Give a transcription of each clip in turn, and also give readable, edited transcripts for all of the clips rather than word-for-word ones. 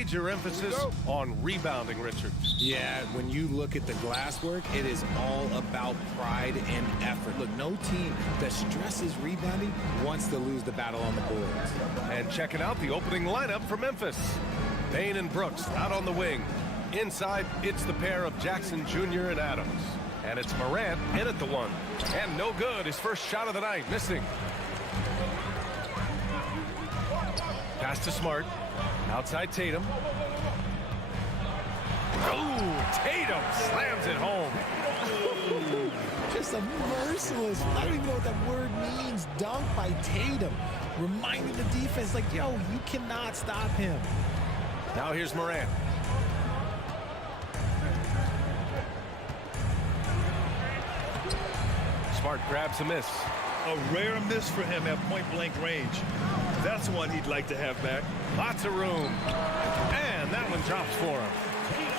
major emphasis on rebounding, Richard. Yeah, when you look at the glass work, it is all about pride and effort. Look, no team that stresses rebounding wants to lose the battle on the boards. And checking out the opening lineup for Memphis. Bain and Brooks out on the wing. Inside, it's the pair of Jackson Jr. and Adams. And it's Morant in at the one. And no good. His first shot of the night, missing. Pass to Smart. Outside Tatum. Oh, Tatum slams it home. Just a merciless, I don't even know what that word means, dunk by Tatum. Reminding the defense, like, yo, you cannot stop him. Now here's Morant. Smart grabs a miss. A rare miss for him at point-blank range. That's one he'd like to have back. Lots of room. And that one drops for him.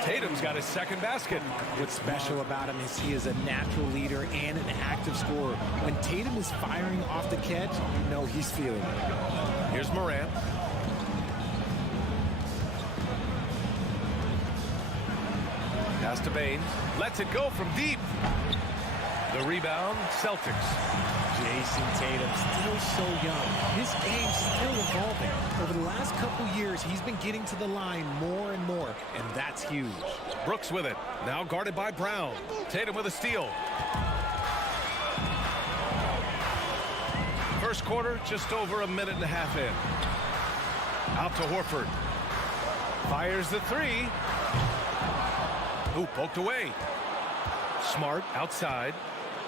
Tatum's got his second basket. What's special about him is he is a natural leader and an active scorer. When Tatum is firing off the catch, you know he's feeling it. Here's Morant. Pass to Bain. Lets it go from deep. The rebound, Celtics. Jason Tatum, still so young. His game's still evolving. Over the last couple years, he's been getting to the line more and more, and that's huge. Brooks with it. Now guarded by Brown. Tatum with a steal. First quarter, just over a minute and a half in. Out to Horford. Fires the three. Ooh, poked away. Smart outside.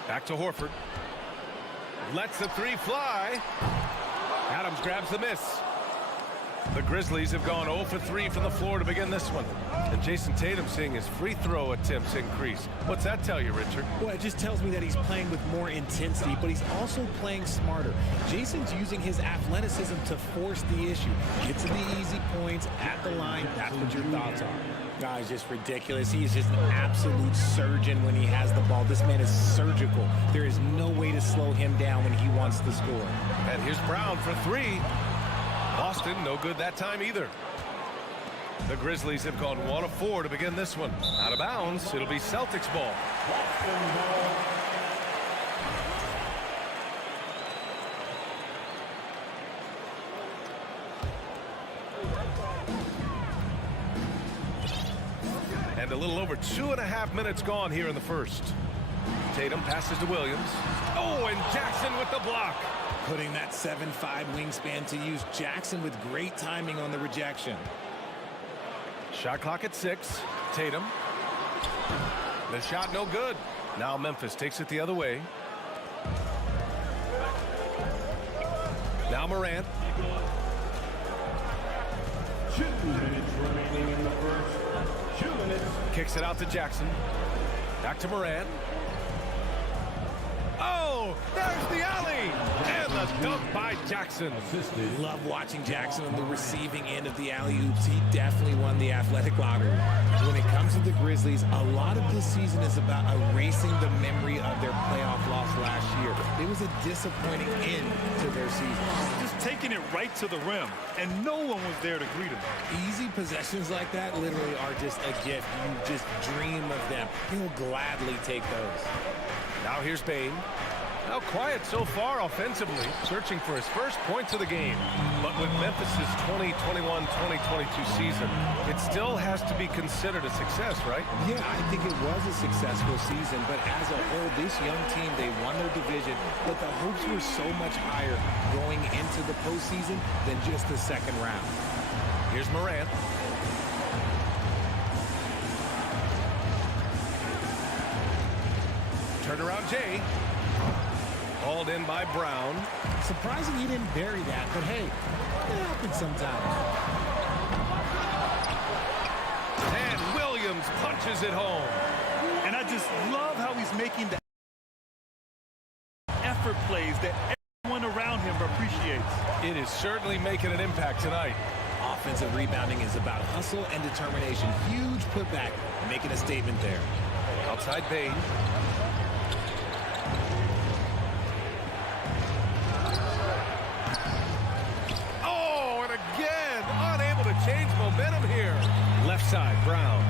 Back to Horford. Lets the three fly. Adams grabs the miss. The Grizzlies have gone 0 for 3 from the floor to begin this one. And Jason Tatum seeing his free throw attempts increase. What's that tell you, Richard? Well, it just tells me that he's playing with more intensity, but he's also playing smarter. Jason's using his athleticism to force the issue. Get to the easy points at the line. That's what your thoughts are. Guys, just ridiculous. He is just an absolute surgeon when he has the ball. This man is surgical. There is no way to slow him down when he wants to score. And here's Brown for three. Boston, no good that time either. The Grizzlies have gone 1 of 4 to begin this one. Out of bounds, it'll be Celtics ball. And a little over 2.5 minutes gone here in the first. Tatum passes to Williams. Oh, and Jackson with the block. Putting that 7'5" wingspan to use. Jackson with great timing on the rejection. Shot clock at 6. Tatum. The shot no good. Now Memphis takes it the other way. Now Morant. 2 minutes remaining in the first. 2 minutes. Kicks it out to Jackson. Back to Morant. Oh, there's the alley. And the dunk by Jackson. Love watching Jackson on the receiving end of the alley-oops. He definitely won the athletic lottery. When it comes to the Grizzlies, a lot of this season is about erasing the memory of their playoff loss last year. It was a disappointing end to their season. Just taking it right to the rim, and no one was there to greet him. Easy possessions like that literally are just a gift. You just dream of them. He'll gladly take those. Now here's Bain. Now quiet so far offensively, searching for his first points of the game. But with Memphis' 2021-2022 season, it still has to be considered a success, right? Yeah, I think it was a successful season, but as a whole, this young team, they won their division, but the hopes were so much higher going into the postseason than just the second round. Here's Morant. Turnaround Jay. Hauled in by Brown. Surprising he didn't bury that, but hey, it happens sometimes. And Williams punches it home. And I just love how he's making the effort plays that everyone around him appreciates. It is certainly making an impact tonight. Offensive rebounding is about hustle and determination. Huge putback, making a statement there. Outside Bain. Oh, and again, unable to change momentum here. side, Brown.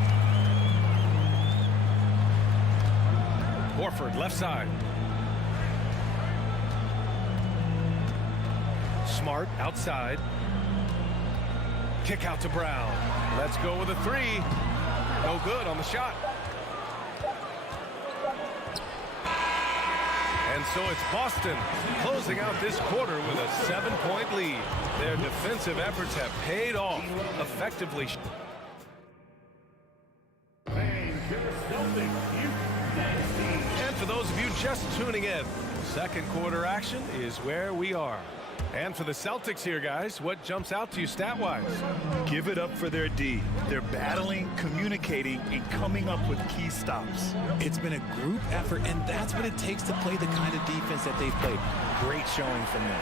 Horford, left side. Smart, outside. Kick out to Brown. Let's go with a three. No good on the shot. And so it's Boston closing out this quarter with a 7-point lead. Their defensive efforts have paid off effectively. And for those of you just tuning in, second quarter action is where we are. And for the Celtics here, guys, what jumps out to you stat-wise? Give it up for their D. They're battling, communicating, and coming up with key stops. It's been a group effort, and that's what it takes to play the kind of defense that they've played. Great showing from them.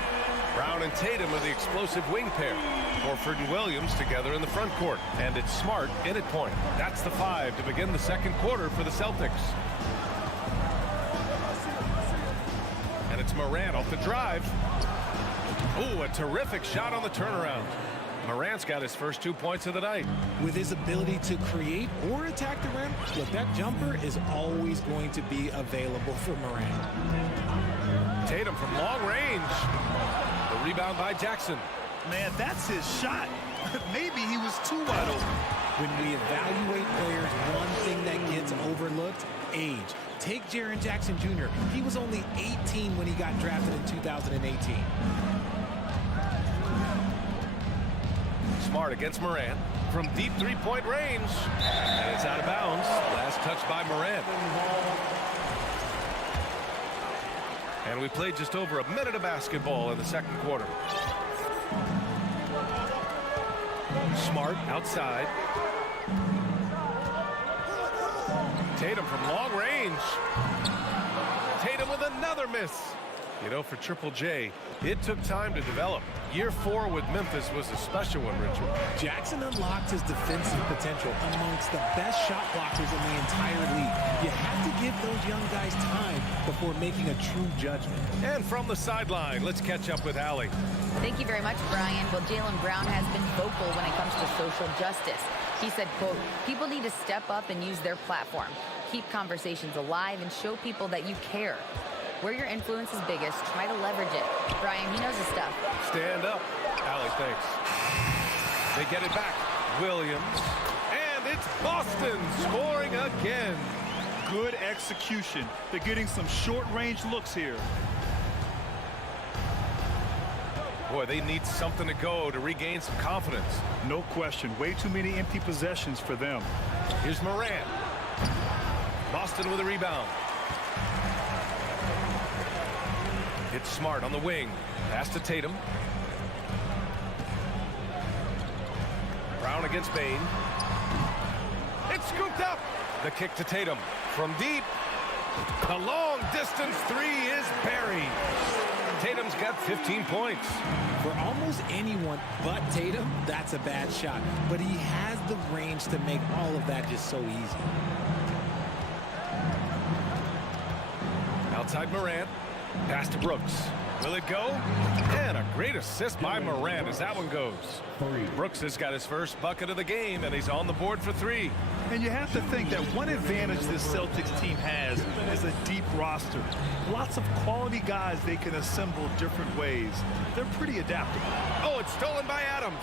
Brown and Tatum are the explosive wing pair. Horford and Williams together in the front court. And it's Smart in at point. That's the 5 to begin the second quarter for the Celtics. And it's Morant off the drive. Ooh, a terrific shot on the turnaround. Morant's got his first 2 points of the night. With his ability to create or attack the rim, look, that jumper is always going to be available for Morant. Tatum from long range. The rebound by Jackson. Man, that's his shot. Maybe he was too wide open. When we evaluate players, one thing that gets overlooked, age. Take Jaren Jackson Jr. He was only 18 when he got drafted in 2018. Smart against Morant from deep three-point range. And it's out of bounds. Last touch by Morant. And we played just over a minute of basketball in the second quarter. Smart outside. Tatum from long range. Tatum with another miss. You know, for Triple J, it took time to develop. Year 4 with Memphis was a special one, Richard. Jackson unlocked his defensive potential amongst the best shot blockers in the entire league. You have to give those young guys time before making a true judgment. And from the sideline, let's catch up with Allie. Thank you very much, Brian. Well, Jaylen Brown has been vocal when it comes to social justice. He said, quote, people need to step up and use their platform. Keep conversations alive and show people that you care. Where your influence is biggest, try to leverage it. Brian, he knows his stuff. Stand up. Allie, thanks. They get it back. Williams. And it's Boston scoring again. Good execution. They're getting some short-range looks here. Boy, they need something to go to regain some confidence. No question. Way too many empty possessions for them. Here's Morant. Boston with a rebound. It's Smart on the wing. Pass to Tatum. Brown against Bain. It's scooped up. The kick to Tatum. From deep. The long distance three is buried. Tatum's got 15 points. For almost anyone but Tatum, that's a bad shot. But he has the range to make all of that just so easy. Outside Morant. Pass to Brooks. Will it go? And a great assist by Morant as that one goes. Brooks has got his first bucket of the game, and he's on the board for 3. And you have to think that one advantage this Celtics team has is a deep roster. Lots of quality guys they can assemble different ways. They're pretty adaptable. Oh, it's stolen by Adams.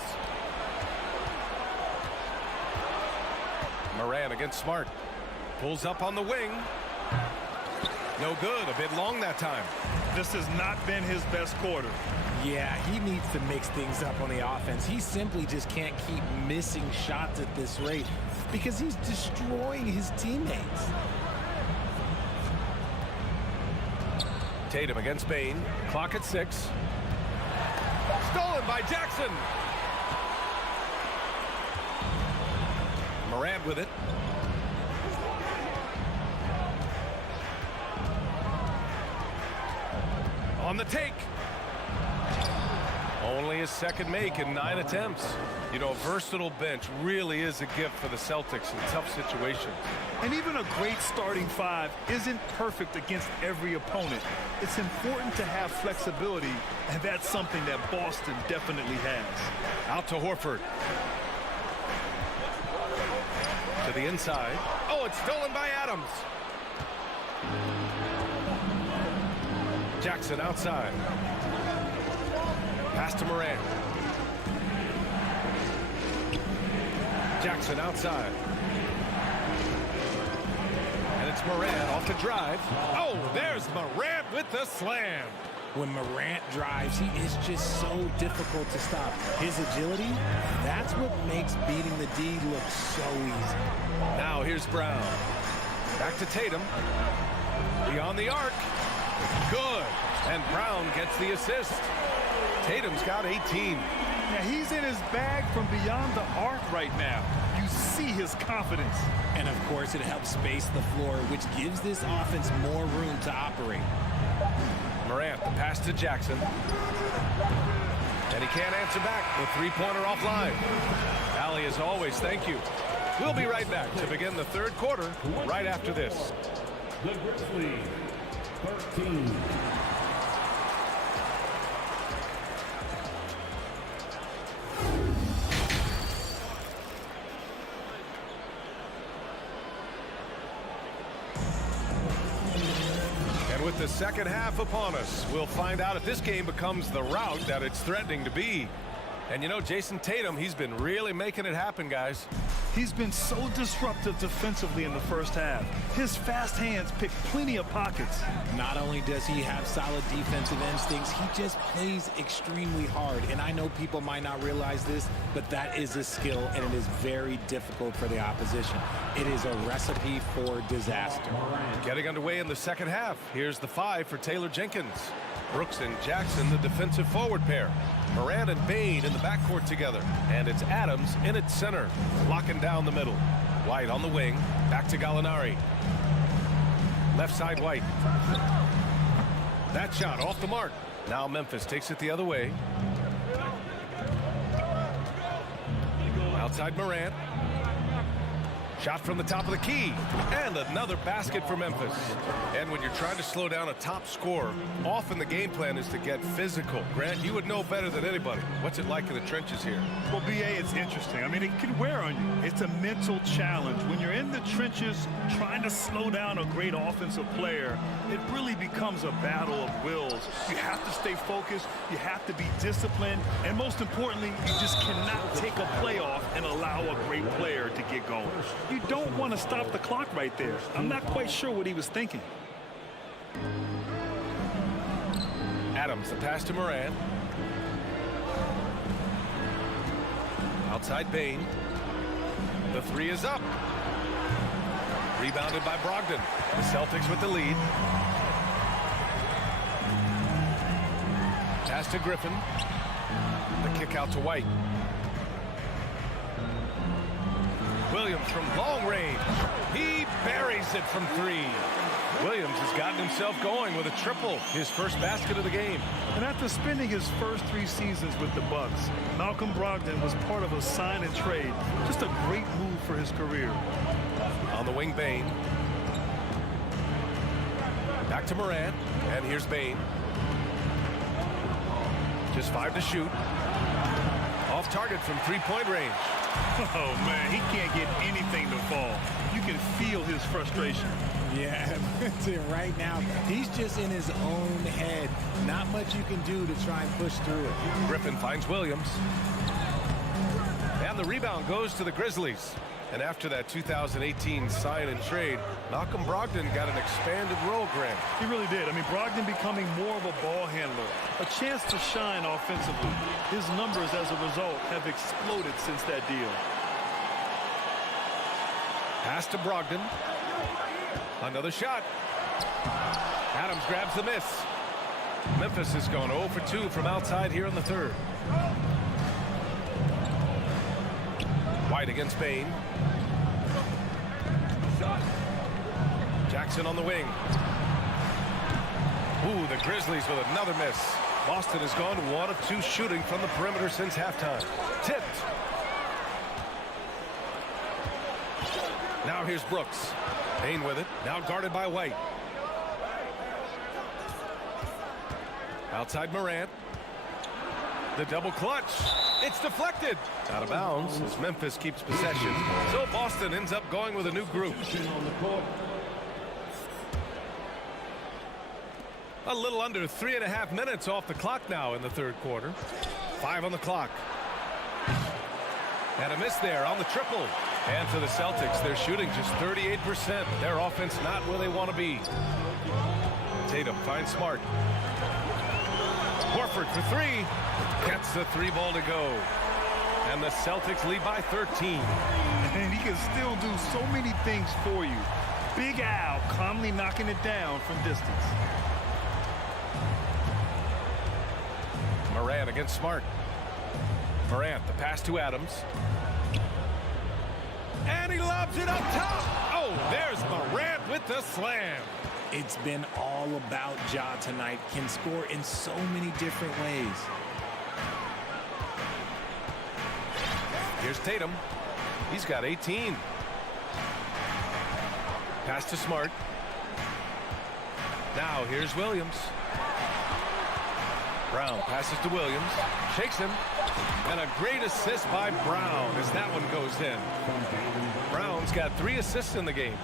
Morant against Smart. Pulls up on the wing. No good. A bit long that time. This has not been his best quarter. Yeah, he needs to mix things up on the offense. He simply just can't keep missing shots at this rate because he's destroying his teammates. Tatum against Bain. Clock at 6. Stolen by Jackson. Morant with it. On the take. Only his second make in 9 attempts. You know, a versatile bench really is a gift for the Celtics in tough situations. And even a great starting 5 isn't perfect against every opponent. It's important to have flexibility, and that's something that Boston definitely has. Out to Horford. the inside. Oh, it's stolen by Adams. Jackson outside. Pass to Morant. Jackson outside. And it's Morant off the drive. Oh, there's Morant with the slam. When Morant drives, he is just so difficult to stop. His agility, that's what makes beating the D look so easy. Now here's Brown. Back to Tatum. Beyond the arc. Good. And Brown gets the assist. Tatum's got 18. Yeah, he's in his bag from beyond the arc right now. You see his confidence. And of course, it helps space the floor, which gives this offense more room to operate. Morant, the pass to Jackson. And he can't answer back. The three-pointer offline. Allie, as always, thank you. We'll be right back to begin the third quarter right after this. The Grizzlies, 13. With the second half upon us, we'll find out if this game becomes the rout that it's threatening to be. And you know, Jason Tatum, he's been really making it happen, guys. He's been so disruptive defensively in the first half. His fast hands pick plenty of pockets. Not only does he have solid defensive instincts, he just plays extremely hard. And I know people might not realize this, but that is a skill, and it is very difficult for the opposition. It is a recipe for disaster. Getting underway in the second half. Here's the 5 for Taylor Jenkins. Brooks and Jackson, the defensive forward pair. Morant and Bain in the backcourt together. And it's Adams in its center, locking down the middle. White on the wing, back to Gallinari. Left side White. That shot off the mark. Now Memphis takes it the other way. Outside Morant. Shot from the top of the key. And another basket for Memphis. And when you're trying to slow down a top scorer, often the game plan is to get physical. Grant, you would know better than anybody. What's it like in the trenches here? Well, BA, it's interesting. I mean, it can wear on you. It's a mental challenge. When you're in the trenches trying to slow down a great offensive player, it really becomes a battle of wills. You have to stay focused. You have to be disciplined. And most importantly, you just cannot take a play off and allow a great player to get going. You don't want to stop the clock right there. I'm not quite sure what he was thinking. Adams, the pass to Morant. Outside Bain. The 3 is up. Rebounded by Brogdon. The Celtics with the lead. Pass to Griffin. The kick out to White. Williams from long range. He buries it from 3. Williams has gotten himself going with a triple, his first basket of the game. And after spending his first 3 seasons with the Bucks, Malcolm Brogdon was part of a sign and trade. Just a great move for his career. On the wing, Bain. Back to Morant, and here's Bain. Just 5 to shoot. Off target from 3-point range. Oh, man, he can't get anything to fall. You can feel his frustration. Yeah, right now, he's just in his own head. Not much you can do to try and push through it. Griffin finds Williams. And the rebound goes to the Grizzlies. And after that 2018 sign and trade, Malcolm Brogdon got an expanded role, Grant. He really did. I mean, Brogdon becoming more of a ball handler, a chance to shine offensively. His numbers as a result have exploded since that deal. Pass to Brogdon. Another shot. Adams grabs the miss. Memphis has gone 0 for 2 from outside here in the third. White against Bain. Jackson on the wing. Ooh, the Grizzlies with another miss. Boston has gone 1 of 2 shooting from the perimeter since halftime. Tipped. Now here's Brooks. Bain with it. Now guarded by White. Outside Morant. The double clutch. It's deflected. Out of bounds as Memphis keeps possession. So Boston ends up going with a new group. On the court. A little under 3.5 minutes off the clock now in the third quarter. 5 on the clock. And a miss there on the triple. And for the Celtics, they're shooting just 38%. Their offense not where they want to be. Tatum finds Smart. Horford for 3. Gets the 3 ball to go. And the Celtics lead by 13. And he can still do so many things for you. Big Al calmly knocking it down from distance. Morant against Smart. Morant, the pass to Adams. And he lobs it up top. Oh, there's Morant with the slam. It's been all about Ja tonight. Can score in so many different ways. Here's Tatum. He's got 18. Pass to Smart. Now here's Williams. Brown passes to Williams. Shakes him. And a great assist by Brown as that one goes in. Brown's got 3 assists in the game.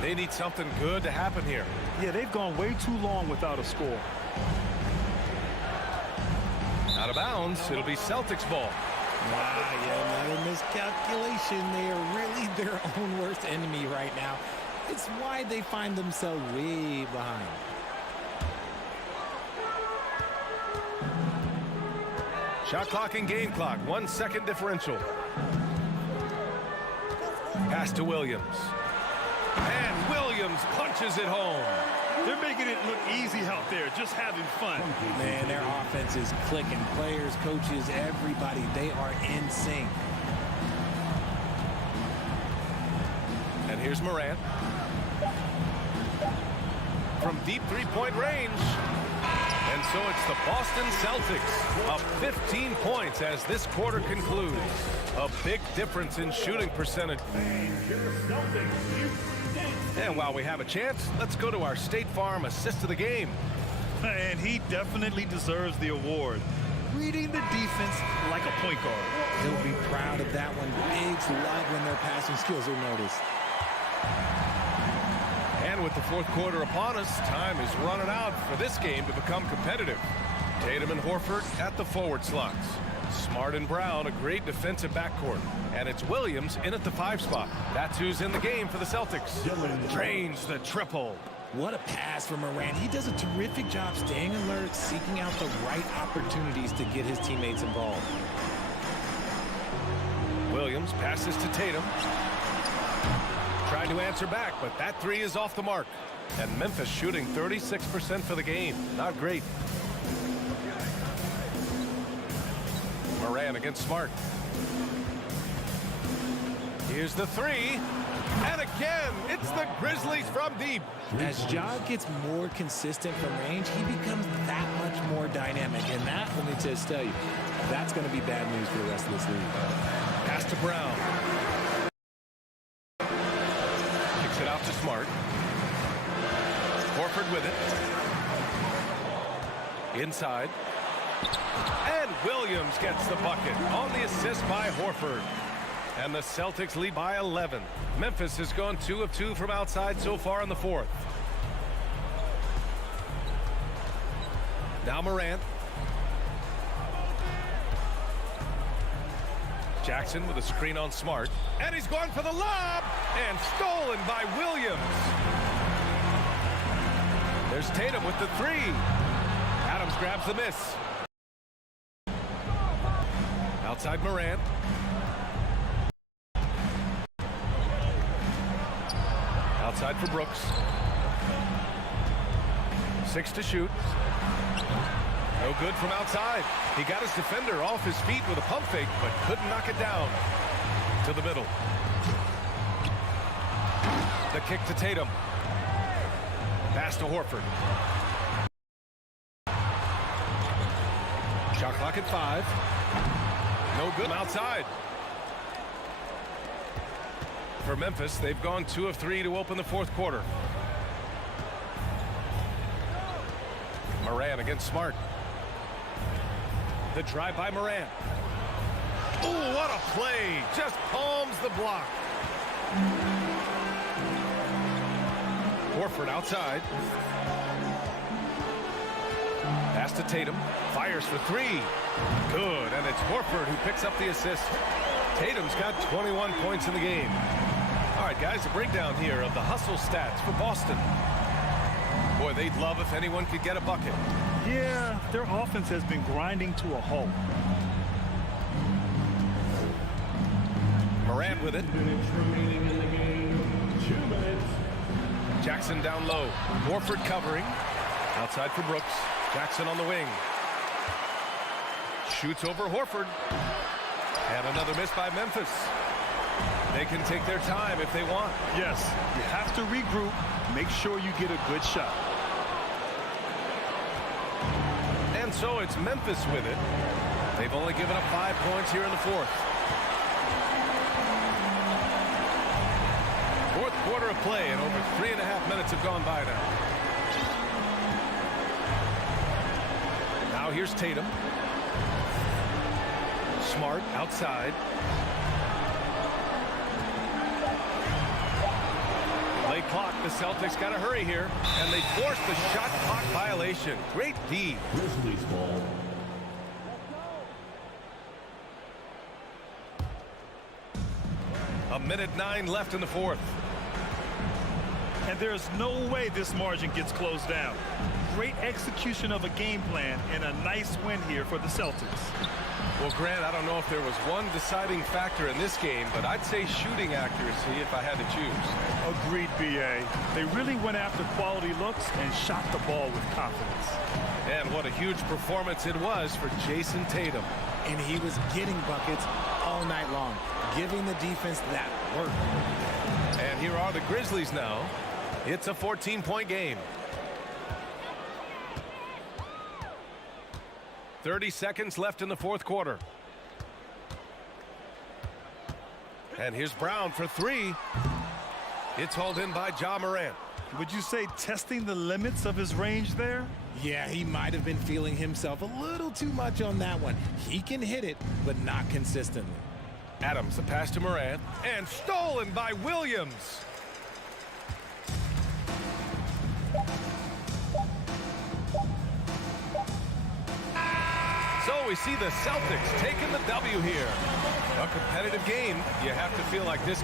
They need something good to happen here. Yeah, they've gone way too long without a score. Out of bounds. It'll be Celtics ball. Yeah, another miscalculation. They are really their own worst enemy right now. It's why they find themselves way behind. Shot clock and game clock. 1 second differential. Pass to Williams. And Williams punches it home. They're making it look easy out there, just having fun. Man, their offense is clicking. Players, coaches, everybody, they are in sync. And here's Morant. From deep three-point range. And so it's the Boston Celtics up 15 points as this quarter concludes. A big difference in shooting percentage. And while we have a chance, let's go to our State Farm assist of the game. And he definitely deserves the award. Reading the defense like a point guard. He'll be proud of that one. Bigs love when their passing skills are noticed. And with the fourth quarter upon us, time is running out for this game to become competitive. Tatum and Horford at the forward slots. Smart and Brown, a great defensive backcourt. And it's Williams in at the 5 spot. That's who's in the game for the Celtics. Drains the triple. What a pass from Morant. He does a terrific job staying alert, seeking out the right opportunities to get his teammates involved. Williams passes to Tatum. Tried to answer back, but that 3 is off the mark. And Memphis shooting 36% for the game. Not great. Morant against Smart. Here's the 3. And again, it's the Grizzlies from deep. As Ja gets more consistent from range, he becomes that much more dynamic. And that, let me just tell you, that's going to be bad news for the rest of this league. Pass to Brown. Kicks it out to Smart. Horford with it. Inside. And Williams gets the bucket on the assist by Horford. And the Celtics lead by 11. Memphis has gone 2 of 2 from outside so far in the fourth. Now Morant. Jackson with a screen on Smart. And he's going for the lob. And stolen by Williams. There's Tatum with the 3. Adams grabs the miss. Outside Morant. Outside for Brooks. 6 to shoot. No good from outside. He got his defender off his feet with a pump fake, but couldn't knock it down. To the middle. The kick to Tatum. Pass to Horford. Shot clock at 5. No good outside. For Memphis, they've gone 2 of 3 to open the fourth quarter. Morant against Smart. The drive by Morant. Oh, what a play. Just palms the block. Horford outside. Pass to Tatum. Fires for three. Good, and it's Horford who picks up the assist. Tatum's got 21 points in the game. All right, guys, a breakdown here of the hustle stats for Boston. Boy, they'd love if anyone could get a bucket. Yeah, their offense has been grinding to a halt. Morant with it. 2 minutes remaining in the game. 2 minutes. Jackson down low. Horford covering. Outside for Brooks. Jackson on the wing. Shoots over Horford. And another miss by Memphis. They can take their time if they want. Yes, you have to regroup. Make sure you get a good shot. And so it's Memphis with it. They've only given up 5 points here in the fourth. Fourth quarter of play, and over 3.5 minutes have gone by now. Now here's Tatum. Smart outside. Late clock. The Celtics got to hurry here, and they forced the shot clock violation. Great D. Grizzlies ball. A minute 9 left in the fourth. And there's no way this margin gets closed down. Great execution of a game plan and a nice win here for the Celtics. Well, Grant, I don't know if there was one deciding factor in this game, but I'd say shooting accuracy if I had to choose. Agreed, B.A. They really went after quality looks and shot the ball with confidence. And what a huge performance it was for Jason Tatum. And he was getting buckets all night long, giving the defense that work. And here are the Grizzlies now. It's a 14-point game. 30 seconds left in the fourth quarter. And here's Brown for three. It's hauled in by Ja Morant. Would you say testing the limits of his range there? Yeah, he might have been feeling himself a little too much on that one. He can hit it, but not consistently. Adams, a pass to Morant, and stolen by Williams. So we see the Celtics taking the W here. A competitive game. You have to feel like this.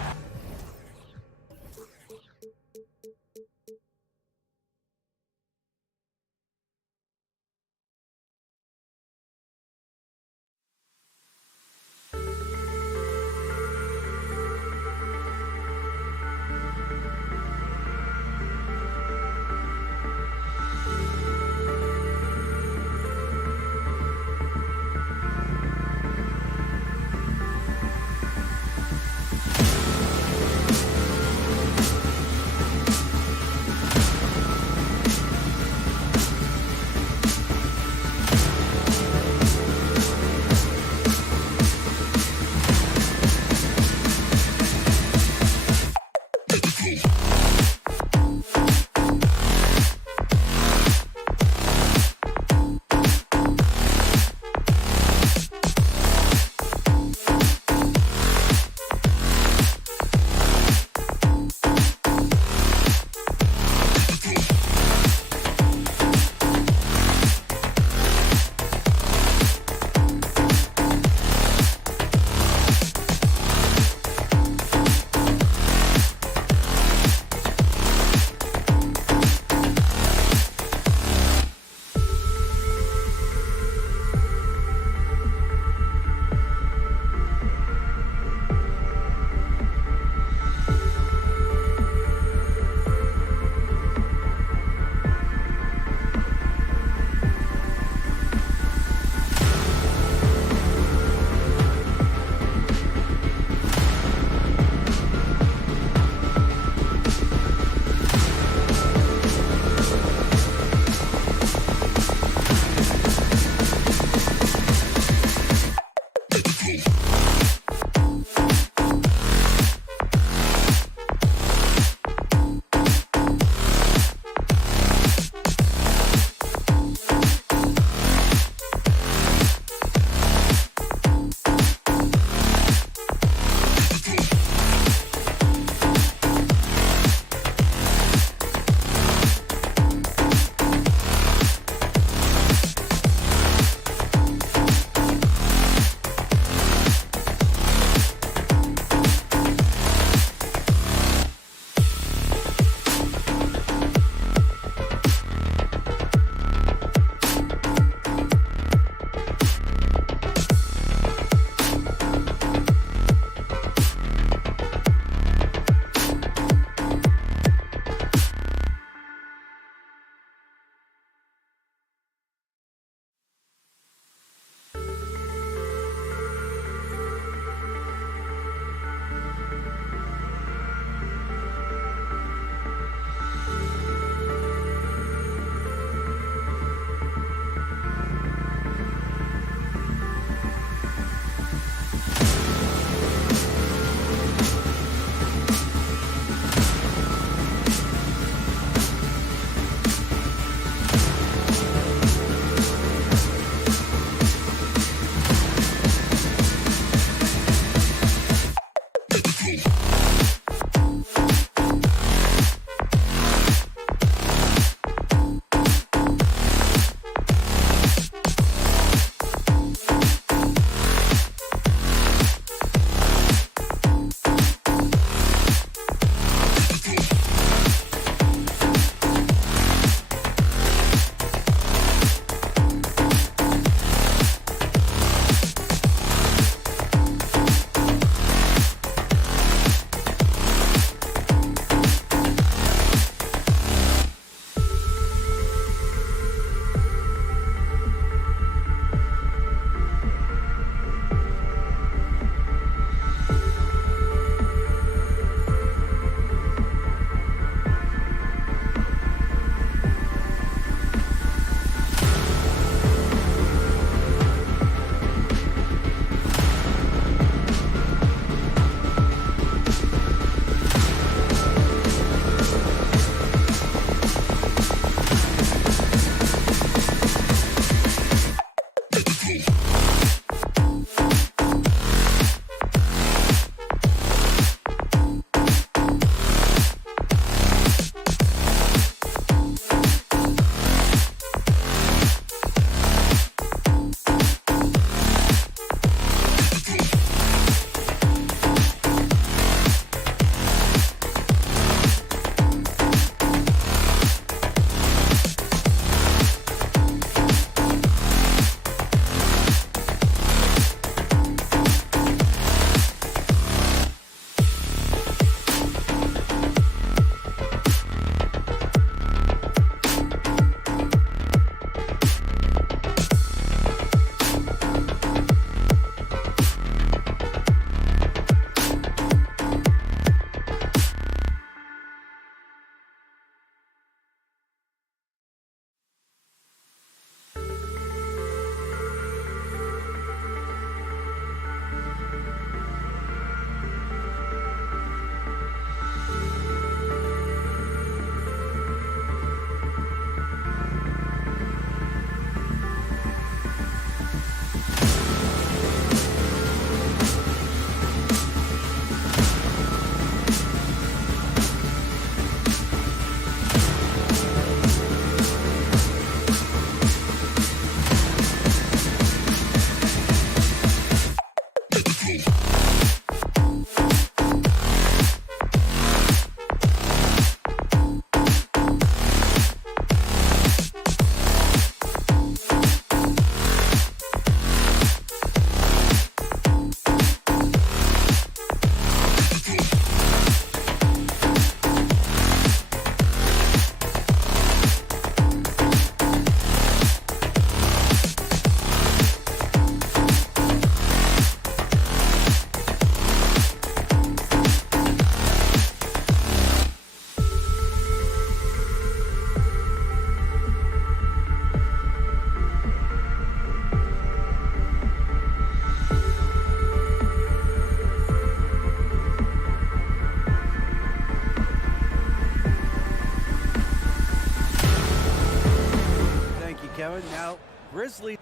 Kevin. Now, Grizzlies.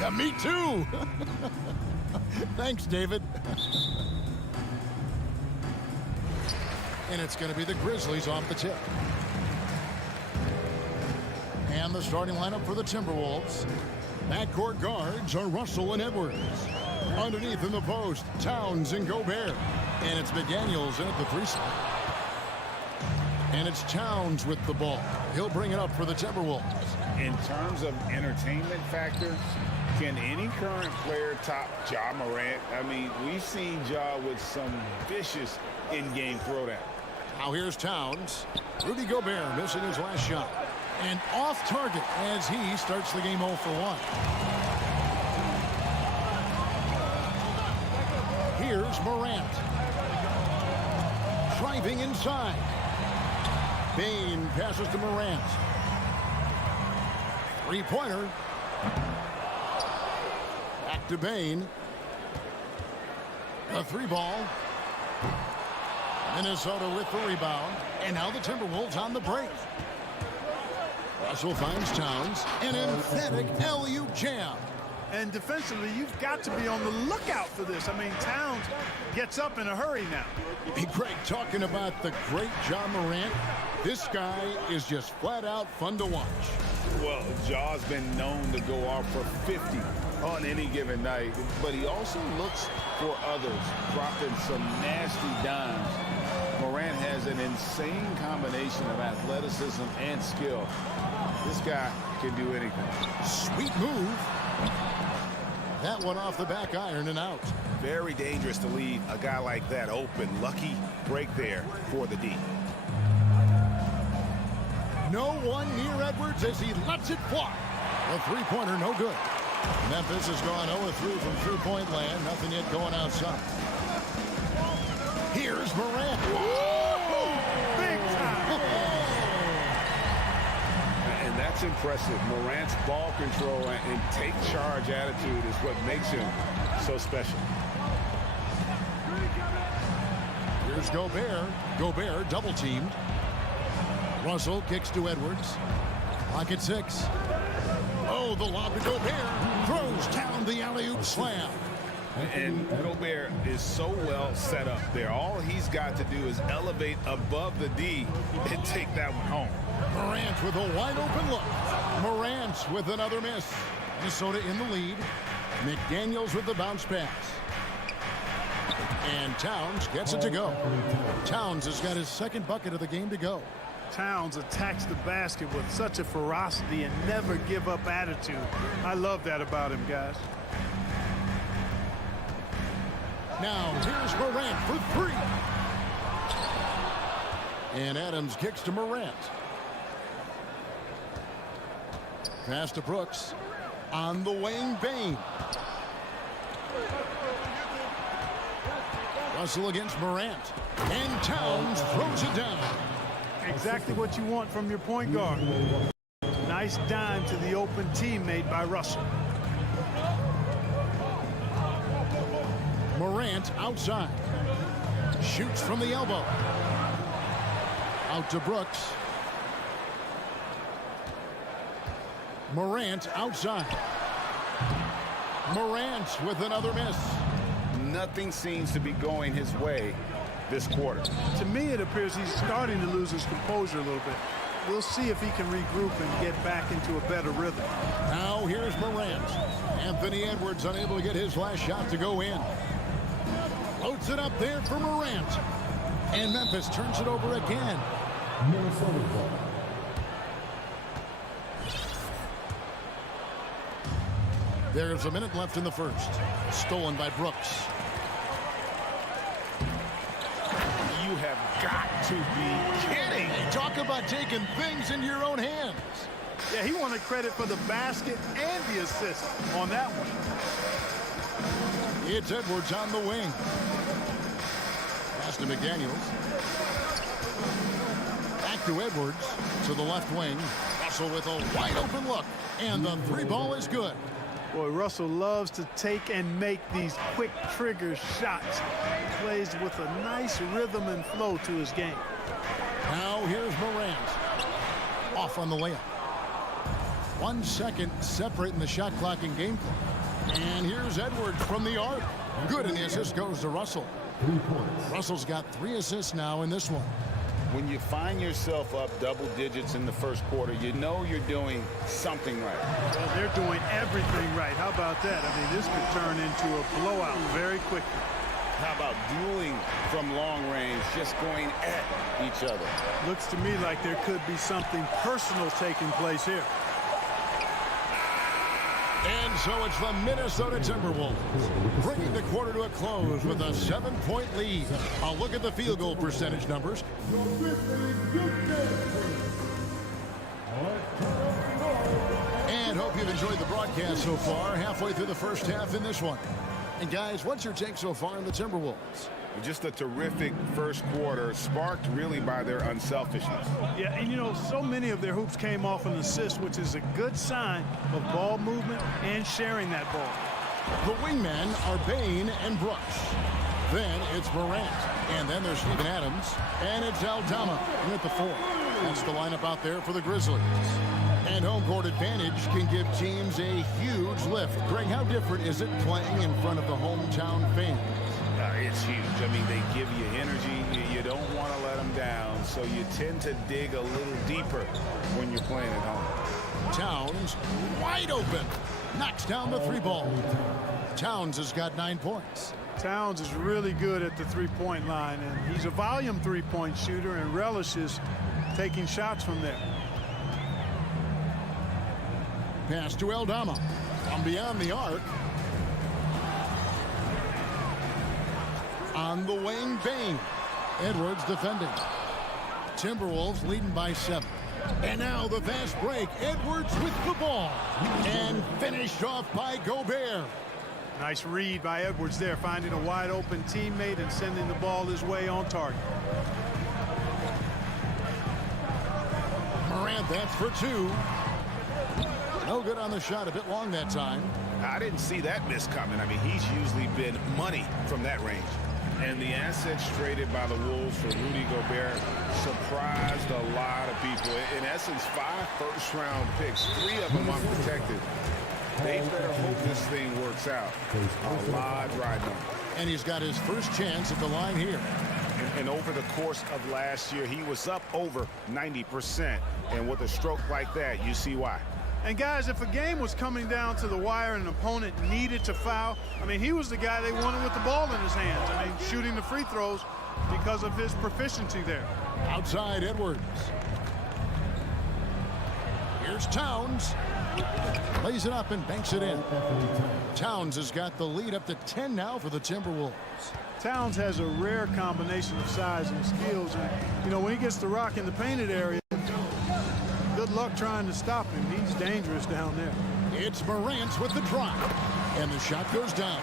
Yeah, me too. Thanks, David. And it's going to be the Grizzlies off the tip. And the starting lineup for the Timberwolves. Backcourt guards are Russell and Edwards. Underneath in the post, Towns and Gobert. And it's McDaniels in at the 3 slot. And it's Towns with the ball. He'll bring it up for the Timberwolves. In terms of entertainment factor, can any current player top Ja Morant? I mean, we've seen Ja with some vicious in-game throwdown. Now here's Towns. Rudy Gobert missing his last shot. And off target as he starts the game 0 for 1. Here's Morant. Driving inside. Bane passes to Morant. Three-pointer. Back to Bane. A 3-ball. Minnesota with the rebound. And now the Timberwolves on the break. Russell finds Towns. An emphatic alley-oop jam. And defensively, you've got to be on the lookout for this. I mean, Towns gets up in a hurry now. Hey, Greg, talking about the great Ja Morant, this guy is just flat out fun to watch. Well, Ja's been known to go off for 50 on any given night, but he also looks for others, dropping some nasty dimes. Morant has an insane combination of athleticism and skill. This guy can do anything. Sweet move. That one off the back iron and out. Very dangerous to leave a guy like that open. Lucky break there for the D. No one near Edwards as he lets it fly. A three-pointer, no good. Memphis has gone 0-3 from three-point land. Nothing yet going outside. Here's Morant. Big time. And that's impressive. Morant's ball control and take charge attitude is what makes him so special. Here's Gobert. Gobert double-teamed. Russell kicks to Edwards. Clock at 6. Oh, the lob to Gobert. Throws down the alley-oop slam. And Gobert is so well set up there. All he's got to do is elevate above the D and take that one home. Morant with a wide-open look. Morant with another miss. Minnesota in the lead. McDaniels with the bounce pass. And Towns gets it to go. Towns has got his second bucket of the game to go. Towns attacks the basket with such a ferocity and never give up attitude. I love that about him, guys. Now here's Morant for 3. And Adams kicks to Morant. Pass to Brooks. On the wing, Bane. Russell against Morant. And Towns throws it down. Exactly what you want from your point guard. Nice dime to the open teammate by Russell. Morant outside. Shoots from the elbow. Out to Brooks. Morant outside. Morant with another miss. Nothing seems to be going his way this quarter. To me, it appears he's starting to lose his composure a little bit. we'll see if he can regroup and get back into a better rhythm. Now here's Morant. Anthony Edwards unable to get his last shot to go in. Loads it up there for Morant. And Memphis turns it over again. There's a minute left in the first. Stolen by Brooks. You have got to be kidding. Hey, talk about taking things into your own hands. Yeah, he wanted credit for the basket and the assist on that one. It's Edwards on the wing. Pass to McDaniels. Back to Edwards to the left wing. Russell with a wide open look. And the three ball is good. Boy, Russell loves to take and make these quick trigger shots. Plays with a nice rhythm and flow to his game. Now here's Morant. Off on the layup. 1 second separating the shot clock and game clock. And here's Edwards from the arc. Good, and the assist goes to Russell. Russell's got 3 assists now in this one. When you find yourself up double digits in the first quarter, you know you're doing something right. Well, they're doing everything right. How about that? I mean, this could turn into a blowout very quickly. How about dueling from long range, just going at each other? Looks to me like there could be something personal taking place here. And so it's the Minnesota Timberwolves bringing the quarter to a close with a 7-point lead. I'll look at the field goal percentage numbers. And hope you've enjoyed the broadcast so far. Halfway through the first half in this one. And guys, what's your take so far on the Timberwolves? Just a terrific first quarter, sparked really by their unselfishness. Yeah, and you know, so many of their hoops came off an assist, which is a good sign of ball movement and sharing that ball. The wingmen are Bain and Brooks. Then it's Morant. And then there's Steven Adams. And it's Aldama with the 4. That's the lineup out there for the Grizzlies. And home court advantage can give teams a huge lift. Greg, how different is it playing in front of the hometown fans? It's huge. I mean, they give you energy. You don't want to let them down, so you tend to dig a little deeper when you're playing at home. Towns wide open. Knocks down the 3 ball. Towns has got 9 points. Towns is really good at the three-point line, and he's a volume three-point shooter and relishes taking shots from there. Pass to Aldama. From beyond the arc. On the wing, Bain. Edwards defending. Timberwolves leading by 7. And now the fast break. Edwards with the ball. And finished off by Gobert. Nice read by Edwards there, finding a wide open teammate and sending the ball his way on target. Morant, that's for 2. No good on the shot, a bit long that time. I didn't see that miss coming. I mean, he's usually been money from that range. And the assets traded by the Wolves for Rudy Gobert surprised a lot of people. In essence, 5 first-round picks, 3 of them unprotected. They better hope this thing works out. A lot riding on. And he's got his first chance at the line here. And over the course of last year, he was up over 90%. And with a stroke like that, you see why. And guys, if a game was coming down to the wire and an opponent needed to foul, I mean, he was the guy they wanted with the ball in his hands. I mean, shooting the free throws because of his proficiency there. Outside Edwards. Here's Towns. Lays it up and banks it in. Towns has got the lead up to 10 now for the Timberwolves. Towns has a rare combination of size and skills. And, you know, when he gets the rock in the painted area, good luck trying to stop him. He's dangerous down there. It's Morant with the drop. And the shot goes down.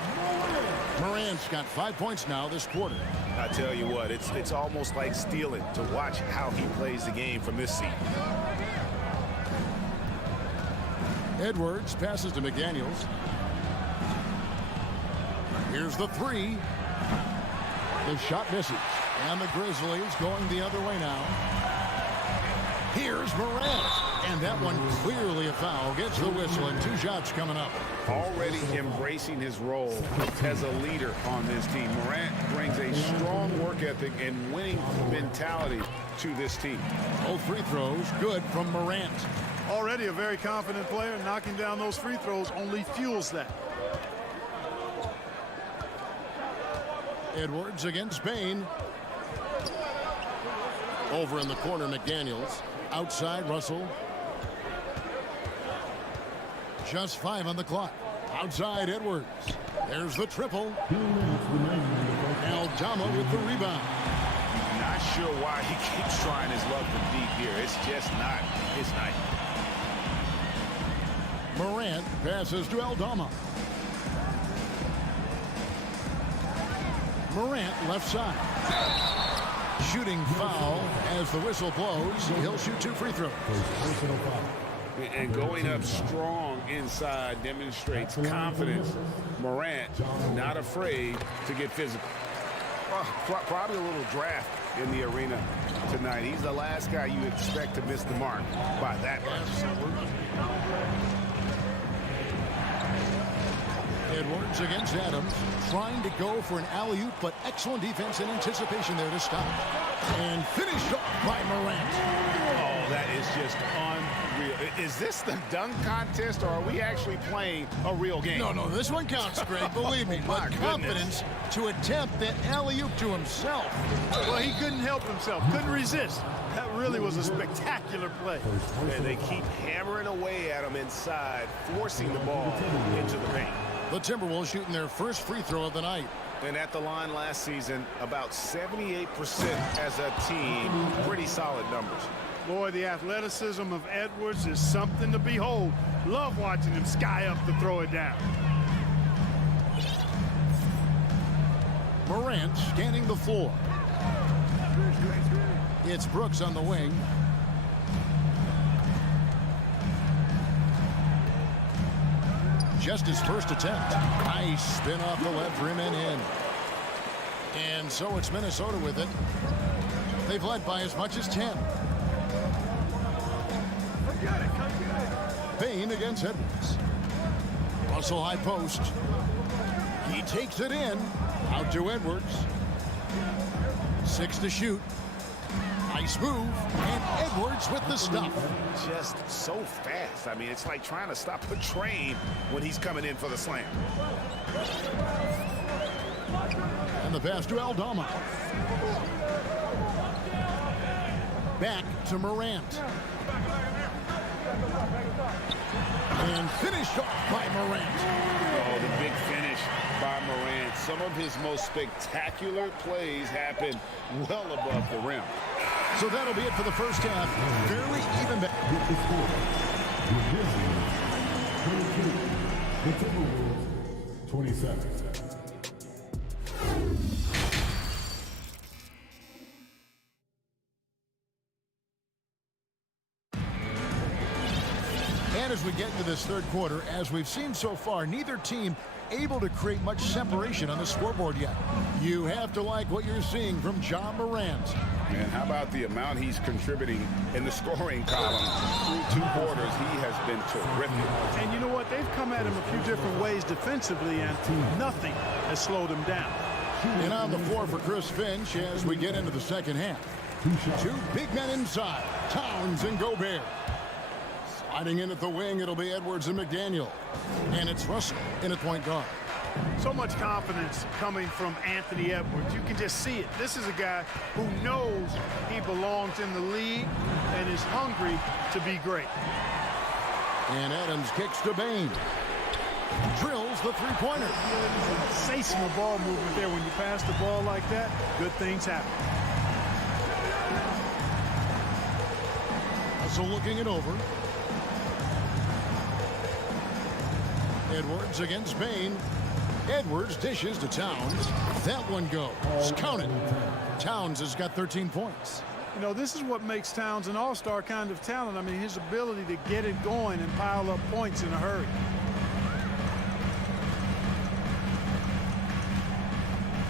Morant's got 5 points now this quarter. I tell you what, it's almost like stealing to watch how he plays the game from this seat. Edwards passes to McDaniels. Here's the 3. The shot misses. And the Grizzlies going the other way now. Here's Morant. And that one clearly a foul. Gets the whistle and 2 shots coming up. Already embracing his role as a leader on this team. Morant brings a strong work ethic and winning mentality to this team. Both free throws good from Morant. Already a very confident player. Knocking down those free throws only fuels that. Edwards against Bain. Over in the corner, McDaniels. Outside, Russell. Just 5 on the clock. Outside, Edwards. There's the triple. Aldama with the rebound. Not sure why he keeps trying his luck from deep here. It's just not his night. Morant passes to Aldama. Morant left side. Shooting foul as the whistle blows. He'll shoot 2 free throws. And going up strong inside demonstrates confidence. Morant not afraid to get physical. Probably a little draft in the arena tonight. He's the last guy you expect to miss the mark by that much. Edwards against Adams, trying to go for an alley-oop, but excellent defense and anticipation there to stop. And finished off by Morant. Oh, that is just unreal. Is this the dunk contest, or are we actually playing a real game? No, this one counts, Greg, believe me. My But confidence to attempt that alley-oop to himself. Well, he couldn't help himself. Couldn't resist. That really was a spectacular play. And they keep hammering away at him inside, forcing the ball into the paint. The Timberwolves shooting their first free throw of the night. And at the line last season, about 78% as a team. Pretty solid numbers. Boy, the athleticism of Edwards is something to behold. Love watching him sky up to throw it down. Morant scanning the floor. It's Brooks on the wing. Just his first attempt. Nice spin off the left rim and in. And so it's Minnesota with it. They've led by as much as 10. Bain against Edwards. Russell high post. He takes it in. Out to Edwards. 6 to shoot. Nice move. And Edwards with the stuff. Just so fast. I mean, it's like trying to stop a train when he's coming in for the slam. And the pass to Aldama. Back to Morant. And finished off by Morant. Oh, the big finish by Morant. Some of his most spectacular plays happen well above the rim. So that'll be it for the first half. Fairly even bet. The Timberwolves, 27. And as we get into this third quarter, as we've seen so far, neither team able to create much separation on the scoreboard yet. You have to like what you're seeing from Ja Morant. And how about the amount he's contributing in the scoring column through 2 quarters? He has been terrific. And you know what? They've come at him a few different ways defensively, and nothing has slowed him down. And on the floor for Chris Finch as we get into the second half. 2 big men inside, Towns and Gobert. Sliding in at the wing, it'll be Edwards and McDaniel. And it's Russell in at point guard. So much confidence coming from Anthony Edwards. You can just see it. This is a guy who knows he belongs in the league and is hungry to be great. And Adams kicks to Bain. Drills the three-pointer. Sensational ball movement there. When you pass the ball like that, good things happen. Russell looking it over. Edwards against Bain. Edwards dishes to Towns. That one goes. Count it. Towns has got 13 points. You know, this is what makes Towns an all-star kind of talent. I mean, his ability to get it going and pile up points in a hurry.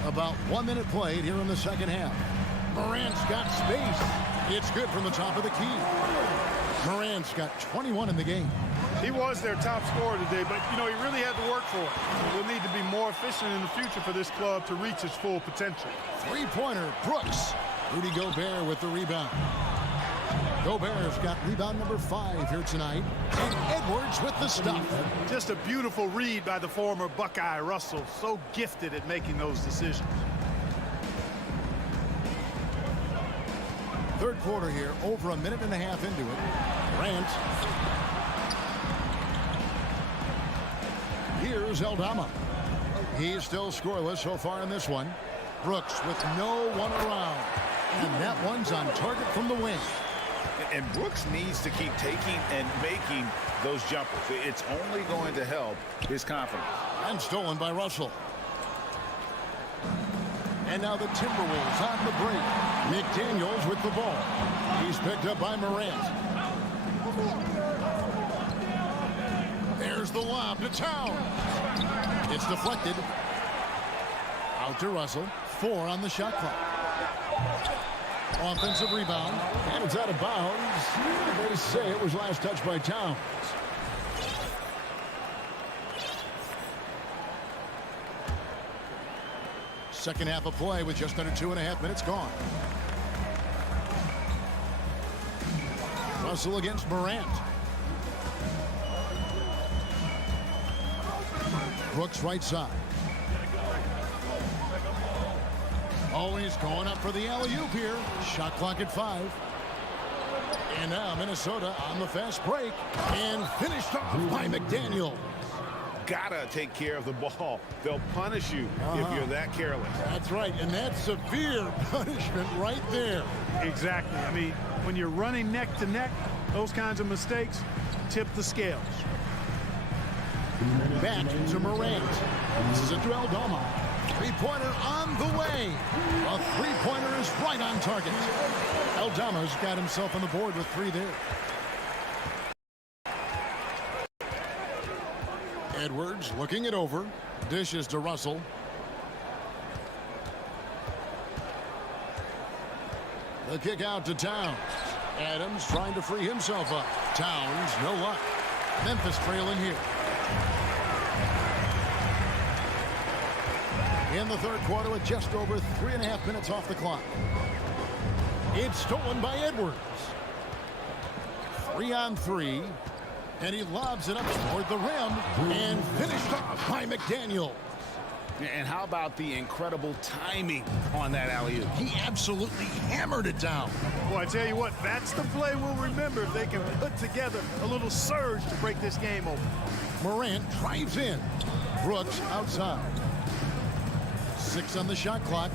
About 1 minute played here in the second half. Morant's got space. It's good from the top of the key. Morant's got 21 in the game. He was their top scorer today, but, you know, he really had to work for it. He'll need to be more efficient in the future for this club to reach its full potential. Three-pointer, Brooks. Rudy Gobert with the rebound. Gobert's got rebound number 5 here tonight. And Edwards with the stop. Just a beautiful read by the former Buckeye Russell. So gifted at making those decisions. Third quarter here, over a minute and a half into it. Grant. Here's Aldama. He's still scoreless so far in this one. Brooks with no one around. And that one's on target from the wing. And Brooks needs to keep taking and making those jumpers. It's only going to help his confidence. And stolen by Russell. And now the Timberwolves on the break. McDaniels with the ball. He's picked up by Morant. There's the lob to Towns. It's deflected. Out to Russell. 4 on the shot clock. Offensive rebound. And it's out of bounds. They say it was last touched by Towns. Second half of play with just under 2.5 minutes gone. Russell against Morant. Brooks right side. Oh, he's going up for the alley-oop here. Shot clock at 5. And now Minnesota on the fast break. And finished off by McDaniel. Gotta take care of the ball. They'll punish you if you're that careless. That's right, and that's severe punishment right there. Exactly. I mean, when you're running neck to neck, those kinds of mistakes tip the scales. Back to Morant. This is a to Aldama. Three-pointer on the way. A three-pointer is right on target. Aldama's got himself on the board with 3 there. Edwards looking it over. Dishes to Russell. The kick out to Towns. Adams trying to free himself up. Towns, no luck. Memphis trailing here. In the third quarter with just over 3.5 minutes off the clock. It's stolen by Edwards. 3 on 3. And he lobs it up toward the rim and finished off by McDaniel. And how about the incredible timing on that alley-oop? He absolutely hammered it down. Boy, I tell you what, that's the play we'll remember if they can put together a little surge to break this game open. Morant drives in. Brooks outside. 6 on the shot clock.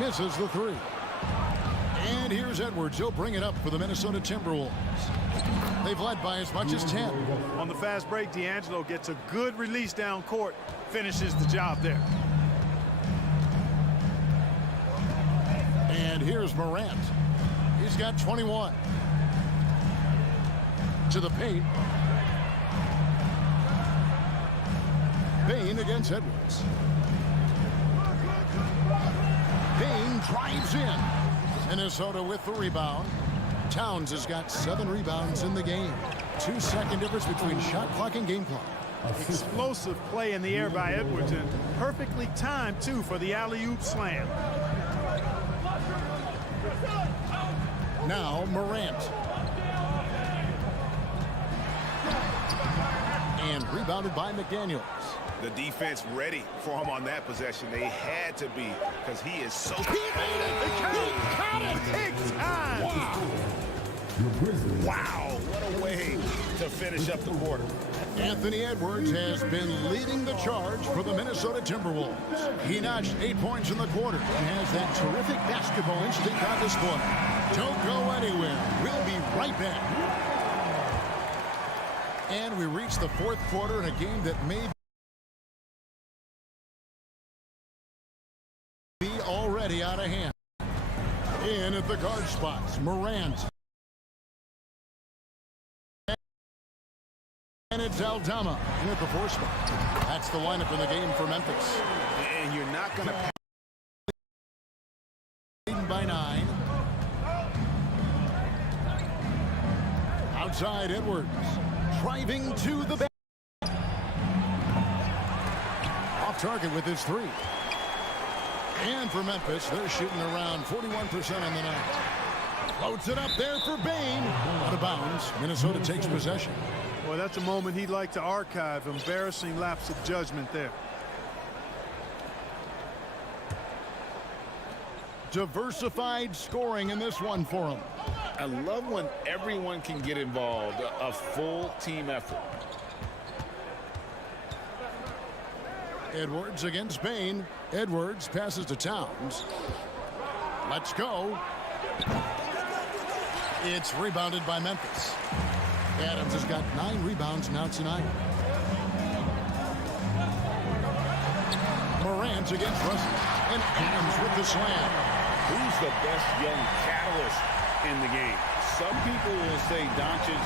Misses the 3. And here's Edwards. He'll bring it up for the Minnesota Timberwolves. They've led by as much as 10. On the fast break, D'Angelo gets a good release down court, finishes the job there. And here's Morant. He's got 21. To the paint. Payne against Edwards. Payne drives in. Minnesota with the rebound. Towns has got 7 rebounds in the game. 2-second difference between shot clock and game clock. Explosive play in the air by Edwards, and perfectly timed, too, for the alley-oop slam. Now Morant. And rebounded by McDaniels. The defense ready for him on that possession. They had to be, because he is so... He made it! He got it! Big time! Wow, what a way to finish up the quarter. Anthony Edwards has been leading the charge for the Minnesota Timberwolves. He notched 8 points in the quarter and has that terrific basketball instinct on display. Don't go anywhere. We'll be right back. And we reach the fourth quarter in a game that may be already out of hand. In at the guard spots, Morant. And it's Aldama in at the 4 spot. That's the lineup in the game for Memphis. And you're not going to... By 9. inside Edwards. Driving to the back. Off target with his three. And for Memphis, they're shooting around 41% on the night. Floats it up there for Bane. Out of bounds. Minnesota takes possession. Well, that's a moment he'd like to archive. Embarrassing lapse of judgment there. Diversified scoring in this one for him. I love when everyone can get involved, a full team effort. Edwards against Bane. Edwards passes to Towns. Let's go. It's rebounded by Memphis. Adams has got 9 rebounds now tonight. Morant against Russell. And Adams with the slam. Who's the best young catalyst in the game? Some people will say Doncic,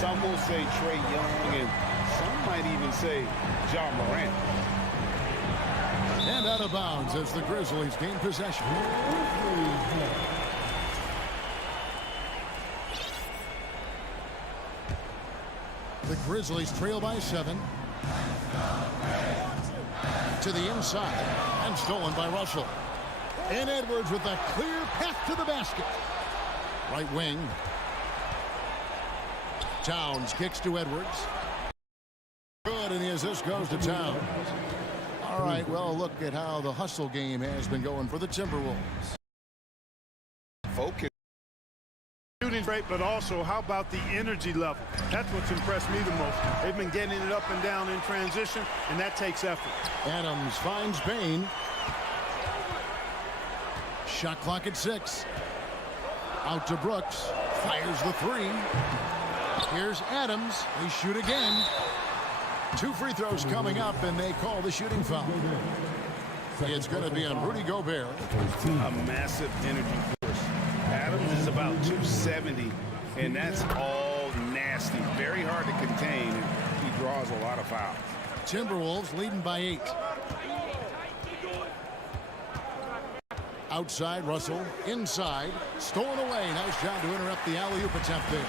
some will say Trae Young, and some might even say Ja Morant. And out of bounds as the Grizzlies gain possession. The Grizzlies trail by 7. To the inside and stolen by Russell. And Edwards with a clear path to the basket. Right wing. Towns kicks to Edwards. Good, and the assist goes to Towns. All right, well, look at how the hustle game has been going for the Timberwolves. Focus. Shooting's great, but also how about the energy level? That's what's impressed me the most. They've been getting it up and down in transition, and that takes effort. Adams finds Bane. Shot clock at 6. Out to Brooks. Fires the 3. Here's Adams. They shoot again. 2 free throws coming up, and they call the shooting foul. It's going to be on Rudy Gobert. A massive energy force. Adams is about 270, and that's all nasty. Very hard to contain, and he draws a lot of fouls. Timberwolves leading by 8. Outside, Russell. Inside. Stolen away. Nice job to interrupt the alley-oop attempt there.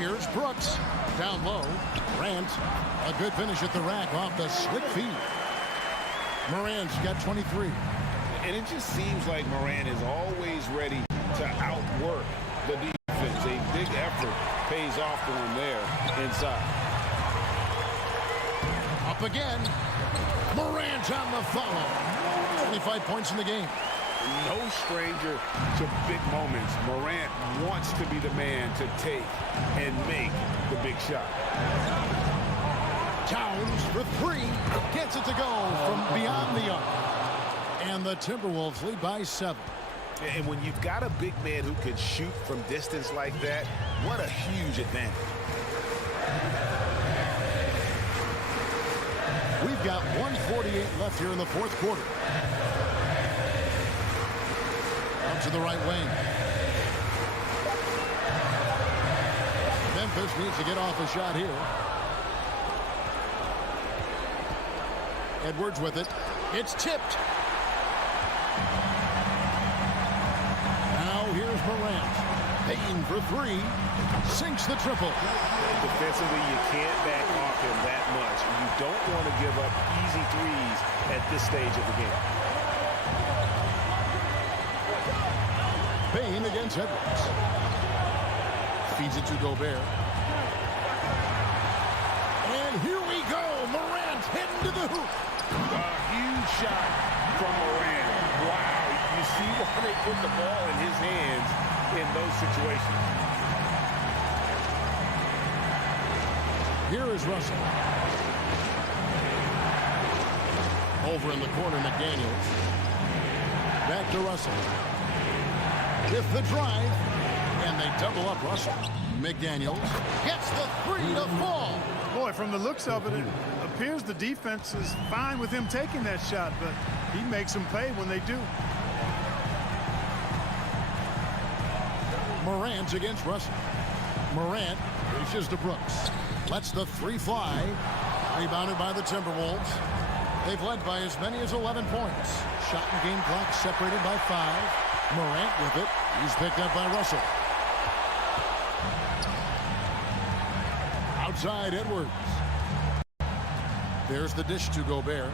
Here's Brooks. Down low. Morant. A good finish at the rack off the slick feed. Morant's got 23. And it just seems like Morant is always ready to outwork the defense. A big effort pays off for him there inside. Up again. Morant on the follow. 25 points in the game. No stranger to big moments. Morant wants to be the man to take and make the big shot. Towns for 3. Gets it to go from beyond the arc. And the Timberwolves lead by 7. And when you've got a big man who can shoot from distance like that, what a huge advantage. We've got 1:48 left here in the 4th quarter. Up to the right wing. Memphis needs to get off a shot here. Edwards with it. It's tipped. Now here's Morant. Payne for 3. Sinks the triple. Defensively, you can't back off him that much. You don't want to give up easy threes at this stage of the game. Payne against Edwards. Feeds it to Gobert. And here we go. Morant heading to the hoop. A huge shot from Morant. Wow. You see why they put the ball in his hands in those situations. Here is Russell. Over in the corner, McDaniels. Back to Russell. With the drive. And they double up Russell. McDaniels gets the 3 to fall. Boy, from the looks of it, it appears the defense is fine with him taking that shot, but he makes them pay when they do. Morant against Russell. Morant reaches to Brooks. Lets the 3 fly. Rebounded by the Timberwolves. They've led by as many as 11 points. Shot and game clock separated by 5. Morant with it. He's picked up by Russell. inside Edwards. There's the dish to Gobert.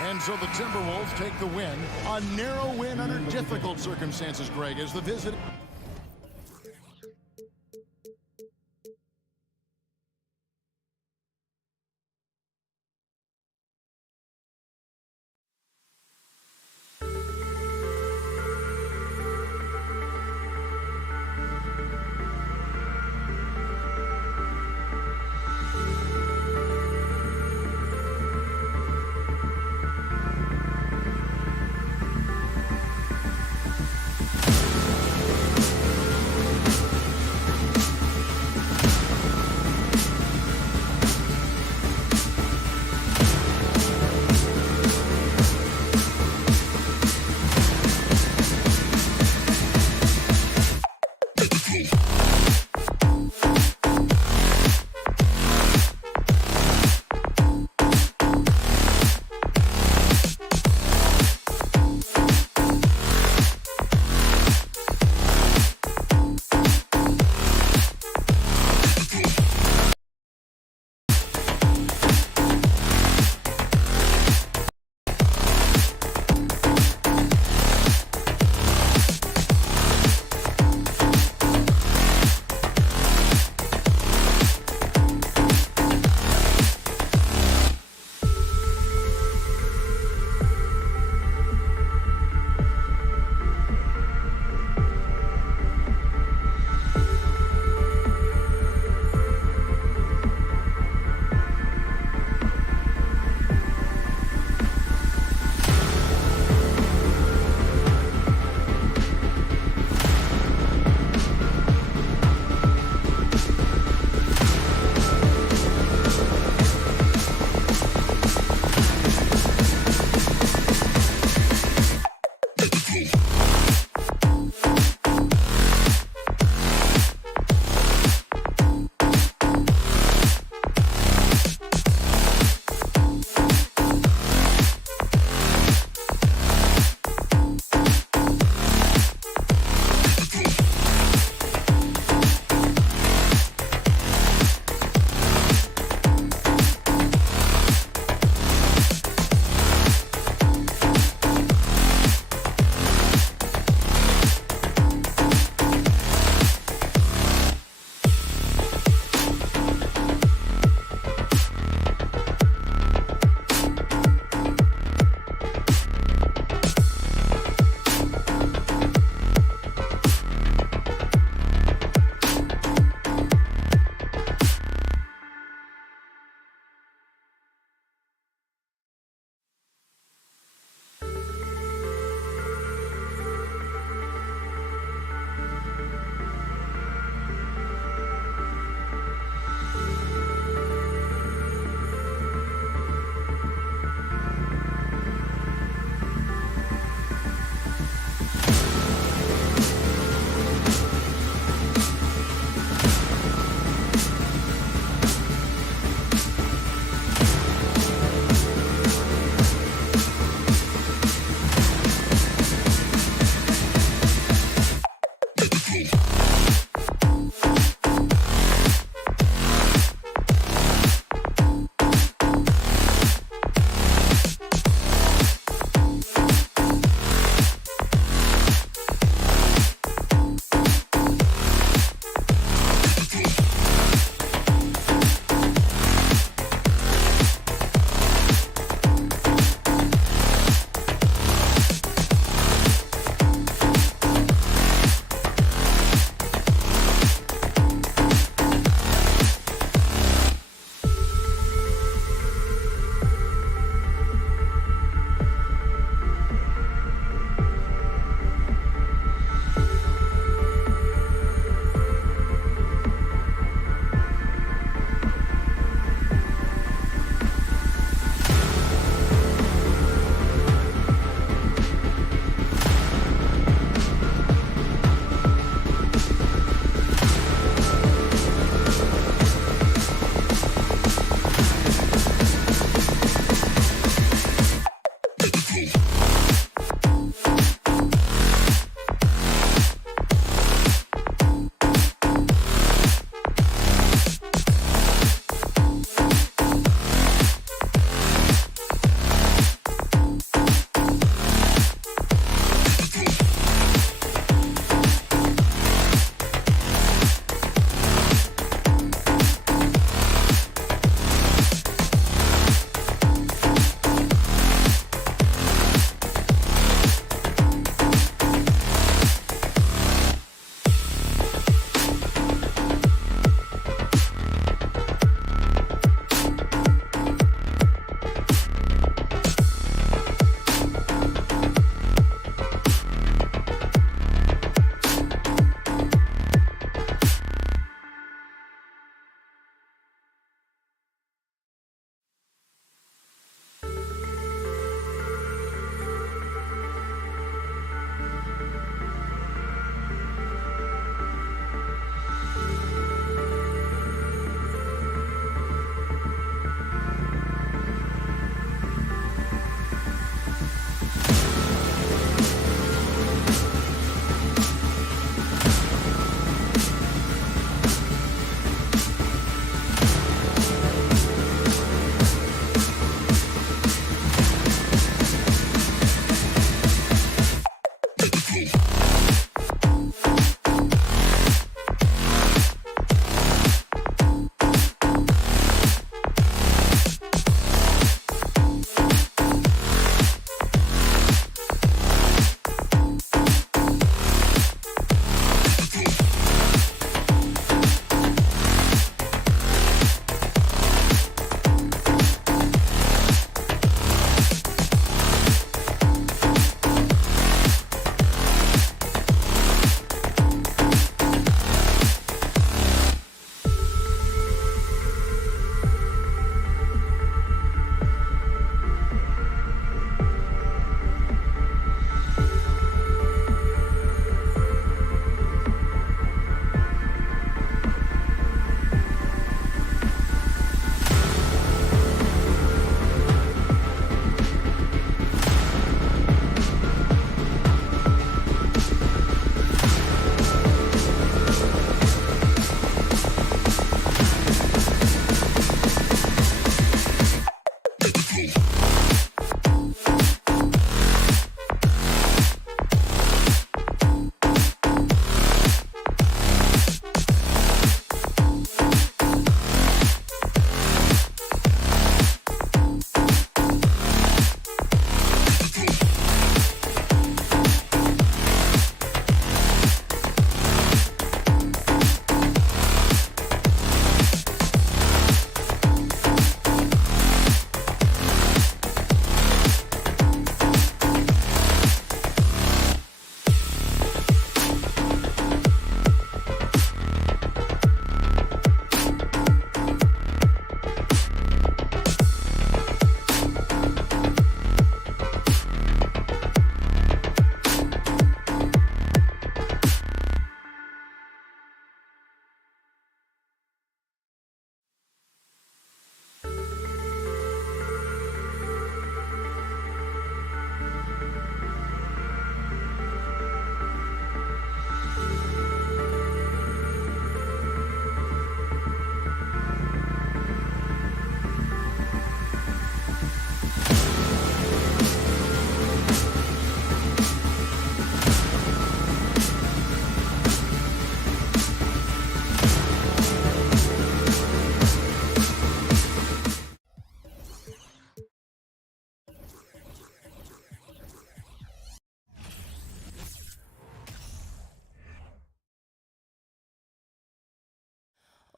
And so the Timberwolves take the win. A narrow win under difficult circumstances, Greg, as the visit.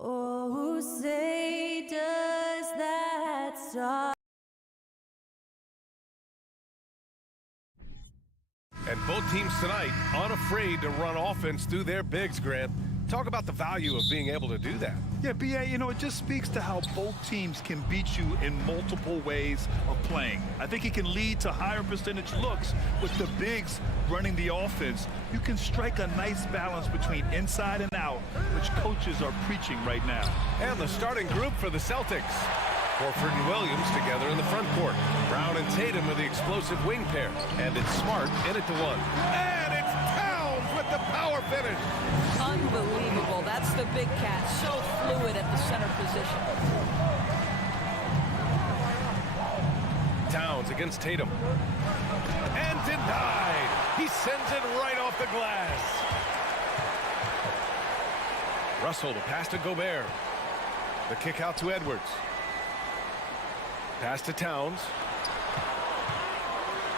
Oh, say does that star. And both teams tonight unafraid to run offense through their bigs, Grant. Talk about the value of being able to do that. Yeah, B.A., you know, it just speaks to how both teams can beat you in multiple ways of playing. I think it can lead to higher percentage looks with the bigs running the offense. You can strike a nice balance between inside and out, which coaches are preaching right now. And the starting group for the Celtics. Horford and Williams together in the front court. Brown and Tatum are the explosive wing pair. And it's Smart in it to one. And it's Towns with the power finish. Unbelievable. That's the big cat. So fluid at the center position. Towns against Tatum. And denied. He sends it right off the glass. Russell to pass to Gobert. The kick out to Edwards. Pass to Towns.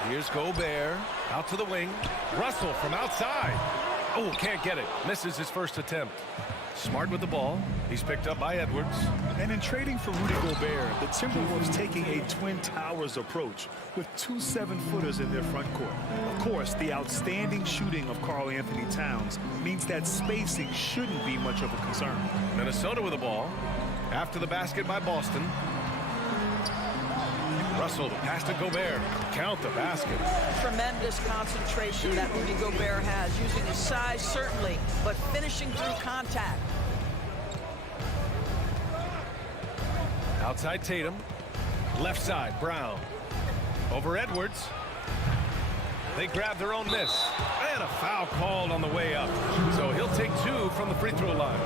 Here's Gobert. Out to the wing. Russell from outside. Oh, can't get it. Misses his first attempt. Smart with the ball. He's picked up by Edwards. And in trading for Rudy Gobert, the Timberwolves taking a Twin Towers approach with 2 7-footers in their front court. Of course, the outstanding shooting of Karl Anthony Towns means that spacing shouldn't be much of a concern. Minnesota with the ball. After the basket by Boston. Russell to pass to Gobert. Count the basket. Tremendous concentration that Rudy Gobert has, using his size certainly, but finishing through contact. Outside Tatum. Left side Brown. Over Edwards. They grab their own miss. And a foul called on the way up. So he'll take 2 from the free throw line.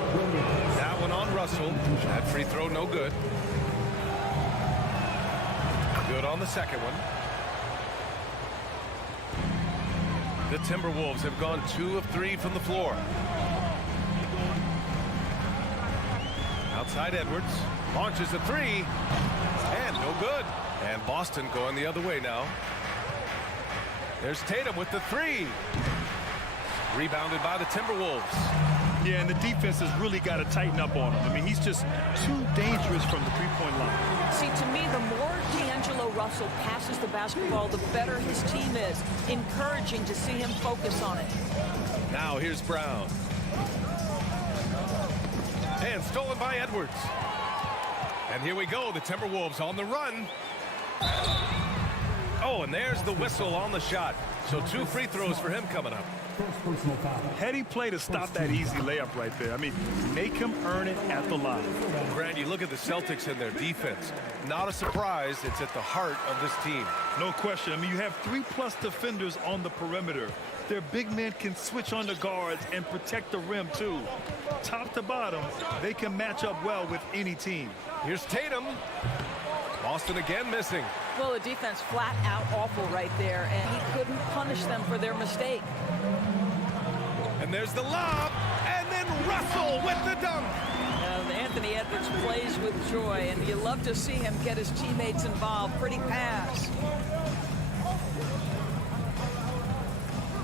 That one on Russell. That free throw no good. Good on the second one. The Timberwolves have gone 2 of 3 from the floor. Outside Edwards. Launches a 3. And no good. And Boston going the other way now. There's Tatum with the 3. Rebounded by the Timberwolves. Yeah, and the defense has really got to tighten up on him. I mean, he's just too dangerous from the three-point line. See, to me, the more D'Angelo Russell passes the basketball, the better his team is. Encouraging to see him focus on it. Now here's Brown. And stolen by Edwards. And here we go, the Timberwolves on the run. Oh, and there's the whistle on the shot. So 2 free throws for him coming up. Heady play to stop that easy layup right there. I mean, make him earn it at the line. Grant, you look at the Celtics and their defense. Not a surprise, it's at the heart of this team. No question. I mean, you have 3+ defenders on the perimeter. Their big men can switch on the guards and protect the rim, too. Top to bottom, they can match up well with any team. Here's Tatum. Boston again missing. Well, the defense flat out awful right there, and he couldn't punish them for their mistake. And there's the lob, and then Russell with the dunk. Anthony Edwards plays with joy, and you love to see him get his teammates involved. Pretty pass.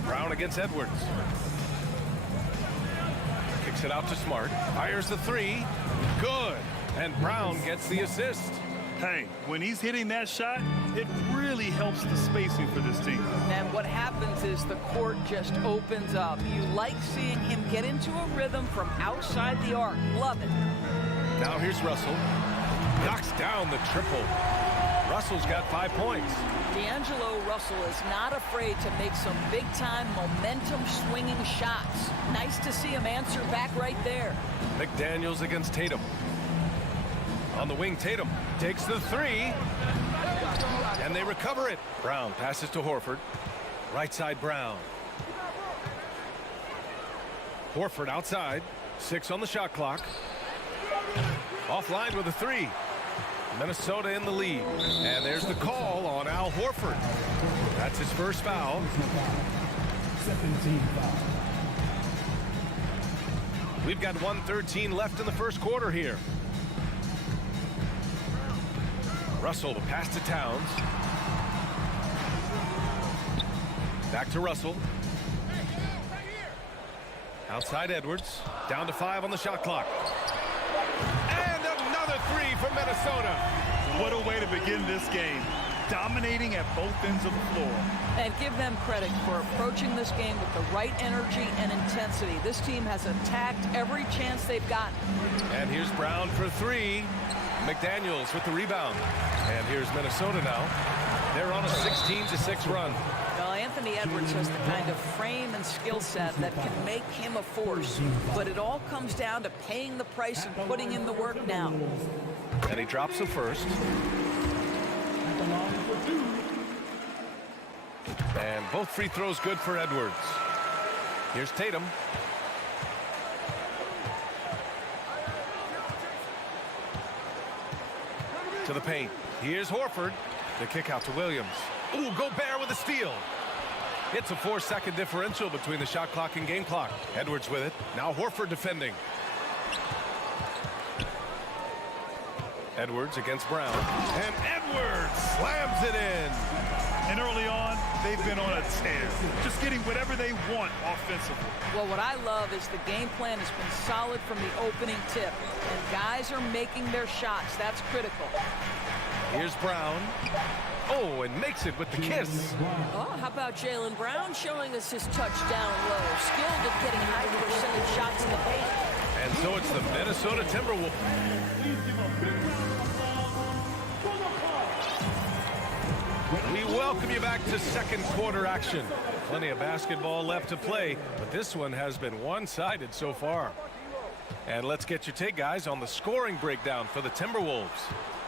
Brown against Edwards. Kicks it out to Smart. Fires the 3. Good. And Brown gets the assist. Hey, when he's hitting that shot, it really helps the spacing for this team. And what happens is the court just opens up. You like seeing him get into a rhythm from outside the arc. Love it. Now here's Russell. Knocks down the triple. Russell's got 5 points. D'Angelo Russell is not afraid to make some big-time momentum-swinging shots. Nice to see him answer back right there. McDaniels against Tatum. On the wing, Tatum takes the 3. And they recover it. Brown passes to Horford. Right side, Brown. Horford outside. 6 on the shot clock. Offline with a 3. Minnesota in the lead. And there's the call on Al Horford. That's his first foul. 17 foul. We've got 1:13 left in the first quarter here. Russell to pass to Towns. Back to Russell. Outside Edwards. Down to 5 on the shot clock. And another 3 for Minnesota. What a way to begin this game. Dominating at both ends of the floor. And give them credit for approaching this game with the right energy and intensity. This team has attacked every chance they've gotten. And here's Brown for 3. McDaniels with the rebound. And here's Minnesota now. They're on a 16-6 run. Well, Anthony Anthony Edwards has the kind of frame and skill set that can make him a force. But it all comes down to paying the price and putting in the work now. And he drops the first. And both free throws good for Edwards. Here's Tatum. To the paint. Here's Horford. The kick out to Williams. Ooh, Gobert with a steal. It's a 4-second differential between the shot clock and game clock. Edwards with it. Now Horford defending. Edwards against Brown. And Edwards slams it in. And early on, they've been on a tear. Just getting whatever they want offensively. Well, what I love is the game plan has been solid from the opening tip. And guys are making their shots. That's critical. Here's Brown. Oh, and makes it with the kiss. Oh, how about Jaylen Brown showing us his touchdown low. Skilled at getting high percentage shots in the paint. And so it's the Minnesota Timberwolves. We welcome you back to second quarter action. Plenty of basketball left to play, but this one has been one-sided so far. And let's get your take, guys, on the scoring breakdown for the Timberwolves.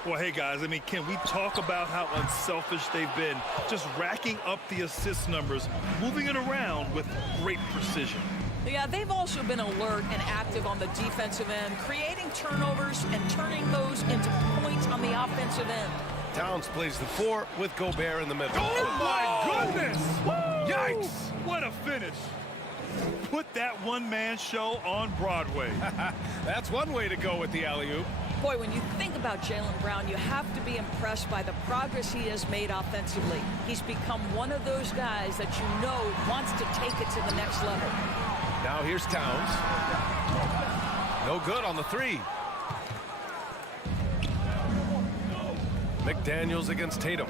Well, hey, guys, I mean, can we talk about how unselfish they've been? Just racking up the assist numbers, moving it around with great precision. Yeah, they've also been alert and active on the defensive end, creating turnovers and turning those into points on the offensive end. Towns plays the 4 with Gobert in the middle. Oh, my goodness! Woo! Yikes! What a finish. Put that one-man show on Broadway. That's one way to go with the alley-oop. Boy, when you think about Jaylen Brown, you have to be impressed by the progress he has made offensively. He's become one of those guys that you know wants to take it to the next level. Now here's Towns. No good on the 3. McDaniels against Tatum.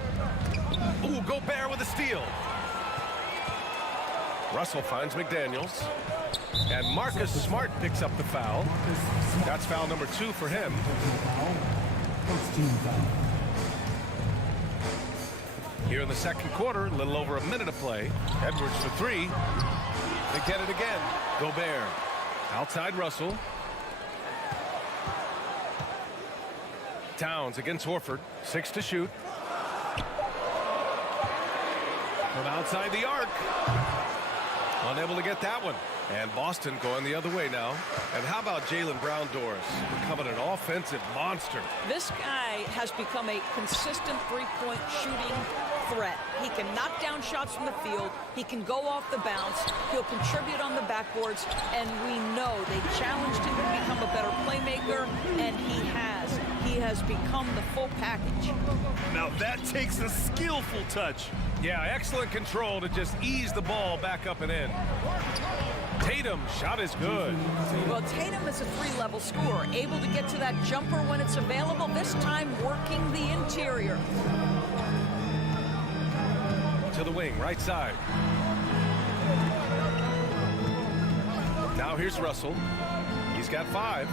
Ooh, Gobert with a steal. Russell finds McDaniels. And Marcus Smart picks up the foul. That's foul number 2 for him. Here in the second quarter, a little over a minute of play. Edwards for 3. They get it again. Gobert. Outside Russell. Towns against Horford. 6 to shoot. From outside the arc. Unable to get that one. And Boston going the other way now. And how about Jaylen Brown, Doris? Becoming an offensive monster. This guy has become a consistent three-point shooting threat. He can knock down shots from the field. He can go off the bounce. He'll contribute on the backboards. And we know they challenged him to become a better playmaker, and he has. He has become the full package. Now that takes a skillful touch. Yeah, excellent control to just ease the ball back up and in. Tatum, shot is good. Well, Tatum is a 3-level scorer, able to get to that jumper when it's available, this time working the interior. To the wing, right side. Now here's Russell. He's got 5.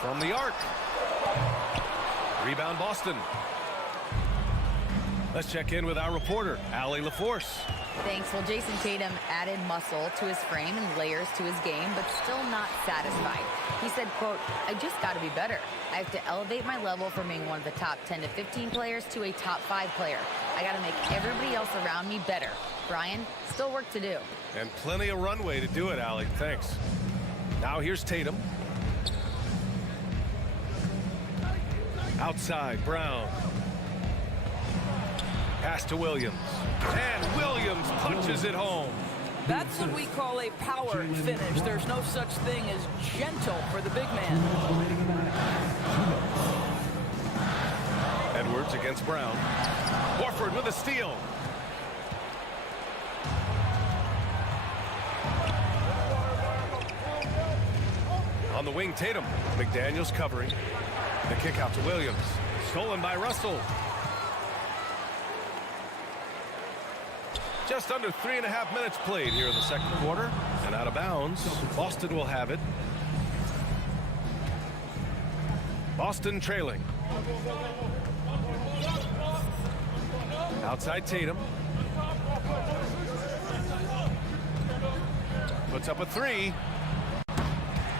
From the arc. Rebound Boston. Let's check in with our reporter, Allie LaForce. Thanks. Well, Jason Tatum added muscle to his frame and layers to his game, but still not satisfied. He said, quote, "I just got to be better. I have to elevate my level from being one of the top 10 to 15 players to a top 5 player. I got to make everybody else around me better. Brian, still work to do." And plenty of runway to do it, Allie. Thanks. Now here's Tatum. Outside, Brown. Pass to Williams. And Williams punches it home. That's what we call a power finish. There's no such thing as gentle for the big man. Edwards against Brown. Horford with a steal. On the wing, Tatum. McDaniels covering. The kick out to Williams. Stolen by Russell. Just under 3.5 minutes played here in the second quarter. And out of bounds. Boston will have it. Boston trailing. Outside Tatum. Puts up a three.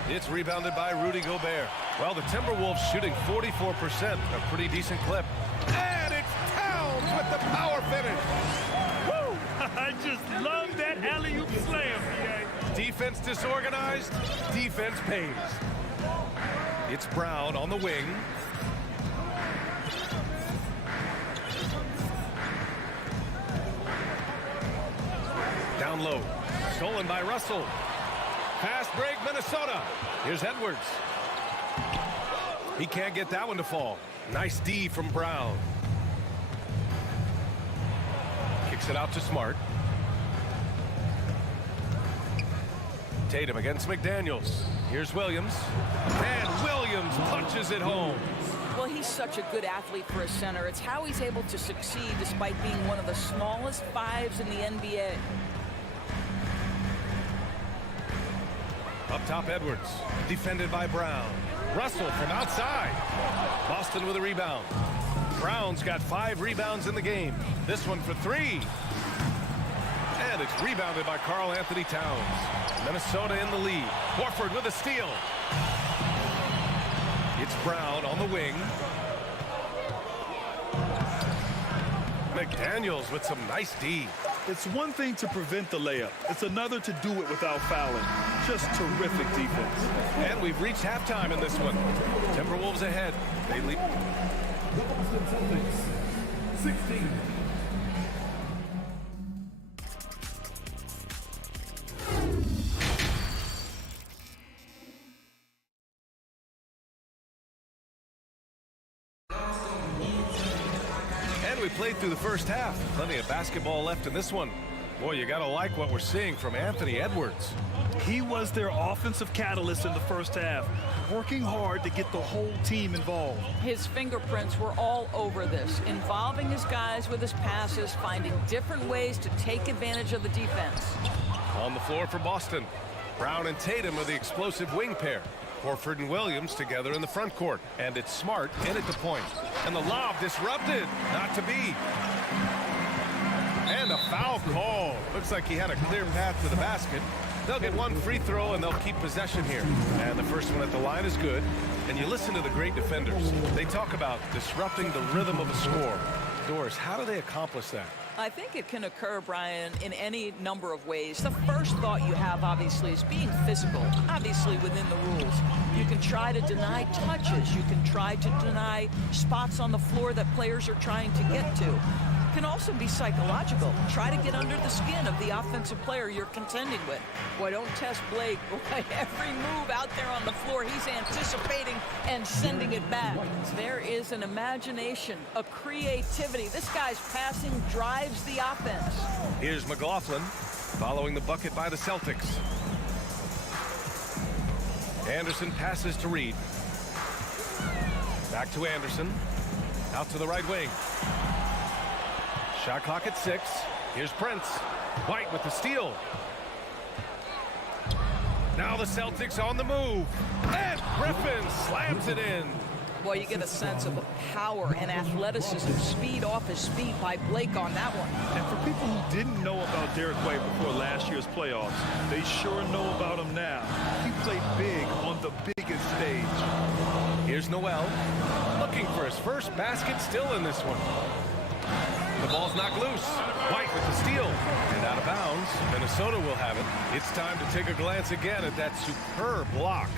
It's rebounded by Rudy Gobert. Well, the Timberwolves shooting 44%, a pretty decent clip. And it's Towns with the power finish. Woo! I just love that alley-oop slam, BA. Defense disorganized, defense pays. It's Brown on the wing. Down low, stolen by Russell. Fast break, Minnesota. Here's Edwards. He can't get that one to fall. Nice D from Brown. Kicks it out to Smart. Tatum against McDaniels. Here's Williams. And Williams punches it home. Well, he's such a good athlete for a center. It's how he's able to succeed despite being one of the smallest fives in the NBA. Up top, Edwards. Defended by Brown. Russell from outside. Boston with a rebound. Brown's got 5 rebounds in the game. This one for 3. And it's rebounded by Karl Anthony Towns. Minnesota in the lead. Horford with a steal. It's Brown on the wing. McDaniels with some nice D. It's one thing to prevent the layup. It's another to do it without fouling. Just terrific defense. And we've reached halftime in this one. Timberwolves ahead. They lead. The Boston Celtics, 16. We played through the first half. Plenty of basketball left in this one. Boy, you gotta like what we're seeing from Anthony Edwards. He was their offensive catalyst in the first half, working hard to get the whole team involved. His fingerprints were all over this, involving his guys with his passes, finding different ways to take advantage of the defense. On the floor for Boston, Brown and Tatum are the explosive wing pair. Horford and Williams together in the front court. And it's Smart in at the point. And the lob disrupted. Not to be. And a foul call. Looks like he had a clear path to the basket. They'll get one free throw and they'll keep possession here. And the first one at the line is good. And you listen to the great defenders. They talk about disrupting the rhythm of a score. Doris, how do they accomplish that? I think it can occur, Brian, in any number of ways. The first thought you have, obviously, is being physical, obviously within the rules. You can try to deny touches. You can try to deny spots on the floor that players are trying to get to. It can also be psychological. Try to get under the skin of the offensive player you're contending with. Boy, don't test Blake. Boy, every move out there on the floor, he's anticipating and sending it back. There is an imagination, a creativity. This guy's passing drives the offense. Here's McLaughlin following the bucket by the Celtics. Anderson passes to Reed. Back to Anderson. Out to the right wing. Shot clock at 6. Here's Prince. White with the steal. Now the Celtics on the move. And Griffin slams it in. Boy, you get a sense of the power and athleticism, speed off his feet by Blake on that one. And for people who didn't know about Derek White before last year's playoffs, they sure know about him now. He played big on the biggest stage. Here's Noel, looking for his first basket, still in this one. The ball's knocked loose. White with the steal. And out of bounds. Minnesota will have it. It's time to take a glance again at that superb block.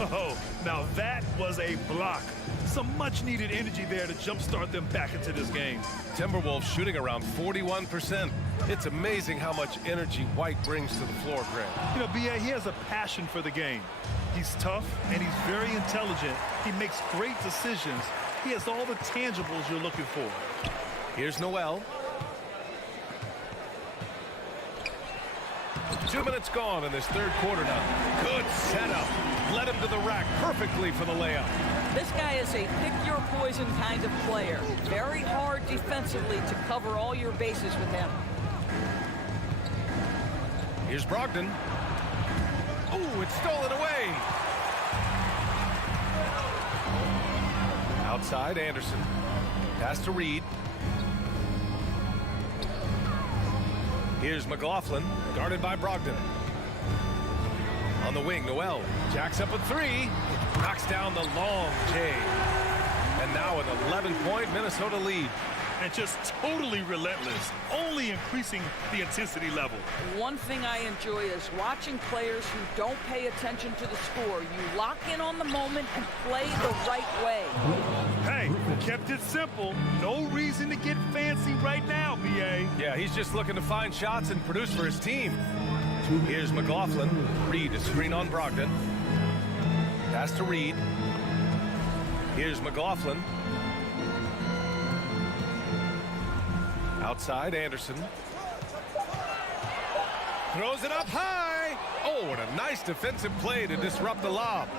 Oh, now that was a block. Some much-needed energy there to jumpstart them back into this game. Timberwolves shooting around 41%. It's amazing how much energy White brings to the floor, Grant. You know, B.A., he has a passion for the game. He's tough, and he's very intelligent. He makes great decisions. He has all the tangibles you're looking for. Here's Noel. 2 minutes gone in this third quarter now. Good setup. Led him to the rack perfectly for the layup. This guy is a pick-your-poison kind of player. Very hard defensively to cover all your bases with him. Here's Brogdon. Ooh, it's stolen away. Outside, Anderson. Pass to Reed. Here's McLaughlin, guarded by Brogdon. On the wing, Noel jacks up a three, knocks down the long J. And now an 11-point Minnesota lead. And just totally relentless, only increasing the intensity level. One thing I enjoy is watching players who don't pay attention to the score. You lock in on the moment and play the right way. Hey, kept it simple. No reason to get fancy right now, BA. Yeah, he's just looking to find shots and produce for his team. Here's McLaughlin. Reed, a screen on Brogdon. Pass to Reed. Here's McLaughlin. Outside, Anderson. Throws it up high. Oh, what a nice defensive play to disrupt the lob.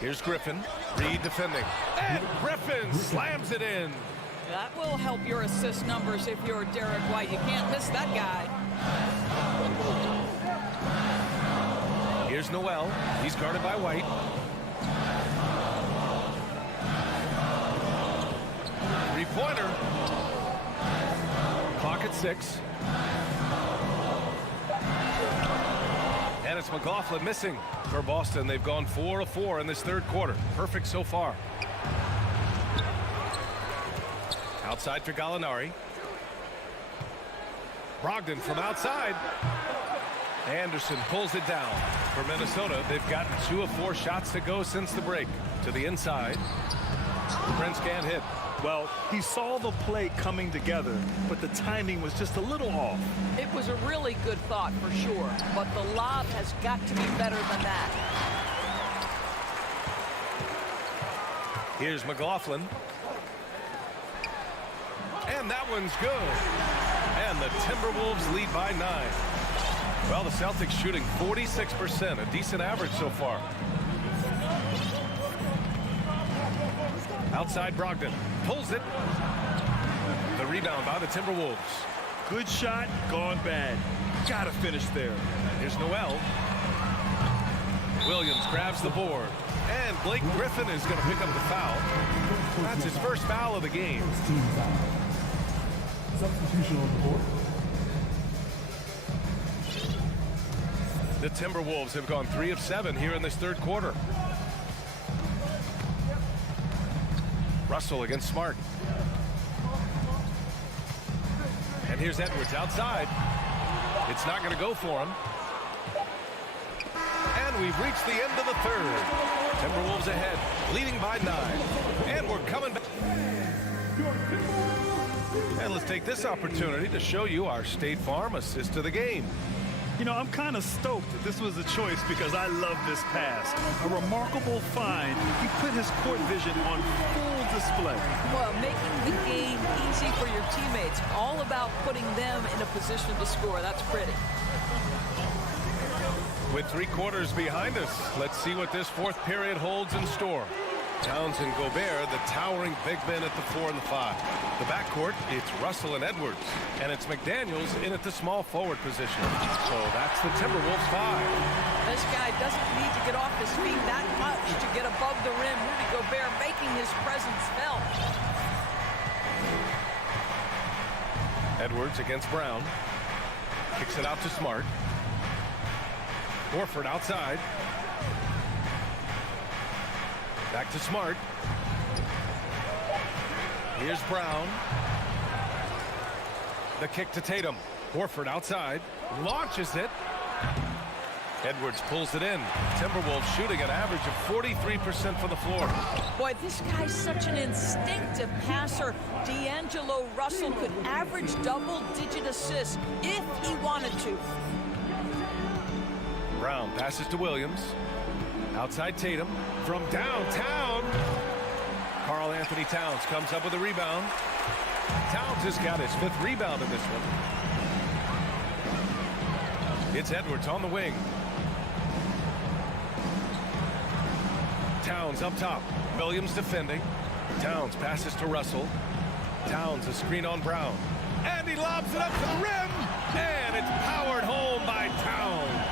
Here's Griffin. Reed defending. And Griffin slams it in. That will help your assist numbers if you're Derek White. You can't miss that guy. Here's Noel. He's guarded by White. Three-pointer. Clock at 6. And it's McLaughlin missing for Boston. They've gone 4 of 4 in this third quarter. Perfect so far. Outside for Gallinari. Brogdon from outside. Anderson pulls it down. For Minnesota, they've gotten 2 of 4 shots to go since the break. To the inside. Prince can't hit. Well, he saw the play coming together, but the timing was just a little off. It was a really good thought for sure, but the lob has got to be better than that. Here's McLaughlin. And that one's good. And the Timberwolves lead by 9. Well, the Celtics shooting 46%, a decent average so far. Outside Brogdon. Pulls it. The rebound by the Timberwolves. Good shot, gone bad. Gotta finish there. Here's Noel. Williams grabs the board. And Blake Griffin is going to pick up the foul. That's his first foul of the game. Substitution on the board. The Timberwolves have gone 3 of 7 here in this third quarter. Russell against Smart. And here's Edwards outside. It's not going to go for him. And we've reached the end of the third. Timberwolves ahead, leading by 9. And we're coming back. And let's take this opportunity to show you our State Farm assist of the game. You know, I'm kind of stoked that this was a choice because I love this pass. A remarkable find. He put his court vision on full display. Well, making the game easy for your teammates. All about putting them in a position to score. That's pretty. With 3 quarters behind us, let's see what this fourth period holds in store. Towns and Gobert, the towering big men at the 4 and the 5. The backcourt, it's Russell and Edwards. And it's McDaniels in at the small forward position. So that's the Timberwolves 5. This guy doesn't need to get off his feet that much to get above the rim. Rudy Gobert making his presence felt. Edwards against Brown. Kicks it out to Smart. Horford outside. Back to Smart. Here's Brown. The kick to Tatum. Horford outside. Launches it. Edwards pulls it in. Timberwolves shooting an average of 43% from the floor. Boy, this guy's such an instinctive passer. D'Angelo Russell could average double-digit assists if he wanted to. Brown passes to Williams. Outside Tatum. From downtown. Karl Anthony Towns comes up with a rebound. Towns has got his 5th rebound in this one. It's Edwards on the wing. Towns up top. Williams defending. Towns passes to Russell. Towns a screen on Brown. And he lobs it up to the rim. And it's powered home by Towns.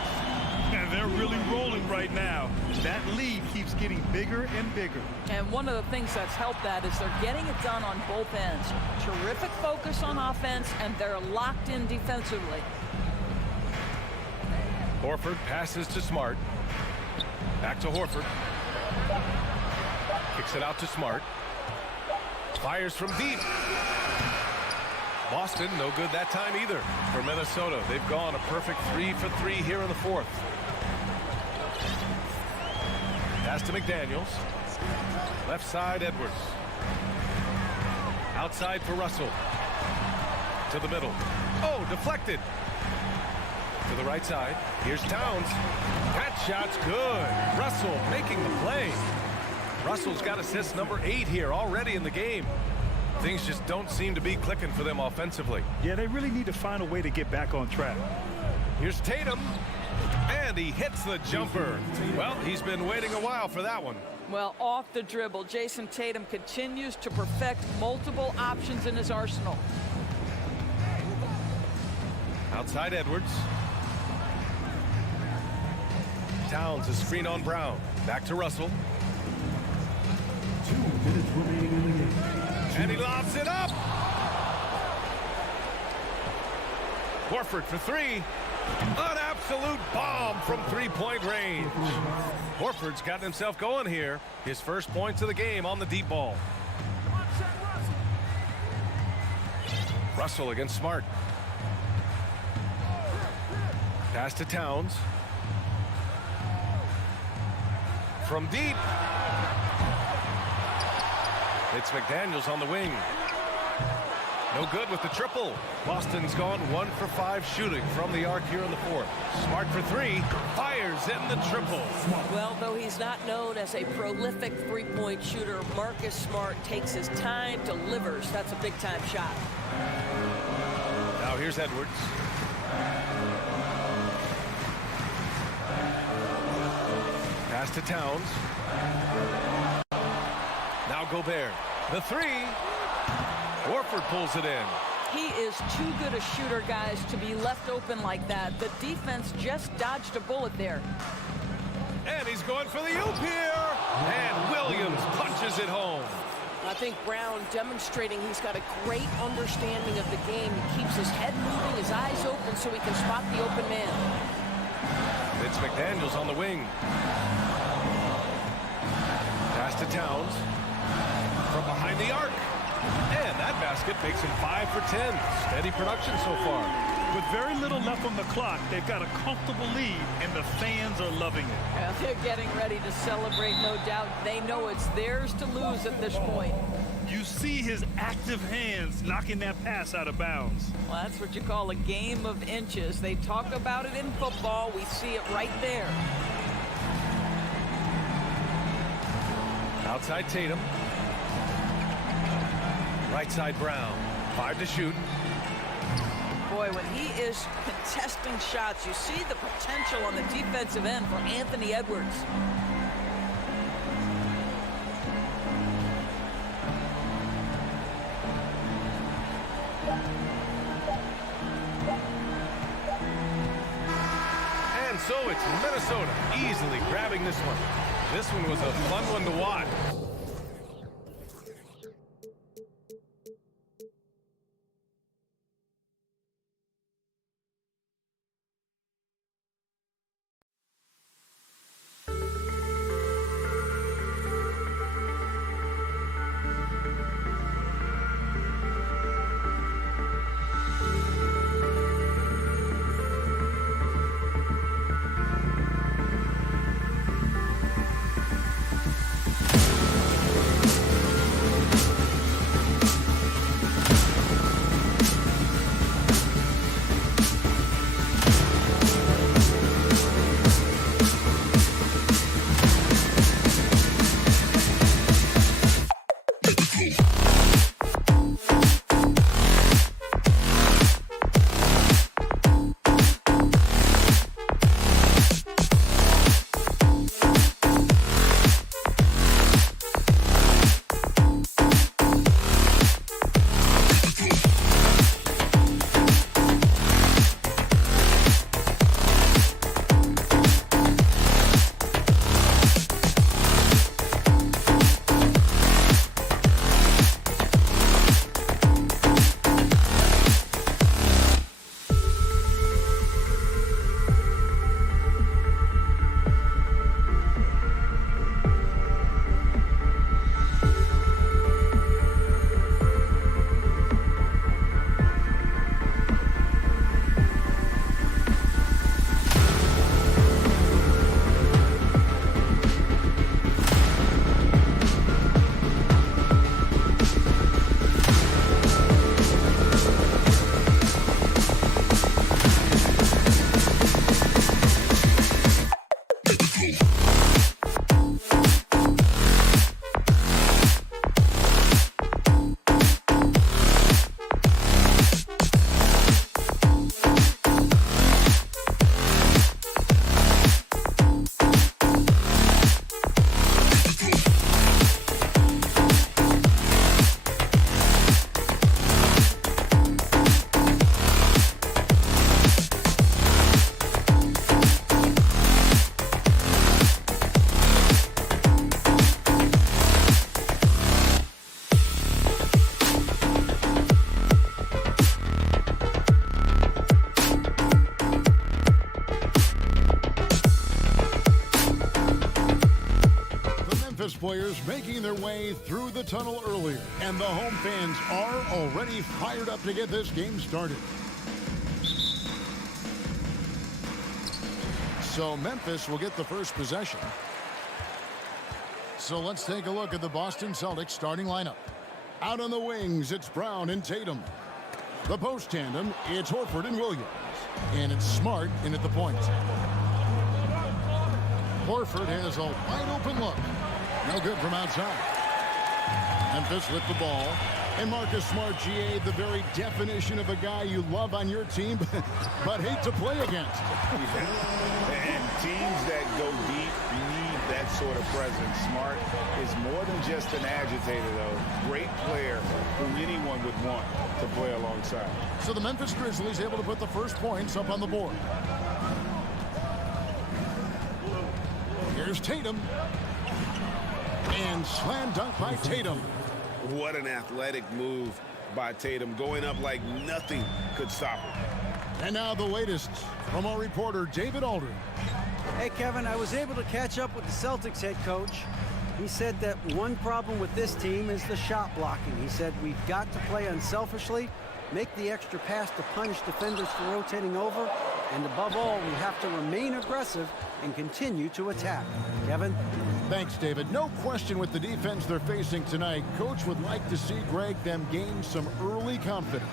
And They're really rolling right now. That lead keeps getting bigger and bigger. And one of the things that's helped that is they're getting it done on both ends. Terrific focus on offense, and they're locked in defensively. Horford passes to Smart. Back to Horford. Kicks it out to Smart. Fires from deep. Boston, no good that time either for Minnesota. They've gone a perfect 3 for 3 here in the fourth. Pass to McDaniels. Left side, Edwards. Outside for Russell. To the middle. Oh, deflected. To the right side. Here's Towns. That shot's good. Russell making the play. Russell's got assist number 8 here already in the game. Things just don't seem to be clicking for them offensively. Yeah, they really need to find a way to get back on track. Here's Tatum. And he hits the jumper. Well, he's been waiting a while for that one. Well, off the dribble, Jason Tatum continues to perfect multiple options in his arsenal. Outside Edwards. Towns, a screen on Brown. Back to Russell. 2 minutes remaining in the game. And he lobs it up. Horford for 3. An absolute bomb from three-point range. Horford's gotten himself going here. His first points of the game on the deep ball. Russell against Smart. Pass to Towns. From deep. It's McDaniels on the wing. No good with the triple. Boston's gone 1 for 5 shooting from the arc here in the fourth. Smart for 3. Fires in the triple. Well, though he's not known as a prolific three-point shooter, Marcus Smart takes his time, delivers. That's a big-time shot. Now here's Edwards. Pass to Towns. Now Gobert. The 3. Horford pulls it in. He is too good a shooter, guys, to be left open like that. The defense just dodged a bullet there. And he's going for the oop here. And Williams punches it home. I think Brown demonstrating he's got a great understanding of the game. He keeps his head moving, his eyes open so he can spot the open man. It's McDaniels on the wing. Pass to Towns. From behind the arc. And that basket makes him 5 for 10. Steady production so far. With very little left on the clock, they've got a comfortable lead, and the fans are loving it. Well, they're getting ready to celebrate, no doubt. They know it's theirs to lose at this point. You see his active hands knocking that pass out of bounds. Well, that's what you call a game of inches. They talk about it in football. We see it right there. Outside Tatum. Right side Brown. 5 to shoot. Boy, when he is contesting shots, you see the potential on the defensive end for Anthony Edwards. And so it's Minnesota easily grabbing this one. This one was a fun one to watch. players making their way through the tunnel earlier, and the home fans are already fired up to get this game started. So Memphis will get the first possession. So let's take a look at the Boston Celtics starting lineup. Out on the wings, it's Brown and Tatum. The post tandem, it's Horford and Williams. And it's Smart in at the point. Horford has a wide open look. No good from outside. Memphis with the ball. And Marcus Smart, GA, the very definition of a guy you love on your team, but hate to play against. And teams that go deep need that sort of presence. Smart is more than just an agitator, though. Great player who anyone would want to play alongside. So the Memphis Grizzlies able to put the first points up on the board. Here's Tatum. And slam dunk by Tatum. What an athletic move by Tatum, going up like nothing could stop him. And now the latest from our reporter, David Aldridge. Hey, Kevin, I was able to catch up with the Celtics head coach. He said that one problem with this team is the shot blocking. He said we've got to play unselfishly, make the extra pass to punish defenders for rotating over, and above all, we have to remain aggressive and continue to attack. Kevin? Thanks, David. No question with the defense they're facing tonight. Coach would like to see Greg them gain some early confidence.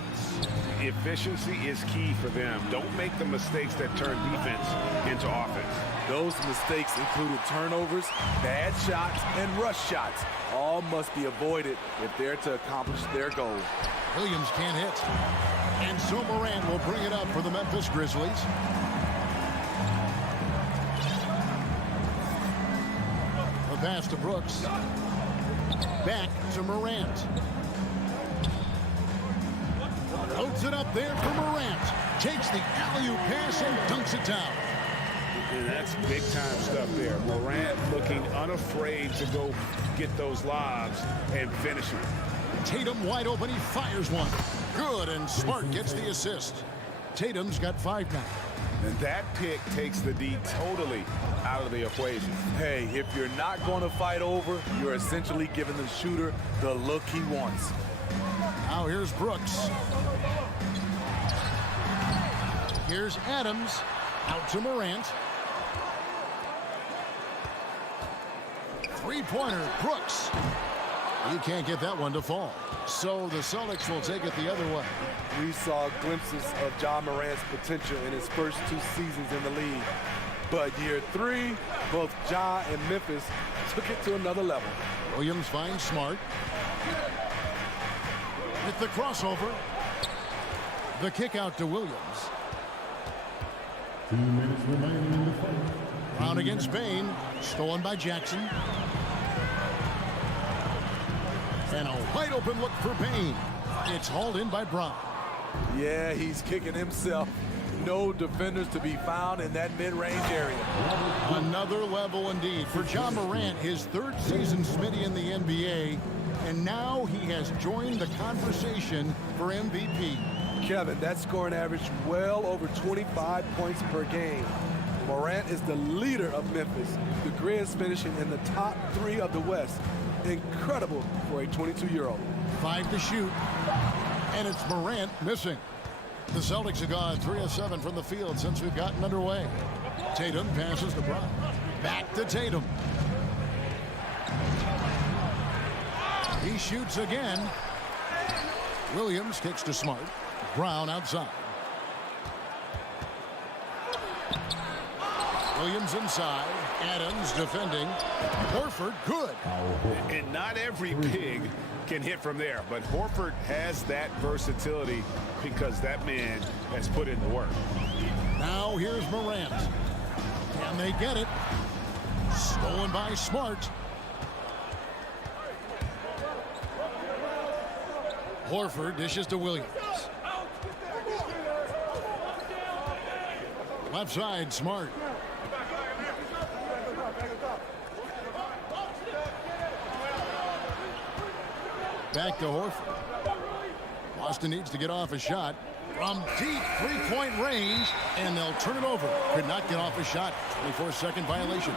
Efficiency is key for them. Don't make the mistakes that turn defense into offense. Those mistakes included turnovers, bad shots, and rush shots. All must be avoided if they're to accomplish their goal. Williams can't hit. And so Morant will bring it up for the Memphis Grizzlies. The pass to Brooks. Back to Morant. Loads it up there for Morant. Takes the alley-oop pass and dunks it down. And that's big-time stuff there. Morant looking unafraid to go get those lobs and finish it. Tatum wide open. He fires one. Good, and Smart gets the assist. Tatum's got 5 now. And that pick takes the D totally out of the equation. Hey, if you're not going to fight over, you're essentially giving the shooter the look he wants. Now here's Brooks. Here's Adams. Out to Morant. Three-pointer, Brooks. He can't get that one to fall. So the Celtics will take it the other way. We saw glimpses of Ja Morant's potential in his first 2 seasons in the league. But year 3, both Ja and Memphis took it to another level. Williams finds Smart. With the crossover. The kick out to Williams. 2 minutes remaining in the fight. Brown against Bain. Stolen by Jackson. And a wide open look for Bain. It's hauled in by Brown. Yeah, he's kicking himself. No defenders to be found in that mid-range area. Another level indeed for Ja Morant, his 3rd season Smitty in the NBA. And now he has joined the conversation for MVP. Kevin, that scoring average well over 25 points per game. Morant is the leader of Memphis. The Grizz finishing in the top 3 of the West. Incredible for a 22-year-old. 5 to shoot. And it's Morant missing. The Celtics have gone 3 of 7 from the field since we've gotten underway. Tatum passes to Brown. Back to Tatum. He shoots again. Williams kicks to Smart. Brown outside. Williams inside. Adams defending. Horford good. And not every pig can hit from there, but Horford has that versatility because that man has put in the work. Now here's Morant. Can they get it? Stolen by Smart. Horford dishes to Williams. Left side, Smart. Back to Horford. Boston needs to get off a shot from deep 3-point range, and they'll turn it over. Could not get off a shot. 24-second violation.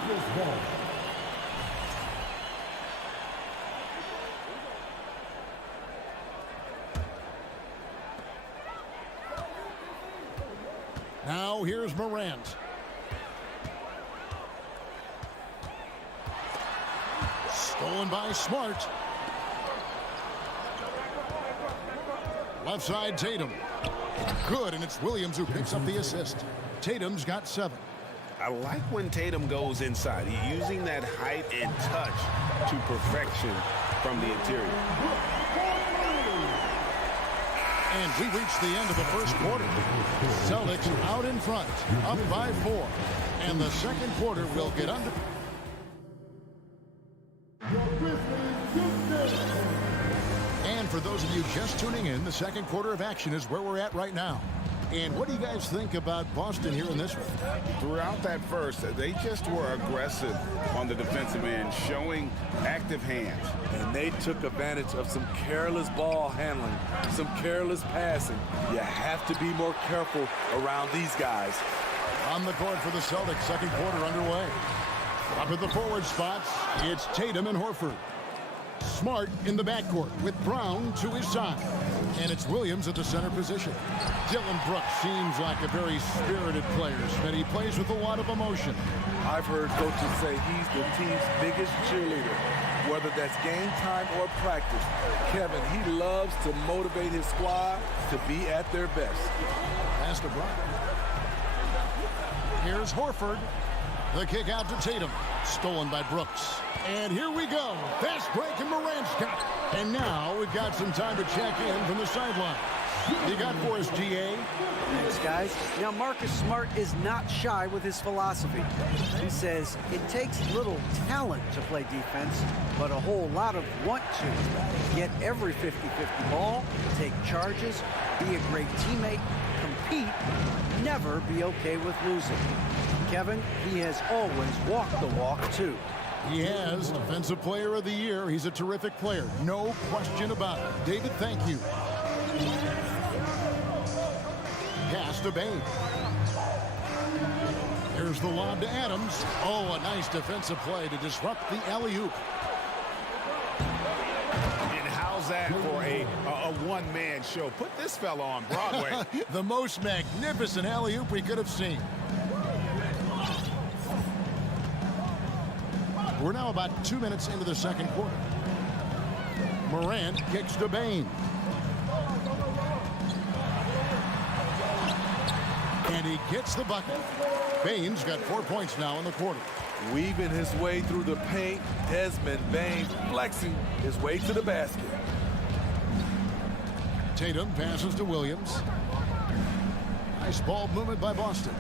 Now here's Morant. Stolen by Smart. Left side, Tatum. Good, and it's Williams who picks up the assist. Tatum's got 7. I like when Tatum goes inside. He's using that height and touch to perfection from the interior. And we reach the end of the first quarter. Celtics out in front, up by 4. And the second quarter will get under. And for those of you just tuning in, the second quarter of action is where we're at right now. And what do you guys think about Boston here in this one? Throughout that first, they just were aggressive on the defensive end, showing active hands. And they took advantage of some careless ball handling, some careless passing. You have to be more careful around these guys. On the court for the Celtics, second quarter underway. Up at the forward spots, it's Tatum and Horford. Smart in the backcourt with Brown to his side. And it's Williams at the center position. Dylan Brooks seems like a very spirited player, and he plays with a lot of emotion. I've heard coaches say he's the team's biggest cheerleader, whether that's game time or practice. Kevin, he loves to motivate his squad to be at their best. Pass to Brown. Here's Horford. The kick out to Tatum. Stolen by Brooks. And here we go. Fast break, and Morant's got it. And now we've got some time to check in from the sideline. You got for us, GA? Thanks, guys. Now, Marcus Smart is not shy with his philosophy. He says it takes little talent to play defense, but a whole lot of want to. Get every 50-50 ball, take charges, be a great teammate, compete, never be okay with losing. Kevin, he has always walked the walk, too. He has Defensive Player of the Year. He's a terrific player. No question about it. David, thank you. Pass to Bain. Here's the lob to Adams. Oh, a nice defensive play to disrupt the alley-oop. And how's that for a one-man show? Put this fella on Broadway. The most magnificent alley-oop we could have seen. We're now about 2 minutes into the second quarter. Morant kicks to Bain. And he gets the bucket. Bain's got 4 points now in the quarter. Weaving his way through the paint, Desmond Bain flexing his way to the basket. Tatum passes to Williams. Nice ball movement by Boston.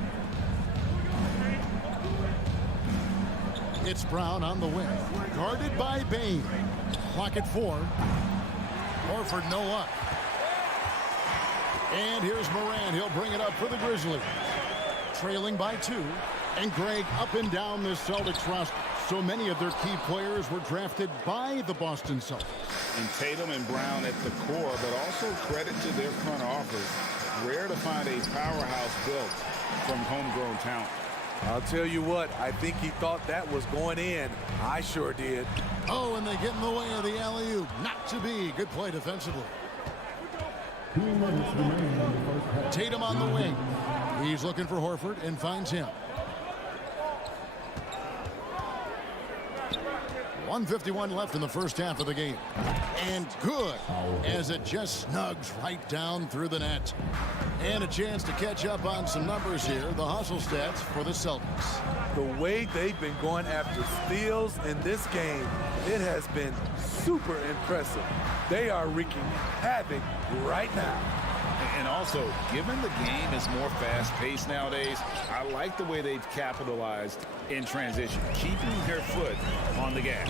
It's Brown on the wing. Guarded by Bain. Clock at 4. Horford no luck. And here's Morant. He'll bring it up for the Grizzlies. Trailing by 2. And Greg, up and down this Celtics roster, so many of their key players were drafted by the Boston Celtics. And Tatum and Brown at the core, but also credit to their front office. Rare to find a powerhouse built from homegrown talent. I'll tell you what, I think he thought that was going in. I sure did. Oh, and they get in the way of the alley-oop. Not to be. Good play defensively. Tatum on the wing. He's looking for Horford and finds him. 1:51 left in the first half of the game. And good, as it just snugs right down through the net. And a chance to catch up on some numbers here. The hustle stats for the Celtics. The way they've been going after steals in this game, it has been super impressive. They are wreaking havoc right now. And also, given the game is more fast-paced nowadays, I like the way they've capitalized in transition, keeping their foot on the gas.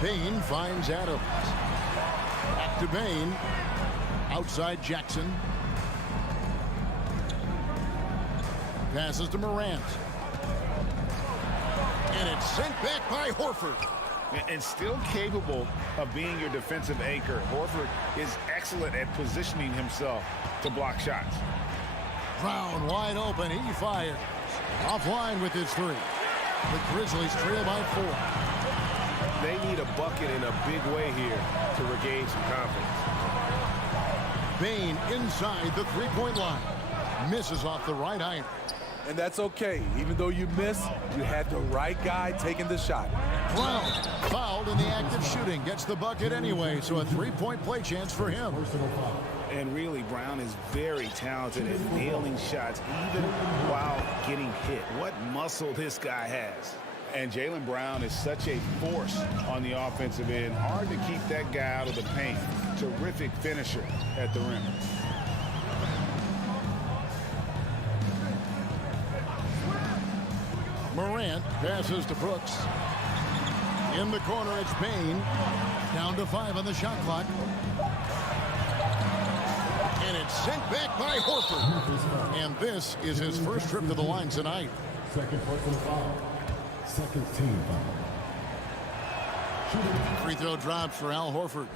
Bain finds Adams. Back to Bain. Outside Jackson. Passes to Morant. And it's sent back by Horford. And still capable of being your defensive anchor. Horford is excellent at positioning himself to block shots. Brown wide open. He fires. Offline with his 3. The Grizzlies trail by 4. They need a bucket in a big way here to regain some confidence. Bain inside the 3-point line. Misses off the right iron. And that's okay. Even though you miss, you had the right guy taking the shot. Brown, fouled in the act of shooting, gets the bucket anyway, so a three-point play chance for him. And really, Brown is very talented at nailing shots, even while getting hit. What muscle this guy has. And Jaylen Brown is such a force on the offensive end. Hard to keep that guy out of the paint. Terrific finisher at the rim. Morant passes to Brooks. In the corner, it's Payne. Down to 5 on the shot clock. And it's sent back by Horford. And this is his first trip to the line tonight. Second personal foul. Second team foul. Free throw drops for Al Horford.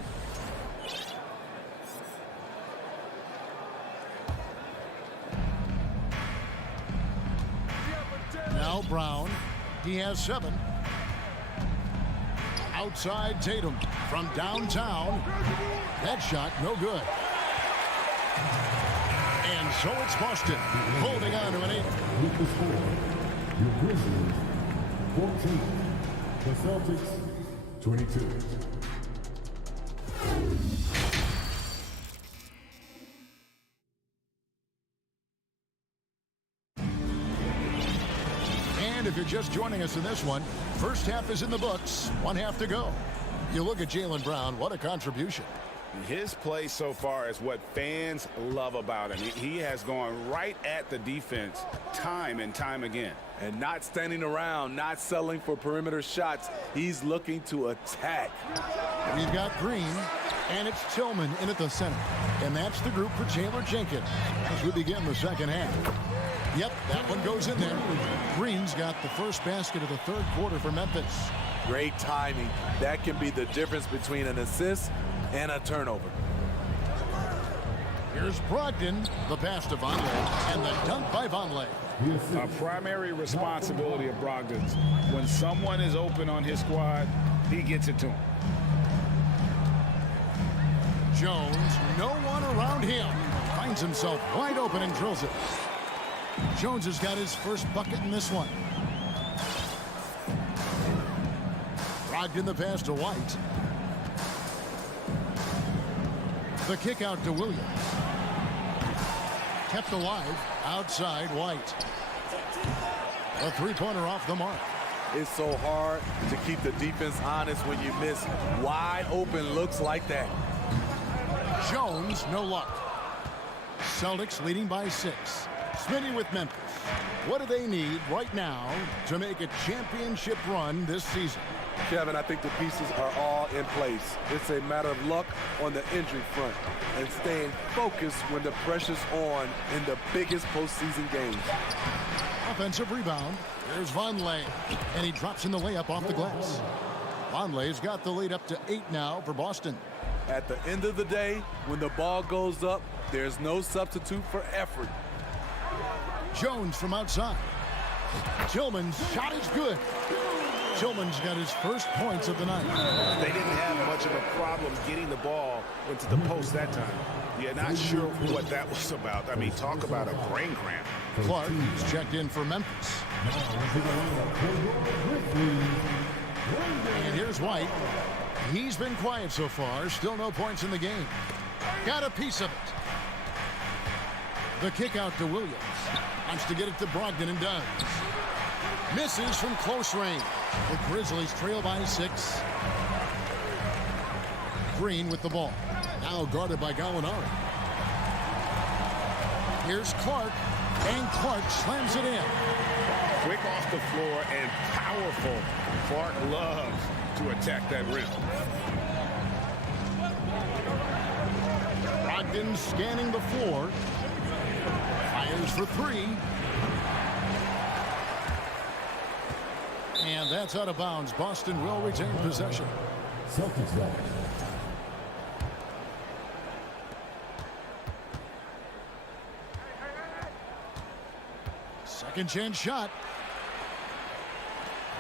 Now Brown. He has 7. Outside Tatum from downtown. That shot no good. And so it's Boston holding on to an 8. With the score, your Grizzlies 14, the Celtics 22. And if you're just joining us in this one, first half is in the books, 1 half to go. You look at Jaylen Brown, what a contribution. His play so far is what fans love about him. He has gone right at the defense time and time again. And not standing around, not settling for perimeter shots. He's looking to attack. We've got Green, and it's Tillman in at the center. And that's the group for Taylor Jenkins as we begin the second half. Yep, that one goes in there. Green's got the first basket of the third quarter for Memphis. Great timing. That can be the difference between an assist and a turnover. Here's Brogdon, the pass to Vonleh, and the dunk by Vonleh. A primary responsibility of Brogdon's. When someone is open on his squad, he gets it to him. Jones, no one around him. Finds himself wide open and drills it. Jones has got his first bucket in this one. Brogdon the pass to White. The kick out to Williams. Kept alive outside White. A three-pointer off the mark. It's so hard to keep the defense honest when you miss wide open looks like that. Jones, no luck. Celtics leading by 6. Smitty with Memphis. What do they need right now to make a championship run this season? Kevin, I think the pieces are all in place. It's a matter of luck on the injury front and staying focused when the pressure's on in the biggest postseason games. Offensive rebound. There's Vonleh, and he drops in the layup off the glass. Vonleh's got the lead up to 8 now for Boston. At the end of the day, when the ball goes up, there's no substitute for effort. Jones from outside. Tillman's shot is good. Tillman's got his first points of the night. They didn't have much of a problem getting the ball into the post that time. You're not sure what that was about. I mean, talk about a brain cramp. Clark is checked in for Memphis. And here's White. He's been quiet so far. Still no points in the game. Got a piece of it. The kick out to Williams. Wants to get it to Brogdon and does. Misses from close range. The Grizzlies trail by 6. Green with the ball. Now guarded by Gallinari. Here's Clark. And Clark slams it in. Quick off the floor and powerful. Clark loves to attack that rim. Brogdon scanning the floor. Fires for 3. And that's out of bounds. Boston will retain possession. Celtics back. Second chance shot.